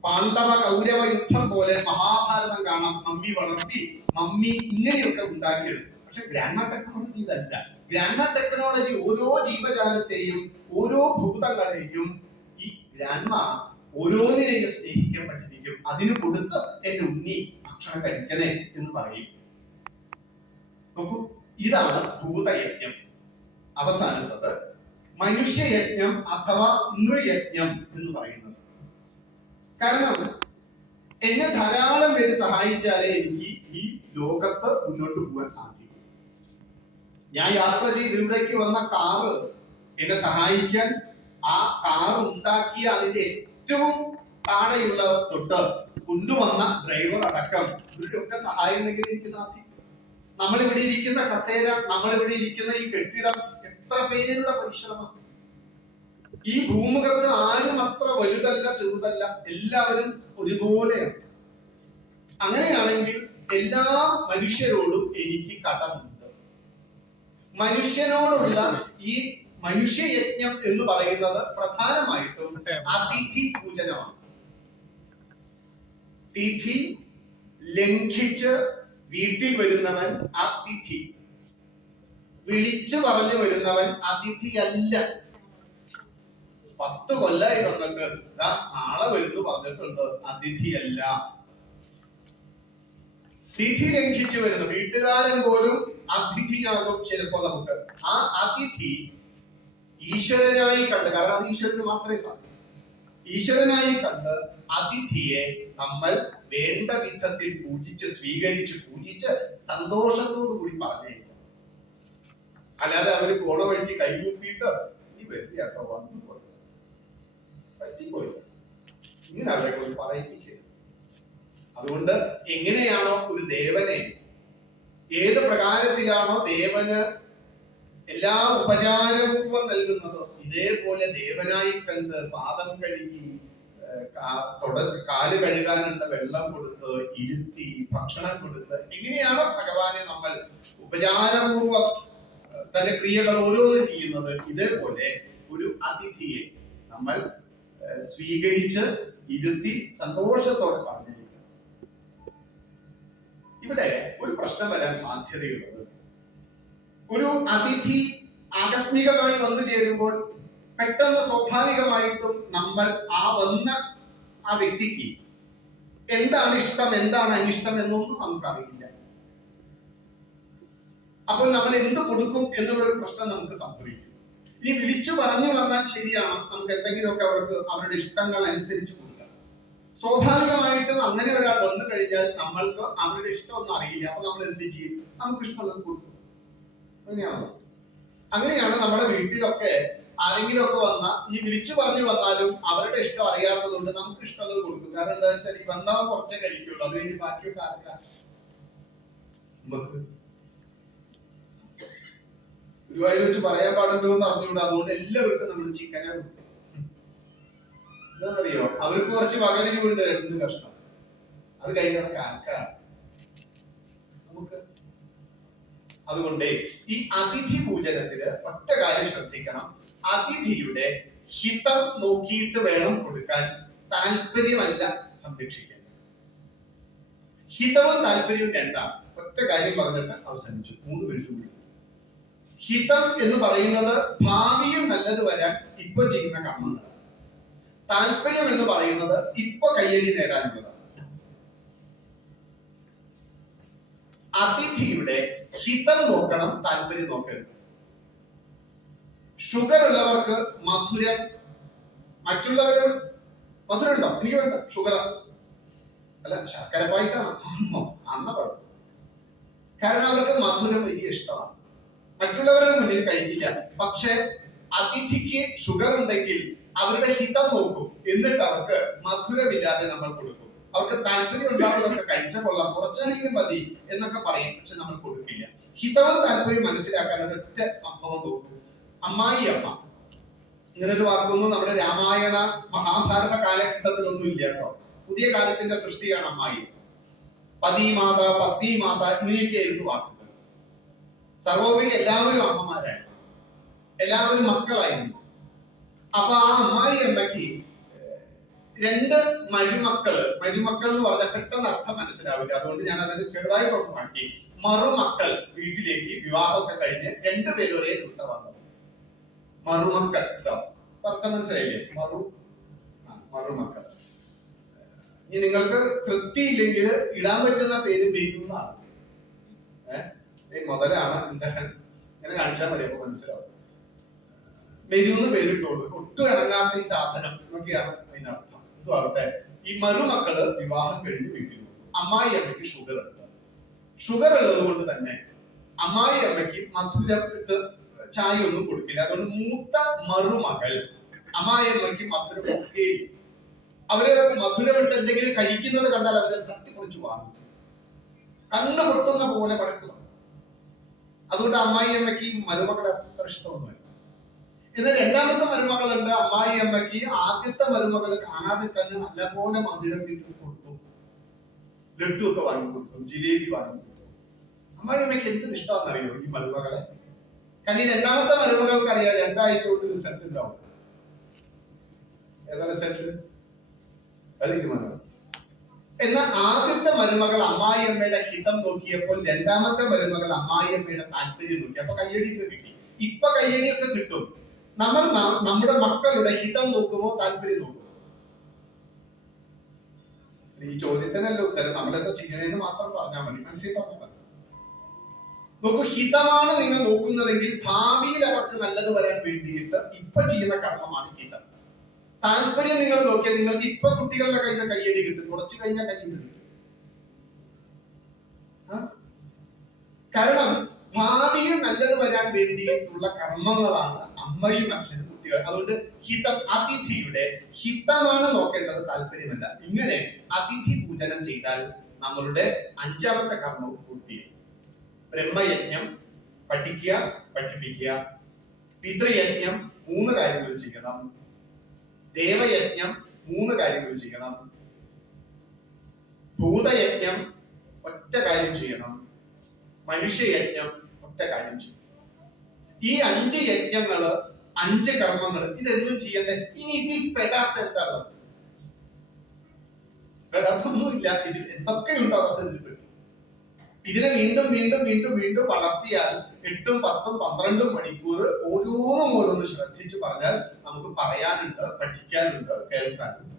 പാണ്ഡവ കൗരവ യുദ്ധം പോലെ മഹാഭാരതം കാണാം. മമ്മി വളർത്തി, മമ്മി ഇങ്ങനെയൊക്കെ ഉണ്ടാക്കിയത്. പക്ഷെ ഗ്രാൻഡ്മാ ടെക്നോളജി ഇതല്ല. ഗ്രാൻഡ്മാ ടെക്നോളജി ഓരോ ജീവജാലത്തെയും ഓരോ ഭൂതങ്ങളെയും ഈ ഗ്രാൻഡ്മാ ഓരോന്നിനെയും സ്നേഹിക്കാൻ പഠിപ്പിക്കും. അതിന് കൊടുത്ത് എന്റെ ഉണ്ണി ഭക്ഷണം കഴിക്കണേ എന്ന് പറയും. നോക്കൂ, ഇതാണ് ഭൂതയജ്ഞം. അവസാനത്തത് മനുഷ്യയജ്ഞം അഥവാ നൃയജ്ഞം എന്ന് പറയുന്നത്. കാരണം എന്നെ ധാരാളം പേര് സഹായിച്ചാലേ എനിക്ക് ഈ ലോകത്ത് മുന്നോട്ട് പോകാൻ സാധിക്കും. ഞാൻ യാത്ര ചെയ്ത് ഇവിടേക്ക് വന്ന കാറ് എന്നെ സഹായിക്കാൻ, ആ കാർ ഉണ്ടാക്കിയ അതിന്റെ ഏറ്റവും താഴെയുള്ള തൊട്ട് കൊണ്ടുവന്ന ഡ്രൈവർ അടക്കം ഇവരുടെയൊക്കെ സഹായം ഉണ്ടെങ്കിൽ എനിക്ക് സാധിക്കും. നമ്മളിവിടെ ഇരിക്കുന്ന കസേര, നമ്മളിവിടെ ഇരിക്കുന്ന ഈ കെട്ടിടം, എത്ര പേരുടെ പരിശ്രമം. ഈ ഭൂമുഖത്ത് ആരും അത്ര വലുതല്ല ചെറുതല്ല, എല്ലാവരും ഒരുപോലെയാണ്. അങ്ങനെയാണെങ്കിൽ എല്ലാ മനുഷ്യരോടും എനിക്ക് കടമുണ്ട്. മനുഷ്യനോടുള്ള ഈ മനുഷ്യയജ്ഞം എന്ന് പറയുന്നത് പ്രധാനമായിട്ടും അതിഥി പൂജനമാണ്. തിഥി ലംഘിച്ച് വീട്ടിൽ വരുന്നവൻ അതിഥി, വിളിച്ചു പറഞ്ഞു വരുന്നവൻ അതിഥിയല്ല. 10 കൊല്ലായി വന്നിട്ട് നാളെ വരുന്നു പറഞ്ഞിട്ടുണ്ട്, അതിഥിയല്ല. തിഥി ലംഘിച്ചു വരുന്ന വീട്ടുകാരൻ പോലും അതിഥിയാകും ചിലപ്പോ നമുക്ക്. ആ അതിഥി ഈശ്വരനായി കണ്ട്, കാരണം അത് ഈശ്വരന് മാത്രമേ സാധിക്കൂ, ഈശ്വരനായി കണ്ട് അതിഥിയെ നമ്മൾ വേണ്ട വിധത്തിൽ പൂജിച്ച് സ്വീകരിച്ച് പൂജിച്ച് സന്തോഷത്തോടു കൂടി പറഞ്ഞേക്കും. അല്ലാതെ അവര് പോണ വഴിക്ക് കൈകൂപ്പിയിട്ട് ഈ വരികട്ടോ വന്നു പറ്റിപ്പോയി ഇങ്ങനെ അവരെ കൊണ്ട് പറയിപ്പിക്കരുത്. അതുകൊണ്ട് എങ്ങനെയാണോ ഒരു ദേവനെ, ഏത് പ്രകാരത്തിലാണോ ദേവന് എല്ലാ ഉപചാരപൂർവം നൽകുന്നത്, ഇതേപോലെ ദേവനായി കണ്ട് പാദം കഴുകി, കാല് കഴുകാനുള്ള വെള്ളം കൊടുത്ത്, ഇരുത്തി ഭക്ഷണം കൊടുത്ത്, എങ്ങനെയാണോ ഭഗവാനെ നമ്മൾ ഉപചാരപൂർവം തന്റെ ക്രിയകൾ ഓരോന്നും ചെയ്യുന്നത്, ഇതേപോലെ ഒരു അതിഥിയെ നമ്മൾ സ്വീകരിച്ച് ഇരുത്തി സന്തോഷത്തോടെ പറഞ്ഞിരിക്കണം. ഇവിടെ ഒരു പ്രശ്നം വരാൻ സാധ്യതയുള്ളത്, ഒരു അതിഥി ആകസ്മികമായി വന്നു ചേരുമ്പോൾ പെട്ടെന്ന് സ്വാഭാവികമായിട്ടും നമ്മൾ ആ വന്ന ആ വ്യക്തിക്ക് എന്താണ് ഇഷ്ടം എന്താണ് അനിഷ്ടം എന്നൊന്നും നമുക്കറിയില്ല. അപ്പോൾ നമ്മൾ എന്ത് കൊടുക്കും എന്നുള്ളൊരു പ്രശ്നം നമുക്ക് സംഭവിക്കും. ഇനി വിളിച്ചു പറഞ്ഞു വന്നാൽ ശരിയാണ്, നമുക്ക് എന്തെങ്കിലുമൊക്കെ അവർക്ക് അവരുടെ ഇഷ്ടങ്ങൾ അനുസരിച്ച് കൊടുക്കാം. സ്വാഭാവികമായിട്ടും അങ്ങനെ ഒരാൾ വന്നു കഴിഞ്ഞാൽ നമ്മൾക്ക് അവരുടെ ഇഷ്ടമൊന്നും അറിയില്ല. അപ്പൊ നമ്മൾ എന്ത് ചെയ്യും? നമുക്ക് ഇഷ്ടമുള്ളത് കൊടുക്കും. അങ്ങനെയാണ് നമ്മുടെ വീട്ടിലൊക്കെ ആരെങ്കിലും ഒക്കെ വന്നാൽ, ഇനി വിളിച്ചു പറഞ്ഞു വന്നാലും അവരുടെ ഇഷ്ടം അറിയാത്തതുകൊണ്ട് നമുക്ക് ഇഷ്ടമുള്ളത് കൊടുക്കും. കാരണം എന്താ വെച്ചാൽ ഈ വന്നവൻ കുറച്ചേ കഴിക്കുള്ളൂ, അത് കഴിഞ്ഞ് ബാക്കിയൊക്കെ ആർക്കാണ്? ഗുരുവായൂർ വെച്ച് പറയാൻ പാടുണ്ടോ എന്ന് അറിഞ്ഞുകൂടാ. അതുകൊണ്ട് എല്ലാവർക്കും നമ്മൾ ചിക്കനെ കൊടുക്കും. എന്താണെന്നറിയോ? അവർക്ക് കുറച്ച് വകതിരിവുണ്ട്, 2 കഷ്ണം. അത് കഴിഞ്ഞാൽ ആർക്കാണ് നമുക്ക്. അതുകൊണ്ട് ഈ അതിഥി പൂജനത്തില് ഒറ്റ കാര്യം ശ്രദ്ധിക്കണം, അതിഥിയുടെ ഹിതം നോക്കിയിട്ട് വേണം കൊടുക്കാൻ, താല്പര്യമല്ല സംരക്ഷിക്കാൻ. ഹിതവും താല്പര്യവും രണ്ടാണ്. ഒറ്റ കാര്യം പറഞ്ഞിട്ട് അവസാനിച്ചു. 3 മിനിറ്റ് കൂടി. ഹിതം എന്ന് പറയുന്നത് ഭാവിയിൽ നല്ലത് വരാൻ ഇപ്പൊ ചെയ്യുന്ന കർമ്മങ്ങൾ. താല്പര്യം എന്ന് പറയുന്നത് ഇപ്പൊ കയ്യടി നേടാനുള്ളതാണ്. അതിഥിയുടെ ഹിതം നോക്കണം, താല്പര്യം നോക്കരുത്. ഷുഗർ ഉള്ളവർക്ക് മധുരം, മറ്റുള്ളവര് മധുരം ഉണ്ടോ? എനിക്ക് വേണ്ട ഷുഗർ അല്ല, ശർക്കര പായസമാണോ അന്ന കുഴപ്പം. കാരണം അവർക്ക് മധുരം വലിയ ഇഷ്ടമാണ്, മറ്റുള്ളവരുടെ മുന്നിൽ കഴിക്കില്ല. പക്ഷെ അതിഥിക്ക് ഷുഗർ ഉണ്ടെങ്കിൽ അവരുടെ ഹിതം നോക്കും, എന്നിട്ട് അവർക്ക് മധുരമില്ലാതെ നമ്മൾ കൊടുക്കും. അവർക്ക് താല്പര്യം ഉണ്ടാവുന്നതൊക്കെ കഴിച്ച കൊള്ളാം, കുറച്ചെങ്കിലും മതി എന്നൊക്കെ പറയും, പക്ഷെ നമ്മൾ കൊടുക്കില്ല. ഹിതവും താല്പര്യം മനസ്സിലാക്കാൻ ഒരൊറ്റ സംഭവം നോക്കും. അമ്മായി അമ്മ ഇങ്ങനൊരു വാക്കൊന്നും നമ്മുടെ രാമായണ മഹാഭാരത കാലഘട്ടത്തിലൊന്നും ഇല്ല കേട്ടോ. പുതിയ കാലത്തിന്റെ സൃഷ്ടിയാണ് അമ്മായി. പതിമാത, പത്നിമാത ഇങ്ങനെയൊക്കെയായിരുന്നു വാക്കുകൾ. സർവോപരി എല്ലാവരും അമ്മമാരായിരുന്നു, എല്ലാവരും മക്കളായിരുന്നു. അപ്പൊ ആ അമ്മായി അമ്മയ്ക്ക് രണ്ട് മരുമക്കൾ എന്ന് പറഞ്ഞാൽ പെട്ടെന്ന് അർത്ഥം മനസ്സിലാവില്ല, അതുകൊണ്ട് ഞാൻ അതിന് ചെറുതായിട്ടൊന്ന് മാറ്റി. മറുമക്കൾ വീട്ടിലേക്ക് വിവാഹമൊക്കെ കഴിഞ്ഞ് രണ്ടുപേരും ഒരേ ദിവസം വന്നു. മറുമക്കൾ കേട്ടോ, അർത്ഥം മനസ്സിലായില്ലേ? മറുമക്കൾ. ഇനി നിങ്ങൾക്ക് തൃപ്തിയില്ലെങ്കിൽ ഇടാൻ പറ്റുന്ന പേര് ബെയ്യൂന്നാണ്. മുതലാണ്, ഇങ്ങനെ കാണിച്ചാൽ മതി, അപ്പൊ മനസ്സിലാവും. ബെയ്യൂന്ന് പേരിട്ടോളൂ. ഒട്ടും ഇണങ്ങാത്ത ഈ സാധനം എന്നൊക്കെയാണ് അതിനർത്ഥം. ഇതുമാകട്ടെ, ഈ മരുമക്കള് വിവാഹം കഴിഞ്ഞ് വീട്ടിൽ പോകും. അമ്മായി അമ്മയ്ക്ക് ഷുഗർ ഉണ്ട്. ഷുഗർ ഉള്ളത് കൊണ്ട് തന്നെ അമ്മായി അമ്മയ്ക്ക് മധുരം ഇട്ട് ചായ ഒന്നും കൊടുക്കില്ല. അതുകൊണ്ട് മൂത്ത മരുമകൾ അമ്മായി അമ്മയ്ക്ക് മധുരം കൊടുക്കുകയും, അവര് മധുരമിട്ട് എന്തെങ്കിലും കഴിക്കുന്നത് കണ്ടാൽ അവരെ തട്ടിപ്പൊളിച്ചു വാങ്ങും, കണ്ണു പൊട്ടുന്ന പോലെ പഴക്കുക. അതുകൊണ്ട് അമ്മായി അമ്മയ്ക്ക് മരുമകളെ അത്ര ഇഷ്ടമൊന്നുമില്ല. എന്നാൽ രണ്ടാമത്തെ മരുമകളുണ്ട് അമ്മായി അമ്മയ്ക്ക്. ആദ്യത്തെ മരുമകൾ കാണാതെ തന്നെ നല്ലപോലെ മധുരം വീട്ടിൽ കൊടുക്കും, ലഡു ഒക്കെ വാങ്ങി കൊടുക്കും, ജിലേബി വാങ്ങി കൊടുക്കും. അമ്മായി അമ്മയ്ക്ക് എന്തും ഇഷ്ടമാണെന്നറിയോ ഈ മരുമകളെ? കാരണം ഈ രണ്ടാമത്തെ മരുമകൾക്ക് അറിയാം 2 ആഴ്ച കൊണ്ട് റിസൾട്ട് ഉണ്ടാവും. ഏതാ റിസൾട്ട്? അത് തീരുമാനം. എന്നാൽ ആദ്യത്തെ മരുമകൾ അമ്മായി അമ്മയുടെ ഹിതം നോക്കിയപ്പോൾ രണ്ടാമത്തെ മരുമകൾ അമ്മായി അമ്മയുടെ താല്പര്യം നോക്കി. അപ്പൊ കയ്യടിയൊക്കെ കിട്ടി. ഇപ്പൊ കയ്യടിയൊക്കെ കിട്ടും. നമ്മൾ നമ്മുടെ മക്കളുടെ ഹിതം നോക്കുമോ, താല്പര്യം നോക്കുമോ? ഈ ചോദ്യത്തിനല്ല ഉത്തരം, നമ്മളെന്താ ചെയ്യുന്നതെന്ന് മാത്രം പറഞ്ഞാൽ മതി, മനസ്സിൽ പറഞ്ഞാൽ മതി. നോക്കൂ, ഹിതമാണ് നിങ്ങൾ നോക്കുന്നതെങ്കിൽ ഭാവിയിൽ അവർക്ക് നല്ലത് വരാൻ വേണ്ടിയിട്ട് ഇപ്പൊ ചെയ്യുന്ന കർമ്മമാണ് ഹിതം. താല്പര്യം നിങ്ങൾ നോക്കിയാൽ നിങ്ങൾക്ക് ഇപ്പൊ കുട്ടികളുടെ കയ്യിൽ കയ്യടി കിട്ടും, കുറച്ച് കഴിഞ്ഞാൽ കയ്യിൽ കിട്ടും. കാരണം ഭാവിയിൽ നല്ലത് വരാൻ വേണ്ടിയിട്ടുള്ള കർമ്മങ്ങളാണ് അമ്മയും അച്ഛനും കുട്ടികൾ. അതുകൊണ്ട് ഹിതം, അതിഥിയുടെ ഹിതമാണ് നോക്കേണ്ടത്, താല്പര്യമല്ല. ഇങ്ങനെ അതിഥി പൂജനം ചെയ്താൽ നമ്മളുടെ 5ാമത്തെ കർമ്മവും പൂർത്തിയായി. ബ്രഹ്മയജ്ഞം പഠിക്കുക, പഠിപ്പിക്കുക. പിതൃയജ്ഞം 3 കാര്യങ്ങൾ ചെയ്യണം. ദേവയജ്ഞം 3 കാര്യങ്ങൾ ചെയ്യണം. ഭൂതയജ്ഞം ഒറ്റ കാര്യം ചെയ്യണം. മനുഷ്യയജ്ഞം ഒറ്റ കാര്യം ചെയ്യണം. ഈ 5 യജ്ഞങ്ങള്, 5 കർമ്മങ്ങൾ, ഇതെന്നും ചെയ്യണ്ടേ? ഇനി ഇതിൽ പെടാത്ത എന്താണ്? പെടാത്തൊന്നുമില്ല. ഇതിൽ എന്തൊക്കെയുണ്ടോ അതൊക്കെ ഇതിൽ പെടും. ഇതിനെ വീണ്ടും വീണ്ടും വീണ്ടും വീണ്ടും വളർത്തിയാൽ 8, 10, 12 മണിക്കൂർ ഓരോന്നും ശ്രദ്ധിച്ചു പറഞ്ഞാൽ നമുക്ക് പറയാനുണ്ട്, പഠിക്കാനുണ്ട്, കേൾക്കാനുണ്ട്.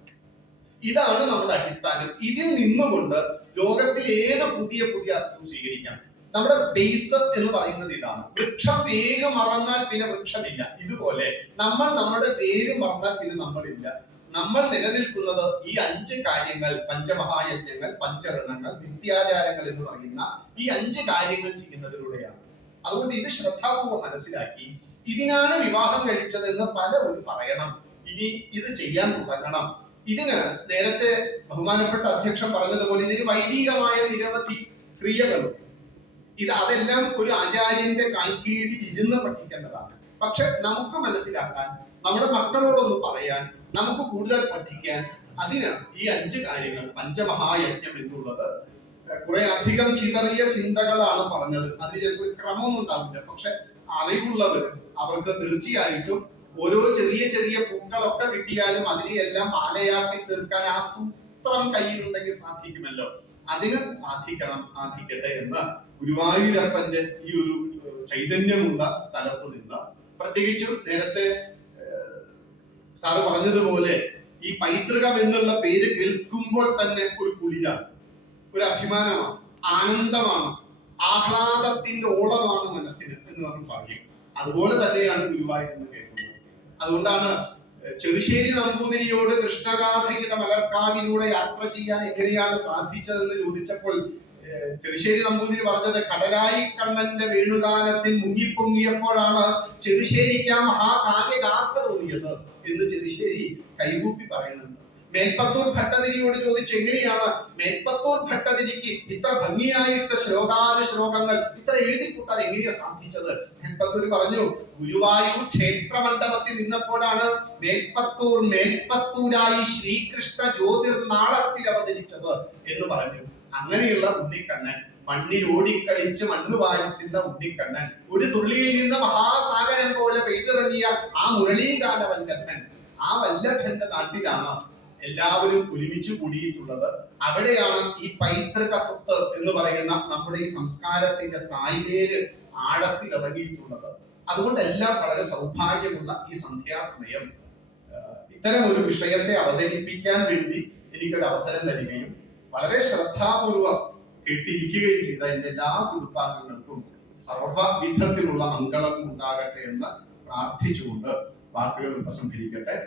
ഇതാണ് നമ്മുടെ അടിസ്ഥാനം. ഇതിൽ നിന്നുകൊണ്ട് ലോകത്തിൽ ഏത് പുതിയ അർത്ഥം സ്വീകരിക്കാം. നമ്മുടെ ബേസ് എന്ന് പറയുന്നത് ഇതാണ്. വൃക്ഷം വേര് മറന്നാൽ പിന്നെ വൃക്ഷമില്ല. ഇതുപോലെ നമ്മൾ നമ്മുടെ പേര് മറന്നാൽ പിന്നെ നമ്മളില്ല. നമ്മൾ നിലനിൽക്കുന്നത് ഈ 5 കാര്യങ്ങൾ, പഞ്ചമഹായജ്ഞങ്ങൾ, പഞ്ചരണങ്ങൾ, നിത്യാചാരങ്ങൾ എന്ന് പറയുന്ന ഈ 5 കാര്യങ്ങൾ ചെയ്യുന്നതിലൂടെയാണ്. അതുകൊണ്ട് ഇത് ശ്രദ്ധാപൂർവ്വം മനസ്സിലാക്കി ഇതിനാണ് വിവാഹം കഴിച്ചതെന്ന് പലരും പറയണം. ഇനി ഇത് ചെയ്യാൻ തുടങ്ങണം. ഇതിന് നേരത്തെ ബഹുമാനപ്പെട്ട അധ്യക്ഷൻ പറഞ്ഞതുപോലെ ഇതിന് വൈദികമായ നിരവധി ക്രിയകളുണ്ട്. അതെല്ലാം ഒരു ആചാര്യന്റെ കാൽക്കീഴിൽ ഇരുന്ന് പഠിക്കേണ്ടതാണ്. പക്ഷെ നമുക്ക് മനസ്സിലാക്കാൻ, നമ്മുടെ മക്കളോടൊന്ന് പറയാൻ, നമുക്ക് കൂടുതൽ പഠിക്കാൻ, അതിന് ഈ 5 കാര്യങ്ങൾ, പഞ്ചമഹായജ്ഞം എന്നുള്ളത് കുറെ അധികം ചിതറിയ ചിന്തകളാണ് പറഞ്ഞത്. അതിന് ചിലപ്പോൾ ക്രമമൊന്നും ഉണ്ടാവില്ല. പക്ഷെ അറിവുള്ളവർ അവർക്ക് തീർച്ചയായിട്ടും ഓരോ ചെറിയ പൂക്കളൊക്കെ കിട്ടിയാലും അതിനെയെല്ലാം മാലയാക്കി തീർക്കാൻ ആ സൂത്രം കയ്യിലുണ്ടെങ്കിൽ സാധിക്കുമല്ലോ. അതിന് സാധിക്കട്ടെ എന്ന് ഗുരുവായൂരപ്പന്റെ ഈ ഒരു ചൈതന്യമുള്ള സ്ഥലത്ത് നിന്ന്, പ്രത്യേകിച്ചും നേരത്തെ സാറ് പറഞ്ഞതുപോലെ ഈ പൈതൃകം എന്നുള്ള പേര് കേൾക്കുമ്പോൾ തന്നെ ഒരു കുളിരാണ്, ഒരു അഭിമാനമാണ്, ആനന്ദമാണ്, ആഹ്ലാദത്തിന്റെ ഓളമാണ് മനസ്സിന് എന്ന് നമ്മൾ പറയും. അതുപോലെ തന്നെയാണ് ഗുരുവായൂർ എന്ന് കേൾക്കുന്നത്. അതുകൊണ്ടാണ് ചെറുശ്ശേരി നമ്പൂതിരിയോട് കൃഷ്ണഗാഥയുടെ മലർക്കാവിലൂടെ യാത്ര ചെയ്യാൻ എങ്ങനെയാണ് സാധിച്ചതെന്ന് ചോദിച്ചപ്പോൾ ചെറുശ്ശേരി നമ്പൂതിരി പറഞ്ഞത്, കടലായി കണ്ണന്റെ വേണുഗാനത്തിൽ മുങ്ങിപ്പൊങ്ങിയപ്പോഴാണ് ചെറുശ്ശേരിക്ക് ആ മഹാകാവ്യഗാഥ തോന്നിയത് എന്ന് ചെറുശ്ശേരി കൈകൂപ്പി പറയുന്നുണ്ട്. മേൽപ്പത്തൂർ ഭട്ടതിരിയോട് ചോദിച്ചു, എങ്ങനെയാണ് മേൽപ്പത്തൂർ ഭട്ടതിരിക്ക് ഇത്ര ഭംഗിയായിട്ട് ശ്ലോകാനുശ്ലോകങ്ങൾ ഇത്ര എഴുതിക്കൂട്ടാൻ എങ്ങനെയാ സാധിച്ചത്? മേൽപ്പത്തൂർ പറഞ്ഞു, ഗുരുവായൂർ ക്ഷേത്രമണ്ഡപത്തിൽ നിന്നപ്പോഴാണ് മേൽപ്പത്തൂരായി ശ്രീകൃഷ്ണ ജ്യോതിർനാളത്തിൽ അവതരിച്ചത് എന്ന് പറഞ്ഞു. അങ്ങനെയുള്ള ഉണ്ണിക്കണ്ണൻ, മണ്ണിൽ ഓടിക്കളിച്ച് മണ്ണ് വാരത്തിന്റെ ഉണ്ണിക്കണ്ണൻ, ഒരു തുള്ളിയിൽ നിന്ന് മഹാസാഗരം പോലെ പെയ്തിറങ്ങിയ ആ മുരളീകാല വല്ലഭൻ, ആ വല്ലഭന്റെ നാട്ടിലാണ് എല്ലാവരും ഒരുമിച്ച് കൂടിയിട്ടുള്ളത്. അവിടെയാണ് ഈ പൈതൃക സ്വത്ത് എന്ന് പറയുന്ന നമ്മുടെ ഈ സംസ്കാരത്തിന്റെ തായ്വേര് ആഴത്തിൽ ഇറങ്ങിയിട്ടുള്ളത്. അതുകൊണ്ട് എല്ലാം വളരെ സൗഭാഗ്യമുള്ള ഈ സന്ധ്യാസമയം ഇത്തരം ഒരു വിഷയത്തെ അവതരിപ്പിക്കാൻ വേണ്ടി എനിക്കൊരു അവസരം തരികയും വളരെ ശ്രദ്ധാപൂർവം കേട്ടിരിക്കുകയും ചെയ്ത എന്റെ എല്ലാ കുടുംബാംഗങ്ങൾക്കും സർവ്വവിധത്തിലുള്ള മംഗളം ഉണ്ടാകട്ടെ എന്ന് പ്രാർത്ഥിച്ചുകൊണ്ട് വാക്കുകൾ ഉപസംഹരിക്കട്ടെ.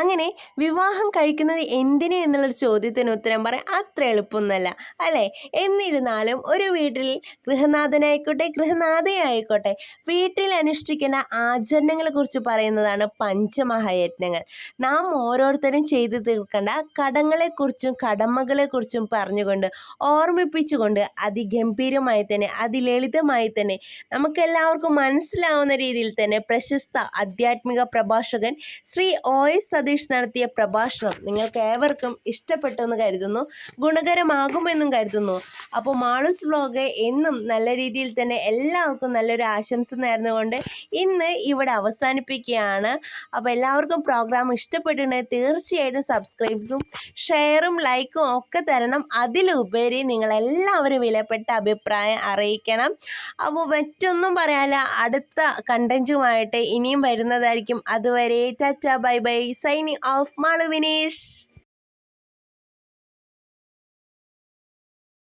അങ്ങനെ വിവാഹം കഴിക്കുന്നത് എന്തിന് എന്നുള്ളൊരു ചോദ്യത്തിന് ഉത്തരം പറയാൻ അത്ര എളുപ്പമൊന്നുമല്ല അല്ലേ? എന്നിരുന്നാലും ഒരു വീട്ടിൽ ഗൃഹനാഥനായിക്കോട്ടെ ഗൃഹനാഥയായിക്കോട്ടെ വീട്ടിൽ അനുഷ്ഠിക്കുന്ന ആചരണങ്ങളെ കുറിച്ച് പറയുന്നതാണ് പഞ്ചമഹായജ്ഞങ്ങൾ. നാം ഓരോരുത്തരും ചെയ്തു തീർക്കേണ്ട കടങ്ങളെക്കുറിച്ചും കടമകളെക്കുറിച്ചും പറഞ്ഞുകൊണ്ട് ഓർമ്മിപ്പിച്ചുകൊണ്ട് അതിഗംഭീരമായി തന്നെ അതിലളിതമായി തന്നെ നമുക്കെല്ലാവർക്കും മനസ്സിലാവുന്ന രീതിയിൽ തന്നെ പ്രശസ്ത ആധ്യാത്മിക പ്രഭാഷകൻ ശ്രീ OS സതീഷ് നടത്തിയ പ്രഭാഷണം നിങ്ങൾക്ക് ഏവർക്കും ഇഷ്ടപ്പെട്ടു എന്ന് കരുതുന്നു, ഗുണകരമാകുമെന്നും കരുതുന്നു. അപ്പോൾ മാളൂസ് വ്ലോഗ് എന്നും നല്ല രീതിയിൽ തന്നെ എല്ലാവർക്കും നല്ലൊരു ആശംസ നേർന്നുകൊണ്ട് ഇന്ന് ഇവിടെ അവസാനിപ്പിക്കുകയാണ്. അപ്പോൾ എല്ലാവർക്കും പ്രോഗ്രാം ഇഷ്ടപ്പെട്ടിട്ടുണ്ടെങ്കിൽ തീർച്ചയായിട്ടും സബ്സ്ക്രൈബ്സും ഷെയറും ലൈക്കും ഒക്കെ തരണം. അതിലുപരി നിങ്ങളെല്ലാവരും വിലപ്പെട്ട അഭിപ്രായം അറിയിക്കണം. അപ്പോൾ മറ്റൊന്നും പറയാനില്ല, അടുത്ത കണ്ടന്റുമായിട്ട് ഇനിയും വരുന്നതായിരിക്കും. അതുവരെ Tata bye bye. Signing off, Malu Vinesh.